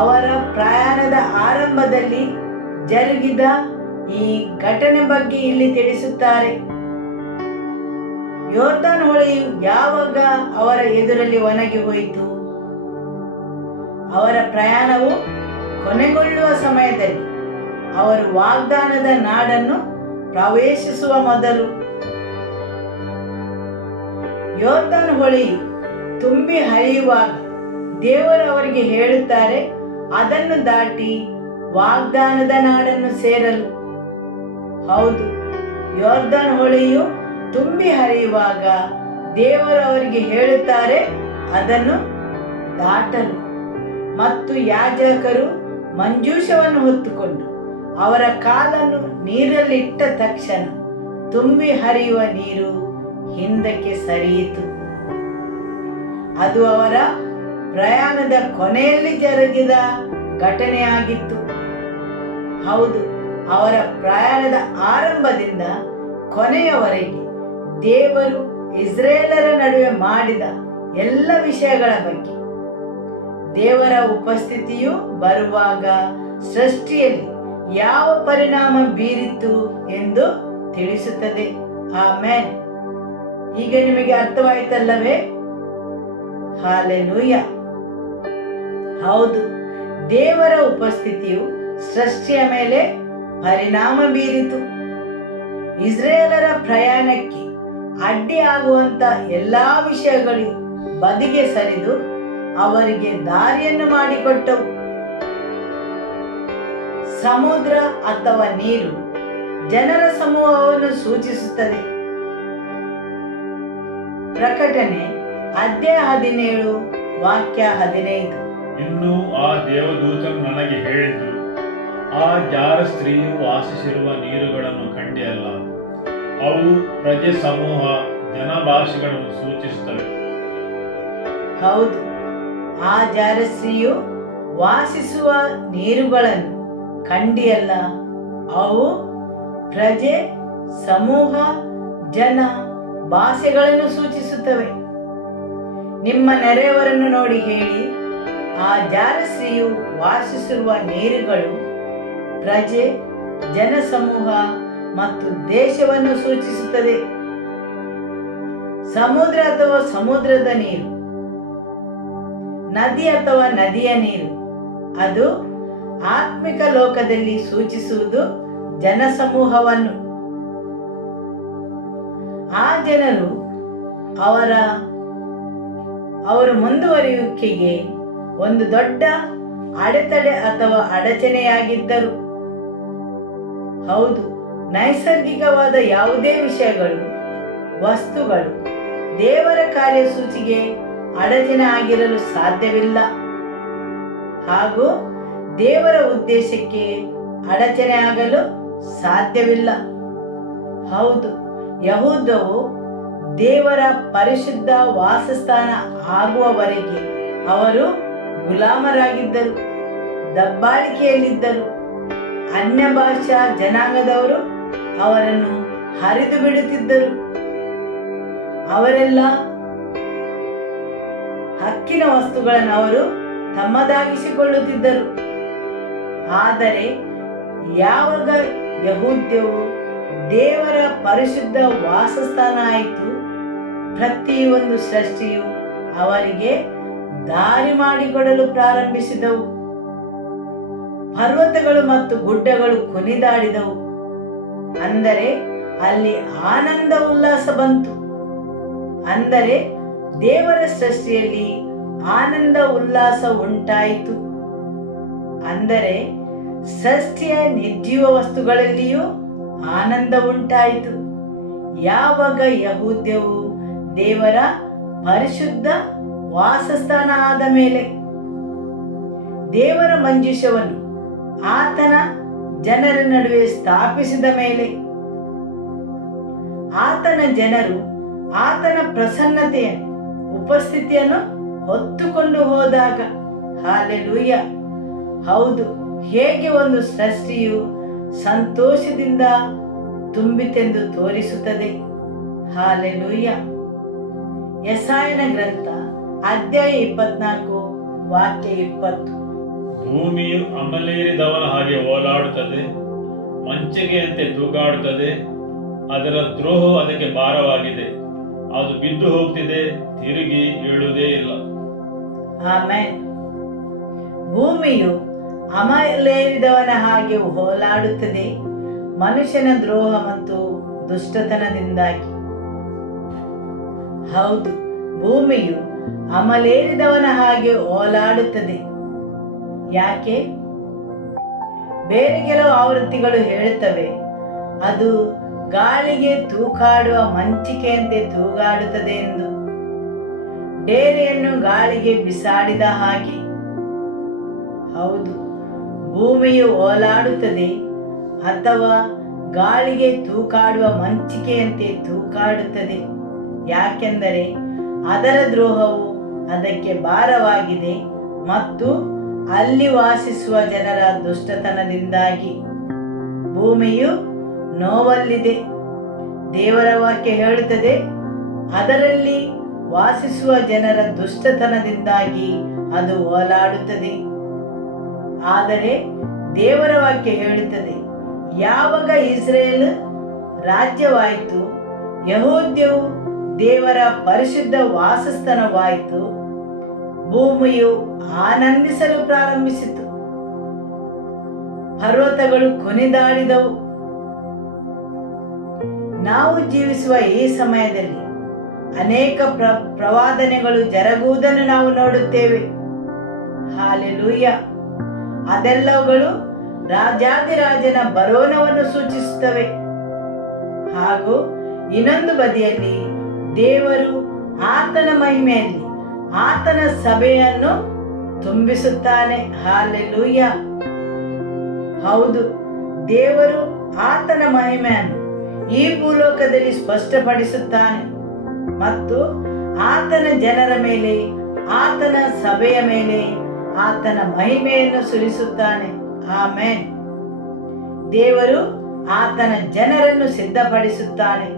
ಅವರ ಪ್ರಯಾಣದ ಆರಂಭದಲ್ಲಿ ಜರುಗಿದ ಈ ಘಟನೆ ಬಗ್ಗೆ ಇಲ್ಲಿ ತಿಳಿಸುತ್ತಾರೆ. ಯೋರ್ದಾನ್ ಹೊಳೆಯು ಯಾವಾಗ ಅವರ ಎದುರಲ್ಲಿ ಒಣಗಿ ಹೋಯಿತು? ಅವರ ಪ್ರಯಾಣವು ಕೊನೆಗೊಳ್ಳುವ ಸಮಯದಲ್ಲಿ, ಅವರು ವಾಗ್ದಾನದ ನಾಡನ್ನು ಪ್ರವೇಶಿಸುವ ಮೊದಲು. ಯೋರ್ದಾನ್ ಹೊಳೆಯು ತುಂಬಿ ಹರಿಯುವಾಗ ದೇವರು ಅವರಿಗೆ ಹೇಳುತ್ತಾರೆ, ಅದನ್ನು ದಾಟಿ ವಾಗ್ದಾನದ ನಾಡನ್ನು ಸೇರಲು. ಹೌದು, ಯೊರ್ದಾನ್ ಹೊಳೆಯು ತುಂಬಿ ಹರಿಯುವಾಗ ದೇವರು ಅವರಿಗೆ ಹೇಳುತ್ತಾರೆ ಅದನ್ನು ದಾಟಲು. ಮತ್ತು ಯಾಜಕರು ಮಂಜೂಷವನ್ನು ಹೊತ್ತುಕೊಂಡು ಅವರ ಕಾಲನ್ನು ನೀರಲ್ಲಿಟ್ಟ ತಕ್ಷಣ ತುಂಬಿ ಹರಿಯುವ ನೀರು ಹಿಂದಕ್ಕೆ ಸರಿಯಿತು. ಅದು ಅವರ ಪ್ರಯಾಣದ ಕೊನೆಯಲ್ಲಿ ಜರುಗಿದ ಘಟನೆಯಾಗಿತ್ತು. ಹೌದು, ಅವರ ಪ್ರಯಾಣದ ಆರಂಭದಿಂದ ಕೊನೆಯವರೆಗೆ ದೇವರು ಇಸ್ರೇಲರ ನಡುವೆ ಮಾಡಿದ ಎಲ್ಲ ವಿಷಯಗಳ ಬಗ್ಗೆ, ದೇವರ ಉಪಸ್ಥಿತಿಯು ಬರುವಾಗ ಸೃಷ್ಟಿಯಲ್ಲಿ ಯಾವ ಪರಿಣಾಮ ಬೀರಿತು ಎಂದು ತಿಳಿಸುತ್ತದೆ. ಆಮೆನ್. ಈಗ ನಿಮಗೆ ಅರ್ಥವಾಯಿತಲ್ಲವೇ? ಹಾಲೆಲೂಯ. ಹೌದು, ದೇವರ ಉಪಸ್ಥಿತಿಯು ಸೃಷ್ಟಿಯ ಮೇಲೆ ಪರಿಣಾಮ ಬೀರಿತು. ಇಸ್ರೇಲರ ಪ್ರಯಾಣಕ್ಕೆ ಅಡ್ಡಿಯಾಗುವಂತ ಎಲ್ಲಾ ವಿಷಯಗಳು ಬದಿಗೆ ಸರಿದು ಅವರಿಗೆ ದಾರಿಯನ್ನು ಮಾಡಿಕೊಟ್ಟವು. ಸಮುದ್ರ ಅಥವಾ ನೀರು ಜನರ ಸಮೂಹವನ್ನು ಸೂಚಿಸುತ್ತದೆ. ಪ್ರಕಟಣೆ ಅಧ್ಯಾಯ 17 ವಾಕ್ಯ 15. ಇನ್ನು ಆ ದೇವದೂತನು ನನಗೆ ಹೇಳಿದ್ದು, ಆ ಜಾರ ಸ್ತ್ರೀಯು ವಾಸಿಸಿರುವ ನೀರುಗಳನ್ನು ಕಂಡಿಯಲ್ಲ, ಅವು ಪ್ರಜೆ ಸಮೂಹ ಜನಭಾಷೆಗಳನ್ನು ಸೂಚಿಸುತ್ತವೆ. ಹೌದು, ಆ ಜಾರಸ್ತ್ರೀಯು ವಾಸಿಸುವ ನೀರುಗಳನ್ನು ಕಂಡಿಯಲ್ಲ, ಅವು ಪ್ರಜೆ ಸಮೂಹ ಜನ ಭಾಷೆಗಳನ್ನು ಸೂಚಿಸುತ್ತವೆ. ನಿಮ್ಮ ನೆರೆಯವರನ್ನು ನೋಡಿ ಹೇಳಿ, ಆ ಜಾರಸ್ತ್ರೀಯು ವಾಸಿಸಿರುವ ನೀರುಗಳು ಪ್ರಜೆ ಜನಸಮೂಹ ಮತ್ತು ದೇಶವನ್ನು ಸೂಚಿಸುತ್ತದೆ. ಸಮುದ್ರ ಅಥವಾ ಸಮುದ್ರದ ನೀರು, ನದಿ ಅಥವಾ ನದಿಯ ನೀರು, ಅದು ಆತ್ಮಿಕ ಲೋಕದಲ್ಲಿ ಸೂಚಿಸುವುದು ಜನಸಮೂಹವನ್ನು. ಆ ಜನರು ಅವರ ಮುಂದುವರಿಯುವಿಕೆಗೆ ಒಂದು ದೊಡ್ಡ ಅಡೆತಡೆ ಅಥವಾ ಅಡಚಣೆಯಾಗಿದ್ದರು. ಹೌದು, ನೈಸರ್ಗಿಕವಾದ ಯಾವುದೇ ವಿಷಯಗಳು, ವಸ್ತುಗಳು ದೇವರ ಕಾರ್ಯಸೂಚಿಗೆ ಅಡಚಣೆ ಆಗಿರಲು ಸಾಧ್ಯವಿಲ್ಲ, ಹಾಗೂ ದೇವರ ಉದ್ದೇಶಕ್ಕೆ ಅಡಚಣೆ ಆಗಲು ಸಾಧ್ಯವಿಲ್ಲ. ಹೌದು, ಯಹೂದವು ದೇವರ ಪರಿಶುದ್ಧ ವಾಸಸ್ಥಾನ ಆಗುವವರೆಗೆ ಅವರು ಗುಲಾಮರಾಗಿದ್ದರು, ದಬ್ಬಾಳಿಕೆಯಲ್ಲಿದ್ದರು. ಅನ್ಯ ಭಾಷಾ ಜನಾಂಗದವರು ಅವರನ್ನು ಹರಿದು ಬಿಡುತ್ತಿದ್ದರು. ಅವರೆಲ್ಲ ಹಕ್ಕಿನ ವಸ್ತುಗಳನ್ನು ಅವರು ತಮ್ಮದಾಗಿಸಿಕೊಳ್ಳುತ್ತಿದ್ದರು. ಆದರೆ ಯಾವಾಗ ಯಹೂದ್ಯವು ದೇವರ ಪರಿಶುದ್ಧ ವಾಸಸ್ಥಾನ ಆಯಿತು, ಪ್ರತಿಯೊಂದು ಸೃಷ್ಟಿಯು ಅವರಿಗೆ ದಾರಿ ಮಾಡಿಕೊಡಲು ಪ್ರಾರಂಭಿಸಿದವು. ಪರ್ವತಗಳು ಮತ್ತು ಗುಡ್ಡಗಳು ಕುಣಿದಾಡಿದವು. ಅಂದರೆ ಅಲ್ಲಿ ಆನಂದ ಉಲ್ಲಾಸ ಬಂತು. ಅಂದರೆ ದೇವರ ಸೃಷ್ಟಿಯಲ್ಲಿ ಆನಂದ ಉಲ್ಲಾಸ ಉಂಟಾಯಿತು. ಅಂದರೆ ಸೃಷ್ಟಿಯ ನಿರ್ಜೀವ ವಸ್ತುಗಳಲ್ಲಿಯೂ ಆನಂದ ಉಂಟಾಯಿತು. ಯಾವಾಗ ಯಹೂದ್ಯವು ದೇವರ ಪರಿಶುದ್ಧ ವಾಸಸ್ಥಾನ ಆದ ಮೇಲೆ, ದೇವರ ಮಂಜೂಷವನ್ನು ಆತನ ಜನರ ನಡುವೆ ಸ್ಥಾಪಿಸಿದ ಮೇಲೆ, ಆತನ ಜನರು ಆತನ ಪ್ರಸನ್ನತೆಯ ಉಪಸ್ಥಿತಿಯನ್ನು ಹೊತ್ತುಕೊಂಡು ಹೋದಾಗ, ಹಾಲೆಲೂಯ. ಹೌದು, ಹೇಗೆ ಒಂದು ಸೃಷ್ಟಿಯು ಸಂತೋಷದಿಂದ ತುಂಬಿತೆಂದು ತೋರಿಸುತ್ತದೆ. ಹಾಲೆಲೂಯ. ಯೆಶಾಯನ ಗ್ರಂಥ ಅಧ್ಯಾಯ 24 ವಾಕ್ಯ 20. ಭೂಮಿಯು ಅಮಲೇರಿದವನ ಹಾಗೆ ಓಲಾಡುತ್ತದೆ, ಮಂಚಿಗೆಯಂತೆ ತೂಗಾಡುತ್ತದೆ. ಅದರ ದ್ರೋಹವು ಅದಕ್ಕೆ ಭಾರವಾಗಿದೆ, ಅದು ಬಿದ್ದು ಹೋಗ್ತಿದೆ, ತಿರುಗಿ ಏಳುವುದೇ ಇಲ್ಲ. ಆಮೆನ್. ಭೂಮಿಯು ಅಮಲೇರಿದವನ ಹಾಗೆ ಹೋಲಾಡುತ್ತದೆ, ಮನುಷ್ಯನ ದ್ರೋಹ ಮತ್ತು ದುಷ್ಟತನದಿಂದಾಗಿ. ಹೌದು, ಭೂಮಿಯು ಅಮಲೇರಿದವನ ಹಾಗೆ ಓಲಾಡುತ್ತದೆ, ಯಾಕೆ? ಬೇರೆ ಕೆಲವು ಆವೃತ್ತಿಗಳು ಹೇಳುತ್ತವೆ, ಅದು ಗಾಳಿಗೆ ತೂಕಾಡುವ ಮಂಚಿಕೆಯಂತೆ ತೂಗಾಡುತ್ತದೆ ಎಂದು. ಡೇರೆಯನ್ನು ಗಾಳಿಗೆ ಬಿಸಾಡಿದ ಹಾಗೆ. ಹೌದು, ಭೂಮಿಯು ಓಲಾಡುತ್ತದೆ ಅಥವಾ ಗಾಳಿಗೆ ತೂಕಾಡುವ ಮಂಚಿಕೆಯಂತೆ ತೂಕಾಡುತ್ತದೆ. ಯಾಕೆಂದರೆ ಅದರ ದ್ರೋಹವು ಅದಕ್ಕೆ ಭಾರವಾಗಿದೆ ಮತ್ತು ಅಲ್ಲಿ ವಾಸಿಸುವ ಜನರ ದುಷ್ಟತನದಿಂದಾಗಿ ಭೂಮಿಯು ನೋವಲ್ಲಿದೆ. ದೇವರ ವಾಕ್ಯ ಹೇಳುತ್ತದೆ, ಅದರಲ್ಲಿ ವಾಸಿಸುವ ಜನರ ದುಷ್ಟತನದಿಂದಾಗಿ ಅದು ಓಲಾಡುತ್ತದೆ. ಆದರೆ ದೇವರ ವಾಕ್ಯ ಹೇಳುತ್ತದೆ, ಯಾವಾಗ ಇಸ್ರೇಲ್ ರಾಜ್ಯವಾಯಿತು, ಯೆಹೂದ್ಯವು ದೇವರ ಪರಿಶುದ್ಧ ವಾಸಸ್ಥಾನವಾಯಿತು, ಭೂಮಿಯು ಆನಂದಿಸಲು ಪ್ರಾರಂಭಿಸಿತು, ಪರ್ವತಗಳು ಕುಣಿದಾಡಿದವು. ನಾವು ಜೀವಿಸುವ ಈ ಸಮಯದಲ್ಲಿ ಅನೇಕ ಪ್ರವಾದನೆಗಳು ಜರುಗುವುದನ್ನು ನಾವು ನೋಡುತ್ತೇವೆ. ಹಾಲೆಲೂಯ! ಅದೆಲ್ಲವುಗಳು ರಾಜಾದಿರಾಜನ ಬರೋಣವನ್ನು ಸೂಚಿಸುತ್ತವೆ. ಹಾಗೂ ಇನ್ನೊಂದು ಬದಿಯಲ್ಲಿ ದೇವರು ಆತನ ಮಹಿಮೆಯಲ್ಲಿ ಆತನ ಸಭೆಯನ್ನು ತುಂಬಿಸುತ್ತಾನೆ. ಹಾಲೆಲೂಯ! ಹೌದು, ದೇವರು ಆತನ ಮಹಿಮೆಯನ್ನು ಈ ಭೂಲೋಕದಲ್ಲಿ ಸ್ಪಷ್ಟಪಡಿಸುತ್ತಾನೆ ಮತ್ತು ಆತನ ಜನರ ಮೇಲೆ, ಆತನ ಸಭೆಯ ಮೇಲೆ ಆತನ ಮಹಿಮೆಯನ್ನು ಸುರಿಸುತ್ತಾನೆ. ಆಮೆನ್. ದೇವರು ಆತನ ಜನರನ್ನು ಸಿದ್ಧಪಡಿಸುತ್ತಾನೆ.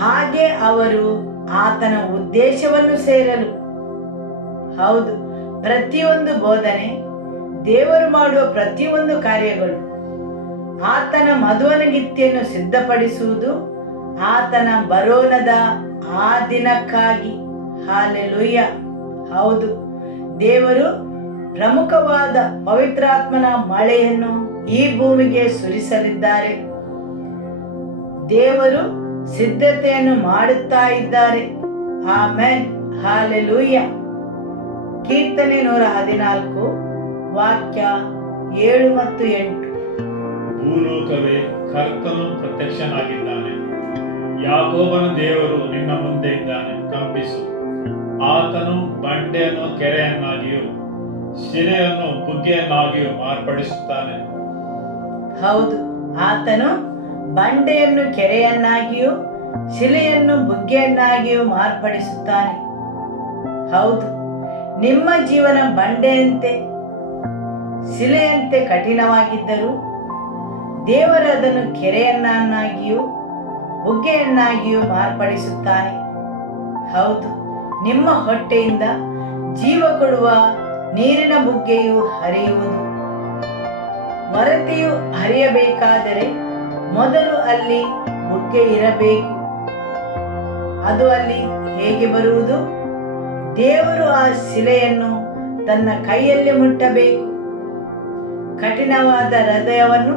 ಹಾಗೆ ಅವರು ಆತನ ಉದ್ದೇಶವನ್ನು ಸೇರಲು. ಹೌದು, ಪ್ರತಿಯೊಂದು ಬೋಧನೆ, ದೇವರು ಮಾಡುವ ಪ್ರತಿಯೊಂದು ಕಾರ್ಯಗಳು ಆತನ ಮದುವನಗಿತ್ತಿಯನ್ನು ಸಿದ್ಧಪಡಿಸುವುದು ಆತನ ಬರೋಣದ ಆ ದಿನಕ್ಕಾಗಿ. ಹಾಲೆಲೂಯ! ಹೌದು, ದೇವರು ಪ್ರಮುಖವಾದ ಪವಿತ್ರಾತ್ಮನ ಮಳೆಯನ್ನು ಈ ಭೂಮಿಗೆ ಸುರಿಸಲಿದ್ದಾರೆ. ದೇವರು ಸಿದ್ಧತೆಯನ್ನು ಮಾಡುತ್ತಾ ಇದ್ದಾರೆ. ಆಮೆನ್. ಹಾಲೆಲೂಯ! ಕೀರ್ತನೆ 114 ವಾಕ್ಯ 7 ಮತ್ತು 8. ಭೂಲೋಕವೇ ಕರ್ತನು ಪ್ರತ್ಯಕ್ಷನಾಗಿದ್ದಾನೆ. ಯಾಕೋಬನ ದೇವರು ನಿನ್ನ ಮುಂದೆ ಇದ್ದಾನೆ, ಕಂಪಿಸು. ಆತನು ಬಂಡೆಯನ್ನು ಕೆರೆಯನ್ನಾಗಿಯೂ ಶಿಲೆಯನ್ನು ಬುಗ್ಗೆಯನ್ನಾಗಿಯೂ ಮಾರ್ಪಡಿಸುತ್ತಾನೆ. ಹೌದು, ಆತನು ಬಂಡೆಯನ್ನು ಕೆರೆಯನ್ನಾಗಿಯೂ ಶಿಲೆಯನ್ನು ಬುಗ್ಗೆಯನ್ನಾಗಿಯೂ ಮಾರ್ಪಡಿಸುತ್ತಾನೆ. ಹೌದು, ನಿಮ್ಮ ಜೀವನ ಬಂಡೆಯಂತೆ ಶಿಲೆಯಂತೆ ಕಠಿಣವಾಗಿದ್ದರೂ ದೇವರು ಅದನ್ನು ಕೆರೆಯನ್ನಾಗಿಯೂ ಬುಗ್ಗೆಯನ್ನಾಗಿಯೂ ಮಾರ್ಪಡಿಸುತ್ತಾನೆ. ಹೌದು, ನಿಮ್ಮ ಹೊಟ್ಟೆಯಿಂದ ಜೀವ ಕೊಡುವ ನೀರಿನ ಬುಗ್ಗೆಯು ಹರಿಯುವುದು. ವರತೆಯು ಹರಿಯಬೇಕಾದರೆ ಮೊದಲು ಅಲ್ಲಿ ಬುಗ್ಗೆ ಇರಬೇಕು. ಅದು ಅಲ್ಲಿ ಹೇಗೆ ಬರುವುದು? ದೇವರು ಆ ಶಿಲೆಯನ್ನು ತನ್ನ ಕೈಯಲ್ಲಿ ಮುಟ್ಟಬೇಕು. ಕಠಿಣವಾದ ಹೃದಯವನ್ನು,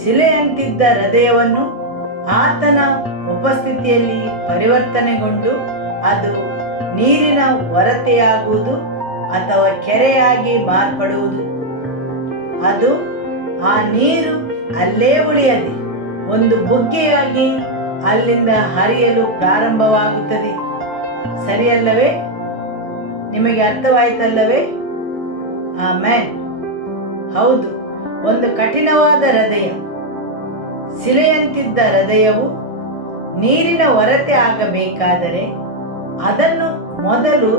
ಶಿಲೆಯಂತಿದ್ದ ಹೃದಯವನ್ನು ಆತನ ಉಪಸ್ಥಿತಿಯಲ್ಲಿ ಪರಿವರ್ತನೆಗೊಂಡು ಅದು ನೀರಿನ ಹೊರತೆಯಾಗುವುದು ಅಥವಾ ಕೆರೆಯಾಗಿ ಮಾರ್ಪಡುವುದು. ಅದು ಆ ನೀರು ಅಲ್ಲೇ ಉಳಿಯದೆ ಒಂದು ಬುಗ್ಗೆಯಾಗಿ ಅಲ್ಲಿಂದ ಹರಿಯಲು ಪ್ರಾರಂಭವಾಗುತ್ತದೆ. ಸರಿಯಲ್ಲವೇ? ನಿಮಗೆ ಅರ್ಥವಾಯಿತಲ್ಲವೇ? ಆಮೆನ್. ಹೌದು, ಒಂದು ಕಠಿಣವಾದ ಹೃದಯ, ಶಿಲೆಯಂತಿದ್ದ ಹೃದಯವು ನೀರಿನ ಹೊರತೆ ಆಗಬೇಕಾದರೆ ಅದನ್ನು ಮೊದಲು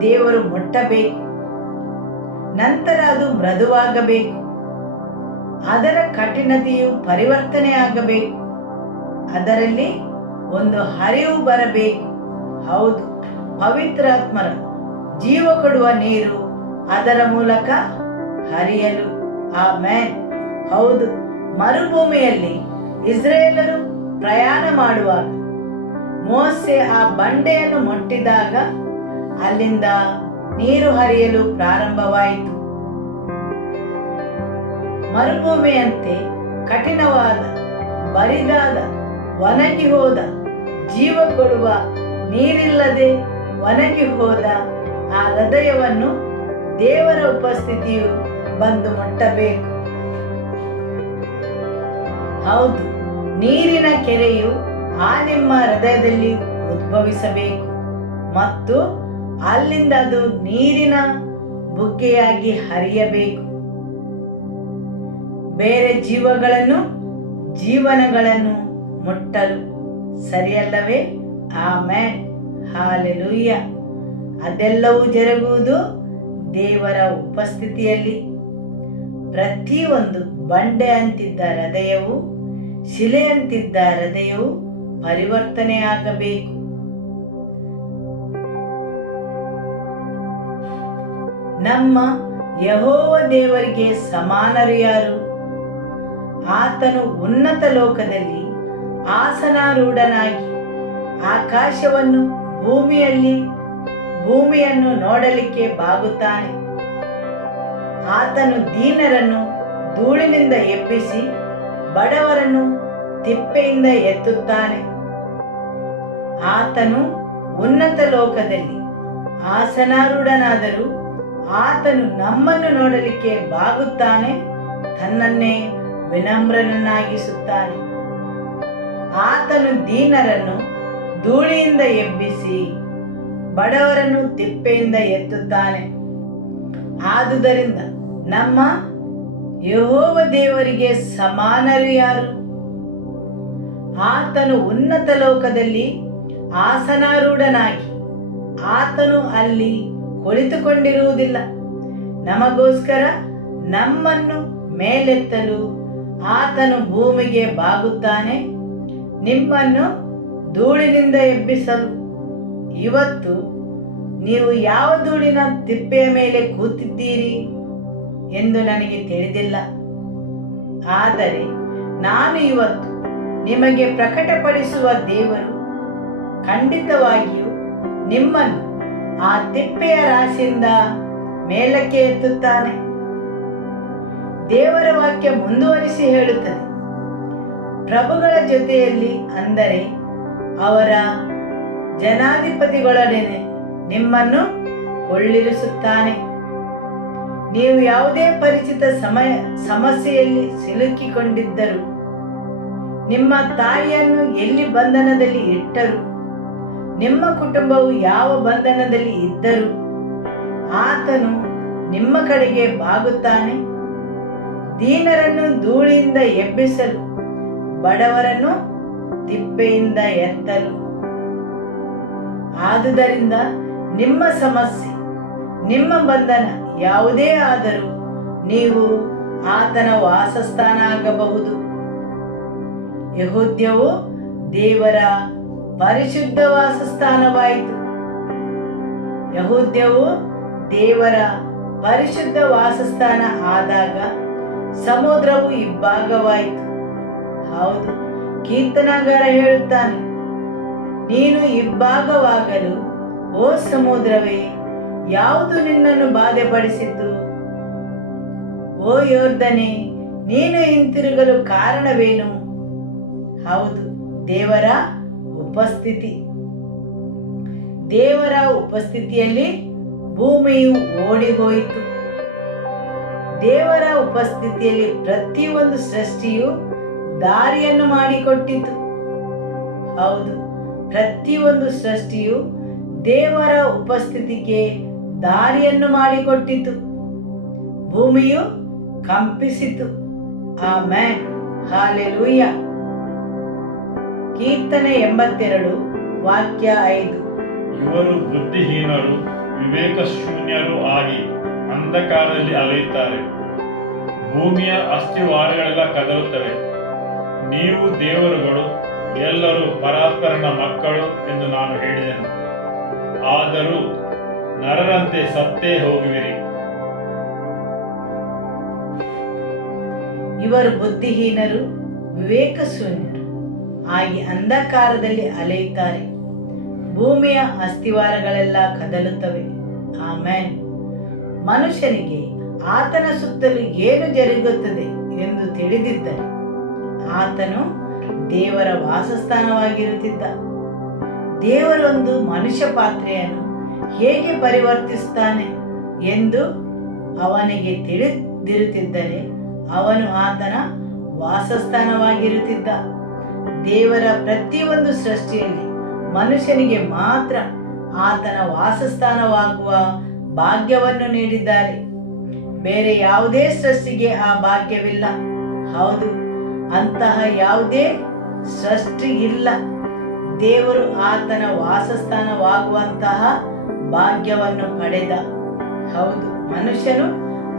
ದೇವರು ಮುಟ್ಟಬೇಕು. ನಂತರ ಅದು ಮೃದುವಾಗಬೇಕು. ಅದರ ಕಠಿಣತೆಯು ಪರಿವರ್ತನೆಯಾಗಬೇಕು. ಅದರಲ್ಲಿ ಒಂದು ಹರಿವು ಬರಬೇಕು. ಹೌದು, ಪವಿತ್ರಾತ್ಮರ ಜೀವ ಕೊಡುವ ನೀರು ಅದರ ಮೂಲಕ ಹರಿಯಲು. ಆಮೆನ್. ಹೌದು, ಮರುಭೂಮಿಯಲ್ಲಿ ಇಸ್ರೇಲರು ಪ್ರಯಾಣ ಮಾಡುವಾಗ ಮೋಸೆ ಆ ಬಂಡೆಯನ್ನು ಮುಟ್ಟಿದಾಗ ಅಲ್ಲಿಂದ ನೀರು ಹರಿಯಲು ಪ್ರಾರಂಭವಾಯಿತು. ಮರುಭೂಮಿಯಂತೆ ಕಠಿಣವಾದ, ಬರಿದಾದ, ಒಣಗಿ ಹೋದ, ಜೀವ ಕೊಡುವ ನೀರಿಲ್ಲದೆ ಒಣಗಿ ಹೋದ ಆ ಹೃದಯವನ್ನು ದೇವರ ಉಪಸ್ಥಿತಿಯು ಬಂದು ಮುಟ್ಟಬೇಕು. ಹೌದು, ನೀರಿನ ಕೆರೆಯು ನಿಮ್ಮ ಹೃದಯದಲ್ಲಿ ಉದ್ಭವಿಸಬೇಕು ಮತ್ತು ಅಲ್ಲಿಂದ ಅದು ನೀರಿನ ಬುಗ್ಗೆಯಾಗಿ ಹರಿಯಬೇಕು. ಬೇರೆ ಜೀವನಗಳನ್ನು ಮುಟ್ಟಲು. ಸರಿಯಲ್ಲವೇ? Amen, hallelujah. ಅದೆಲ್ಲವೂ ಜರುಗುವುದು ದೇವರ ಉಪಸ್ಥಿತಿಯಲ್ಲಿ. ಪ್ರತಿಯೊಂದು ಬಂಡೆ ಅಂತಿದ್ದ ಹೃದಯವು, ಶಿಲೆಯಂತಿದ್ದ ಹೃದಯವು ಪರಿವರ್ತನೆಯಾಗಬೇಕು. ನಮ್ಮ ಯೆಹೋವ ದೇವರಿಗೆ ಸಮಾನರು ಯಾರು? ಆತನು ಉನ್ನತ ಲೋಕದಲ್ಲಿ ಆಸನಾರೂಢನಾಗಿ ಆಕಾಶವನ್ನು ಭೂಮಿಯನ್ನು ನೋಡಲಿಕ್ಕೆ ಬಾಗುತ್ತಾನೆ. ಆತನು ದೀನರನ್ನು ಧೂಳಿನಿಂದ ಎಬ್ಬಿಸಿ ಬಡವರನ್ನು ತಿಪ್ಪೆಯಿಂದ ಎತ್ತುತ್ತಾನೆ. ಆತನು ಉನ್ನತ ಲೋಕದಲ್ಲಿ ಆಸನಾರೂಢನಾದರೂ ಆತನು ನಮ್ಮನ್ನು ನೋಡಲಿಕ್ಕೆ ಬಾಗುತ್ತಾನೆ, ತನ್ನನ್ನೇ ವಿನಮ್ರನನ್ನಾಗಿಸುತ್ತಾನೆ. ಆತನು ದೀನರನ್ನು ಧೂಳಿಯಿಂದ ಎಬ್ಬಿಸಿ ಬಡವರನ್ನು ತಿಪ್ಪೆಯಿಂದ ಎತ್ತುತ್ತಾನೆ. ಆದುದರಿಂದ ನಮ್ಮ ಯೆಹೋವ ದೇವರಿಗೆ ಸಮಾನರು ಯಾರು? ಆತನು ಉನ್ನತ ಲೋಕದಲ್ಲಿ ಆಸನಾರೂಢನಾಗಿ ಆತನು ಅಲ್ಲಿ ಕುಳಿತುಕೊಂಡಿರುವುದಿಲ್ಲ. ನಮಗೋಸ್ಕರ ನಮ್ಮನ್ನು ಮೇಲೆತ್ತಲು ಆತನು ಭೂಮಿಗೆ ಬಾಗುತ್ತಾನೆ, ನಿಮ್ಮನ್ನು ಧೂಳಿನಿಂದ ಎಬ್ಬಿಸಲು. ಇವತ್ತು ನೀವು ಯಾವ ಧೂಳಿನ ತಿಪ್ಪೆಯ ಮೇಲೆ ಕೂತಿದ್ದೀರಿ ಎಂದು ನನಗೆ ತಿಳಿದಿಲ್ಲ. ಆದರೆ ನಾನು ಇವತ್ತು ನಿಮಗೆ ಪ್ರಕಟಪಡಿಸುವ ದೇವರು ಖಂಡಿತವಾಗಿಯೂ ನಿಮ್ಮನ್ನು ಆ ತಿಪ್ಪೆಯ ರಾಶಿಯಿಂದ ಮೇಲಕ್ಕೆ ಎತ್ತುತ್ತಾನೆ. ದೇವರ ವಾಕ್ಯ ಮುಂದುವರಿಸಿ ಹೇಳುತ್ತದೆ, ಪ್ರಭುಗಳ ಜೊತೆಯಲ್ಲಿ, ಅಂದರೆ ಅವರ ಜನಾಧಿಪತಿಗಳೊಡನೆ ನಿಮ್ಮನ್ನು ಕೊಳ್ಳಿರಿಸುತ್ತಾನೆ. ನೀವು ಯಾವುದೇ ಪರಿಚಿತ ಸಮಸ್ಯೆಯಲ್ಲಿ ಸಿಲುಕಿಕೊಂಡಿದ್ದರು, ನಿಮ್ಮ ತಾಯಿಯನ್ನು ಎಲ್ಲಿ ಬಂಧನದಲ್ಲಿ ಇಟ್ಟರು, ನಿಮ್ಮ ಕುಟುಂಬವು ಯಾವ ಬಂಧನದಲ್ಲಿ ಇದ್ದರೂ ಆತನು ನಿಮ್ಮ ಕಡೆಗೆ ಬಾಗುತ್ತಾನೆ, ದೀನರನ್ನು ಧೂಳಿಯಿಂದ ಎಬ್ಬಿಸಲು, ಬಡವರನ್ನು ತಿಪ್ಪೆಯಿಂದ ಎತ್ತಲು. ಆದುದರಿಂದ ನಿಮ್ಮ ಸಮಸ್ಯೆ, ನಿಮ್ಮ ಬಂಧನ ಯಾವುದೇ ಆದರೂ ನೀವು ಆತನ ವಾಸಸ್ಥಾನ ಆಗಬಹುದು. ಯೆಹೂದ್ಯವು ದೇವರ ಪರಿಶುದ್ಧ ವಾಸಸ್ಥಾನವಾಯಿತು. ಯೆಹೂದ್ಯವು ದೇವರ ಪರಿಶುದ್ಧ ವಾಸಸ್ಥಾನ ಆದಾಗ ಸಮುದ್ರವು ಇಬ್ಬಾಗವಾಯಿತು. ಹೌದು, ಕೀರ್ತನಗಾರ ಹೇಳುತ್ತಾನೆ, ನೀನು ಇಬ್ಬಾಗವಾಗಲು ಓ ಸಮುದ್ರವೇ ಯಾವುದು ನಿನ್ನನ್ನು ಬಾಧೆಪಡಿಸಿತು? ಓ ಯೋರ್ದನೆ, ನೀನು ಹಿಂತಿರುಗಲು ಕಾರಣವೇನು? ಹೌದು, ದೇವರ ಉಪಸ್ಥಿತಿ. ದೇವರ ಉಪಸ್ಥಿತಿಯಲ್ಲಿ ಭೂಮಿಯು ಓಡಿಹೋಯಿತು. ದೇವರ ಉಪಸ್ಥಿತಿಯಲ್ಲಿ ಪ್ರತಿಯೊಂದು ಸೃಷ್ಟಿಯು ದಾರಿಯನ್ನು ಮಾಡಿಕೊಟ್ಟಿತು. ಹೌದು, ಪ್ರತಿಯೊಂದು ಸೃಷ್ಟಿಯು ದೇವರ ಉಪಸ್ಥಿತಿಗೆ ದಾರಿಯನ್ನು ಮಾಡಿಕೊಟ್ಟಿತು. ಭೂಮಿಯು ಕಂಪಿಸಿತು. Amen, hallelujah. ಕೀರ್ತನೆ 82 ವಾಕ್ಯ 5. ಇವರು ಬುದ್ಧಿಹೀನರು, ವಿವೇಕ ಶೂನ್ಯರು ಆಗಿ ಅಂಧಕಾರದಲ್ಲಿ ಅಲೆಯುತ್ತಾರೆ. ಭೂಮಿಯ ಅಸ್ಥಿವಾರಗಳೆಲ್ಲ ಕದಲುತ್ತವೆ. ನೀವು ದೇವರುಗಳು, ಎಲ್ಲರೂ ಪರಾತ್ಪರನ ಮಕ್ಕಳು ಎಂದು ನಾನು ಹೇಳಿದೆನು. ಆದರೂ ನರರಂತೆ ಸತ್ತೇ ಹೋಗುವಿರಿ. ಇವರು ಬುದ್ಧಿಹೀನರು, ವಿವೇಕ ಶೂನ್ಯರು ಆಗಿ ಅಂಧಕಾರದಲ್ಲಿ ಅಲೆಯುತ್ತಾರೆ. ಭೂಮಿಯ ಅಸ್ಥಿವಾರಗಳೆಲ್ಲ ಕದಲುತ್ತವೆ. ಆಮೆನ್. ಮನುಷ್ಯನಿಗೆ ಆತನ ಸುತ್ತಲೂ ಏನು ಜರುಗುತ್ತದೆ ಎಂದು ತಿಳಿದಿದ್ದರೆ ಆತನು ದೇವರ ವಾಸಸ್ಥಾನವಾಗಿರುತ್ತಿದ್ದ. ದೇವರೊಂದು ಮನುಷ್ಯ ಪಾತ್ರೆಯನ್ನು ಹೇಗೆ ಪರಿವರ್ತಿಸುತ್ತಾನೆ ಎಂದು ಅವನಿಗೆ ತಿಳಿದಿರುತ್ತಿದ್ದರೆ ಅವನು ಆತನ ವಾಸಸ್ಥಾನವಾಗಿರುತ್ತಿದ್ದ. ದೇವರ ಪ್ರತಿಯೊಂದು ಸೃಷ್ಟಿಯಲ್ಲಿ ಮನುಷ್ಯನಿಗೆ ಮಾತ್ರ ಆತನ ವಾಸಸ್ಥಾನವಾಗುವ ಭಾಗ್ಯವನ್ನು ನೀಡಿದ್ದಾರೆ. ಬೇರೆ ಯಾವುದೇ ಸೃಷ್ಟಿಗೆ ಆ ಭಾಗ್ಯವಿಲ್ಲ. ಹೌದು, ಅಂತಹ ಯಾವುದೇ ಸೃಷ್ಟಿ ಇಲ್ಲ. ದೇವರು ಆತನ ವಾಸಸ್ಥಾನವಾಗುವಂತಹ ಭಾಗ್ಯವನ್ನು ಪಡೆದ. ಹೌದು, ಮನುಷ್ಯನು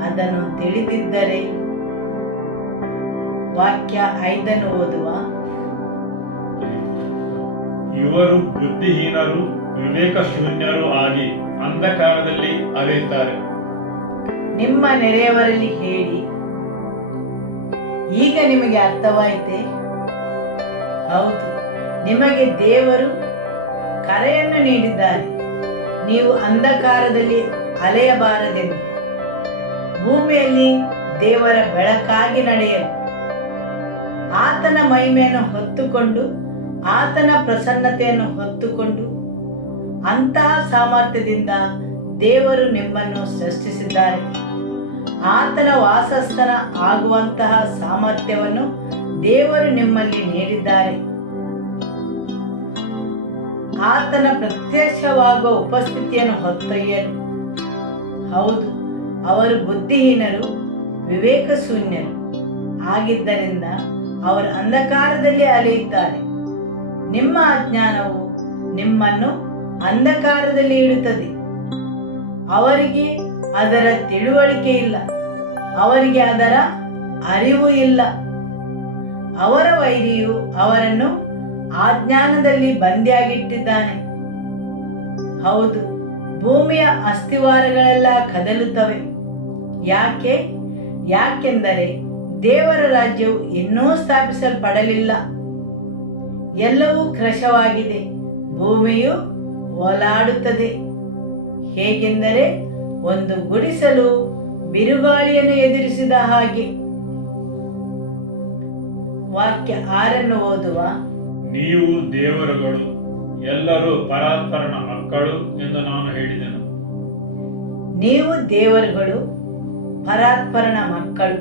ಅದನ್ನು ತಿಳಿದಿದ್ದರೆ. ವಾಕ್ಯ 5 ಓದುವ. ಇವರು ಬುದ್ಧಿಹೀನರು, ವಿವೇಕ ಶೂನ್ಯರು ಆಗಿ ಅಂಧಕಾರದಲ್ಲಿ ಅಲೆಯುತ್ತಾರೆ. ನಿಮ್ಮ ನೆರೆಯವರಲ್ಲಿ ಹೇಳಿ, ಈಗ ನಿಮಗೆ ಅರ್ಥವಾಯಿತೆ? ಹೌದು, ನಿಮಗೆ ದೇವರು ಕರೆಯನ್ನು ನೀಡಿದ್ದಾರೆ. ನೀವು ಅಂಧಕಾರದಲ್ಲಿ ಅಲೆಯಬಾರದೆಂದು, ಭೂಮಿಯಲ್ಲಿ ದೇವರ ಬೆಳಕಾಗಿ ನಡೆಯಲು, ಆತನ ಮಹಿಮೆಯನ್ನು ಹೊತ್ತುಕೊಂಡು, ಆತನ ಪ್ರಸನ್ನತೆಯನ್ನು ಹೊತ್ತುಕೊಂಡು, ಅಂತಹ ಸಾಮರ್ಥ್ಯದಿಂದ ದೇವರು ನಿಮ್ಮನ್ನು ಸೃಷ್ಟಿಸಿದ್ದಾರೆ. ಆತನ ವಾಸಸ್ಥಾನ ಆಗುವಂತಹ ಸಾಮರ್ಥ್ಯವನ್ನು ದೇವರು ನಿಮ್ಮಲ್ಲಿ ನೀಡಿದ್ದಾರೆ. ಆತನ ಪ್ರತ್ಯಕ್ಷವಾಗುವ ಉಪಸ್ಥಿತಿಯನ್ನು ಹೊತ್ತೊಯ್ಯಲು. ಹೌದು, ಅವರು ಬುದ್ಧಿಹೀನರು, ವಿವೇಕ ಶೂನ್ಯರು ಆಗಿದ್ದರಿಂದ ಅವರು ಅಂಧಕಾರದಲ್ಲಿ ಅಲೆಯುತ್ತಾರೆ. ನಿಮ್ಮ ಅಜ್ಞಾನವು ನಿಮ್ಮನ್ನು ಅಂಧಕಾರದಲ್ಲಿ ಇಡುತ್ತದೆ. ಅವರಿಗೆ ಅದರ ತಿಳುವಳಿಕೆ ಇಲ್ಲ, ಅವರಿಗೆ ಅದರ ಅರಿವು ಇಲ್ಲ. ಅವರ ವೈರಿಯು ಅವರನ್ನು ಅಜ್ಞಾನದಲ್ಲಿ ಬಂದಿಯಾಗಿಟ್ಟಿದ್ದಾನೆ. ಹೌದು, ಭೂಮಿಯ ಅಸ್ಥಿವಾರಗಳೆಲ್ಲ ಕದಲುತ್ತವೆ. ಯಾಕೆಂದರೆ ದೇವರ ರಾಜ್ಯವು ಇನ್ನೂ ಸ್ಥಾಪಿಸಲ್ಪಡಲಿಲ್ಲ. ಎಲ್ಲವೂ ಕ್ರಶವಾಗಿದೆ, ಭೂಮಿಯು ಓಲಾಡುತ್ತದೆ. ಹೇಗೆಂದರೆ ಒಂದು ಗುಡಿಸಲು ಬಿರುಗಾಳಿಯನ್ನು ಎದುರಿಸಿದ ಹಾಗೆ. ವಾಕ್ಯ 6 ಓದುವ. ನೀವು ದೇವರುಗಳು, ಎಲ್ಲರೂ ಪರಾತ್ಪರನ ಮಕ್ಕಳು ಎಂದು ನಾನು ಹೇಳಿದೆನು. ನೀವು ದೇವರುಗಳು, ಪರಾತ್ಪರನ ಮಕ್ಕಳು.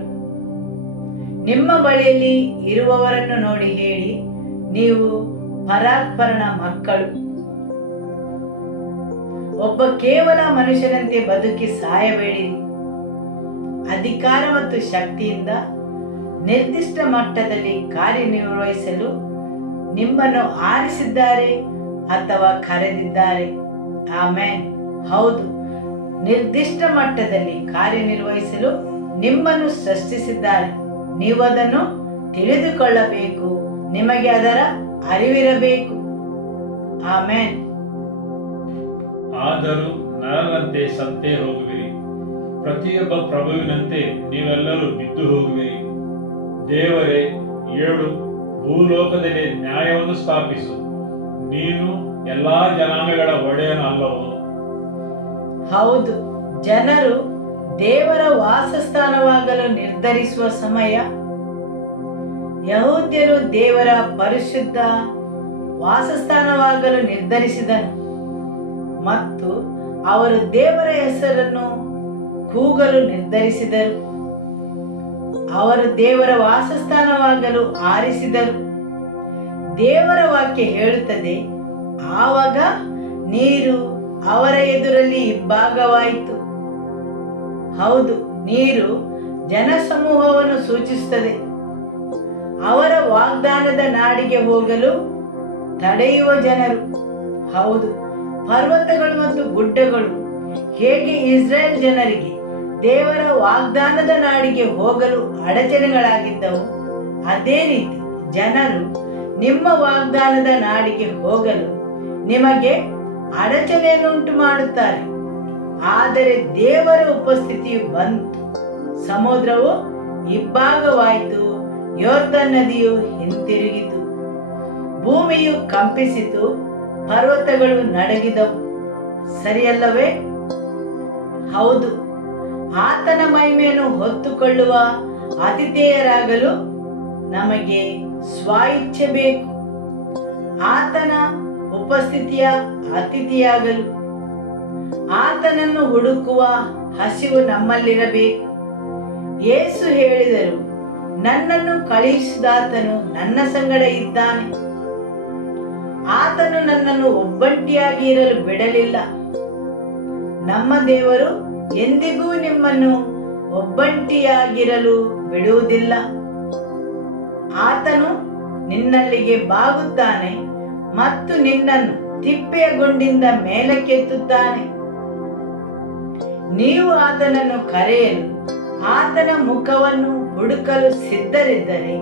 ನಿಮ್ಮ ಬಳಿಯಲ್ಲಿ ಇರುವವರನ್ನು ನೋಡಿ ಹೇಳಿ, ನೀವು ಪರಾತ್ಪರನ ಮಕ್ಕಳು. ಒಬ್ಬ ಕೇವಲ ಮನುಷ್ಯನಂತೆ ಬದುಕಿ ಸಾಯಬೇಡಿರಿ. ಅಧಿಕಾರ ಮತ್ತು ಶಕ್ತಿಯಿಂದ ನಿರ್ದಿಷ್ಟ ಮಟ್ಟದಲ್ಲಿ ಕಾರ್ಯನಿರ್ವಹಿಸಲು ನಿಮ್ಮನ್ನು ಆರಿಸಿದ್ದಾರೆ ಅಥವಾ ಕರೆದಿದ್ದಾರೆ. ಆಮೆನ್. ಹೌದು, ನಿರ್ದಿಷ್ಟ ಮಟ್ಟದಲ್ಲಿ ಕಾರ್ಯನಿರ್ವಹಿಸಲು ನಿಮ್ಮನ್ನು ಸೃಷ್ಟಿಸಿದ್ದಾರೆ. ನೀವು ಅದನ್ನು ತಿಳಿದುಕೊಳ್ಳಬೇಕು, ನಿಮಗೆ ಅದರ ಅರಿವಿರಬೇಕು. ಆಮೆನ್. ಆದರೂ ನರರಂತೆ ಸತ್ತೇ ಹೋಗುವಿರಿ, ಪ್ರತಿಯೊಬ್ಬ ಪ್ರಭುವಿನಂತೆ ನೀವೆಲ್ಲರೂ ಬಿದ್ದು ಹೋಗುವಿರಿ. ದೇವರೇ, ಏಳು, ಭೂಲೋಕದಲ್ಲಿ ನ್ಯಾಯವನ್ನು ಸ್ಥಾಪಿಸು. ನೀನು ಎಲ್ಲಾ ಜನಾಂಗಗಳ ಒಡೆಯನು ಅಲ್ಲವೋ? ಹೌದು, ಜನರು ದೇವರ ವಾಸಸ್ಥಾನವಾಗಲು ನಿರ್ಧರಿಸುವ ಸಮಯ. ಯಹೂದ್ಯರು ದೇವರ ಪರಿಶುದ್ಧ ವಾಸಸ್ಥಾನವಾಗಲು ನಿರ್ಧರಿಸಿದನು ಮತ್ತು ಅವರು ದೇವರ ಹೆಸರನ್ನು ಕೂಗಲು ನಿರ್ಧರಿಸಿದರು. ಅವರು ದೇವರ ವಾಸಸ್ಥಾನವಾಗಲು ಆರಿಸಿದರು. ದೇವರ ವಾಕ್ಯ ಹೇಳುತ್ತದೆ, ಆವಾಗ ನೀರು ಅವರ ಎದುರಲ್ಲಿ ಇಬ್ಬಾಗವಾಯಿತು. ಹೌದು, ನೀರು ಜನಸಮೂಹವನ್ನು ಸೂಚಿಸುತ್ತದೆ. ಅವರ ವಾಗ್ದಾನದ ನಾಡಿಗೆ ಹೋಗಲು ತಡೆಯುವ ಜನರು. ಹೌದು, ಪರ್ವತಗಳು ಮತ್ತು ಗುಡ್ಡಗಳು ಹೇಗೆ ಇಸ್ರೇಲ್ ಜನರಿಗೆ ದೇವರ ವಾಗ್ದಾನದ ನಾಡಿಗೆ ಹೋಗಲು ಅಡಚಣೆಗಳಾಗಿದ್ದವು, ಅದೇ ರೀತಿ ಜನರು ನಿಮ್ಮ ವಾಗ್ದಾನದ ನಾಡಿಗೆ ಹೋಗಲು ನಿಮಗೆ ಅಡಚಣೆಯನ್ನುಂಟು ಮಾಡುತ್ತಾರೆ. ಆದರೆ ದೇವರ ಉಪಸ್ಥಿತಿಯು ಬಂತು, ಸಮುದ್ರವು ಇಬ್ಬಾಗವಾಯಿತು, ಯೋರ್ದನ್ ನದಿಯು ಹಿಂತಿರುಗಿತು, ಭೂಮಿಯು ಕಂಪಿಸಿತು, ಪರ್ವತಗಳು ನಡಗಿದವು. ಸರಿಯಲ್ಲವೇ? ಹೌದು, ಆತನ ಮಹಿಮೆಯನ್ನು ಹೊತ್ತುಕೊಳ್ಳುವ ಆತಿಥೇಯರಾಗಲು ನಮಗೆ ಸ್ವಇಚ್ಛೆ ಬೇಕು. ಆತನ ಉಪಸ್ಥಿತಿಯ ಅತಿಥಿಯಾಗಲು ಆತನನ್ನು ಹುಡುಕುವ ಹಸಿವು ನಮ್ಮಲ್ಲಿರಬೇಕು. ಯೇಸು ಹೇಳಿದರು, ನನ್ನನ್ನು ಕಳುಹಿಸಿದಾತನು ನನ್ನ ಸಂಗಡ ಇದ್ದಾನೆ. ಆತನು ನನ್ನನ್ನು ಒಬ್ಬಂಟಿಯಾಗಿ ಇರಲು ಬಿಡಲಿಲ್ಲ. ನಮ್ಮ ದೇವರು ಎಂದಿಗೂ ನಿಮ್ಮನ್ನು ಒಬ್ಬಂಟಿಯಾಗಿರಲು ಬಿಡುವುದಿಲ್ಲ. ಆತನು ನಿನ್ನಲ್ಲಿಗೆ ಬಾಗುತ್ತಾನೆ ಮತ್ತು ನಿನ್ನನ್ನು ತಿಪ್ಪೆಯ ಗುಂಡಿಂದ ಮೇಲಕ್ಕೆತ್ತುತ್ತಾನೆ. ನೀವು ಆತನನ್ನು ಕರೆಯಲು, ಆತನ ಮುಖವನ್ನು ಹುಡುಕಲು ಸಿದ್ಧರಿದ್ದರೆ,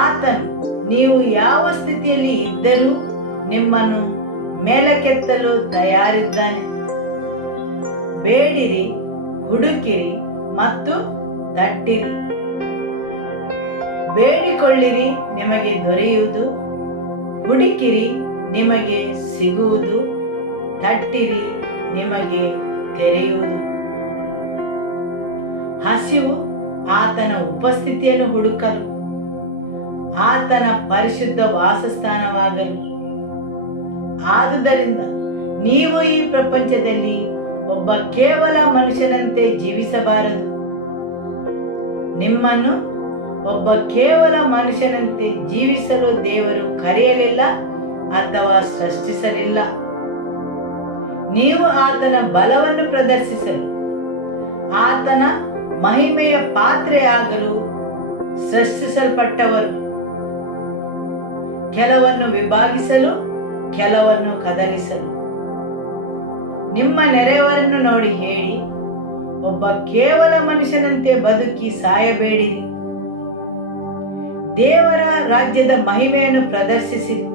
ಆತನು ನೀವು ಯಾವ ಸ್ಥಿತಿಯಲ್ಲಿ ಇದ್ದರೂ ನಿಮ್ಮನ್ನು ಮೇಲಕ್ಕೆತ್ತಲು ತಯಾರಿದ್ದಾನೆ. ಬೇಡಿರಿ, ಹುಡುಕಿರಿ ಮತ್ತು ತಟ್ಟಿರಿ. ಬೇಡಿಕೊಳ್ಳಿರಿ, ನಿಮಗೆ ದೊರೆಯುವುದು. ಹುಡುಕಿರಿ, ನಿಮಗೆ ಸಿಗುವುದು. ತಟ್ಟಿರಿ, ನಿಮಗೆ ತೆರೆಯುವುದು. ಹಸಿವು ಆತನ ಉಪಸ್ಥಿತಿಯನ್ನು ಹುಡುಕಲು, ಆತನ ಪರಿಶುದ್ಧ ವಾಸಸ್ಥಾನವಾಗಲು. ಆದುದರಿಂದ ನೀವು ಈ ಪ್ರಪಂಚದಲ್ಲಿ ಒಬ್ಬ ಕೇವಲ ಮನುಷ್ಯನಂತೆ ಜೀವಿಸಬಾರದು. ನಿಮ್ಮನ್ನು ಒಬ್ಬ ಕೇವಲ ಮನುಷ್ಯನಂತೆ ಜೀವಿಸಲು ದೇವರು ಕರೆಯಲಿಲ್ಲ ಅಥವಾ ಸೃಷ್ಟಿಸಲಿಲ್ಲ. ನೀವು ಆತನ ಬಲವನ್ನು ಪ್ರದರ್ಶಿಸಲು, ಆತನ ಮಹಿಮೆಯ ಪಾತ್ರೆಯಾಗಲು ಸೃಷ್ಟಿಸಲ್ಪಟ್ಟವರು. ಕೆಲವನ್ನು ವಿಭಾಗಿಸಲು, ಕೆಲವನ್ನು ಕದಲಿಸಲು. ನಿಮ್ಮ ನೆರೆಯವರನ್ನು ನೋಡಿ ಹೇಳಿ, ಒಬ್ಬ ಕೇವಲ ಮನುಷ್ಯನಂತೆ ಬದುಕಿ ಸಾಯಬೇಡಿರಿ. ದೇವರ ರಾಜ್ಯದ ಮಹಿಮೆಯನ್ನು ಪ್ರದರ್ಶಿಸಿರಿ.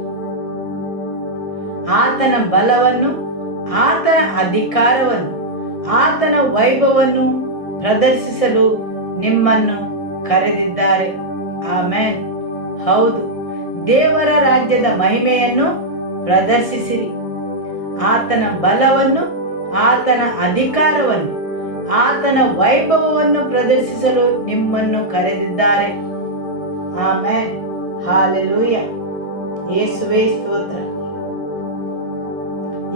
ಆತನ ಬಲವನ್ನು, ಆತನ ಅಧಿಕಾರವನ್ನು, ಆತನ ವೈಭವವನ್ನು ಪ್ರದರ್ಶಿಸಲು ನಿಮ್ಮನ್ನು ಕರೆದಿದ್ದಾರೆ. ಆಮೆನ್. ಹೌದು, ದೇವರ ರಾಜ್ಯದ ಮಹಿಮೆಯನ್ನು ಪ್ರದರ್ಶಿಸಿರಿ. ಆತನ ಬಲವನ್ನು, ಆತನ ಅಧಿಕಾರವನ್ನು, ಆತನ ವೈಭವವನ್ನು ಪ್ರದರ್ಶಿಸಲು ನಿಮ್ಮನ್ನು ಕರೆದಿದ್ದಾರೆ. ಆಮೆನ್. ಹಾಲೆಲೂಯ. ಯೇಸುವೇ ಸ್ತೋತ್ರ.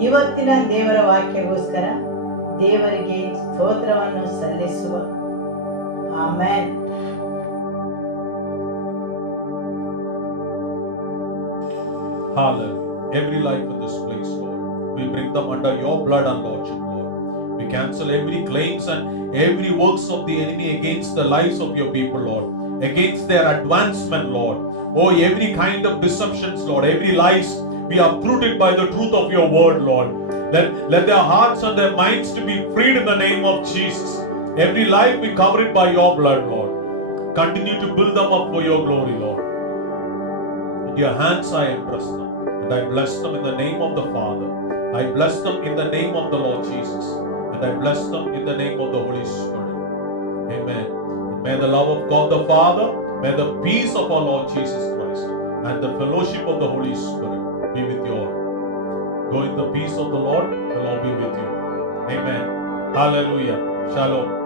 ಇವತ್ತಿನ ದೇವರ ವಾಕ್ಯಗೋಸ್ಕರ ದೇವರಿಗೆ ಸ್ತೋತ್ರವನ್ನು ಸಲ್ಲಿಸುವ. Amen. Hallelujah. Every life in this place, Lord, we bring them under your blood and lordship, Lord. We cancel every claims and every works of the enemy against the lives of your people, Lord, against their advancement, Lord. Oh, every kind of deceptions, Lord, every lies, we are uprooted by the truth of your word, Lord. Let their hearts and their minds to be freed in the name of Jesus. Every life we cover it by your blood, Lord. Continue to build them up for your glory, Lord. In your hands I entrust them, and I bless them in the name of the Father. I bless them in the name of the Lord Jesus, and I bless them in the name of the Holy Spirit. Amen. And may the love of God the Father, may the peace of our Lord Jesus Christ, and the fellowship of the Holy Spirit be with you all. Go in the peace of the Lord, the Lord be with you. Amen. Hallelujah. Shalom.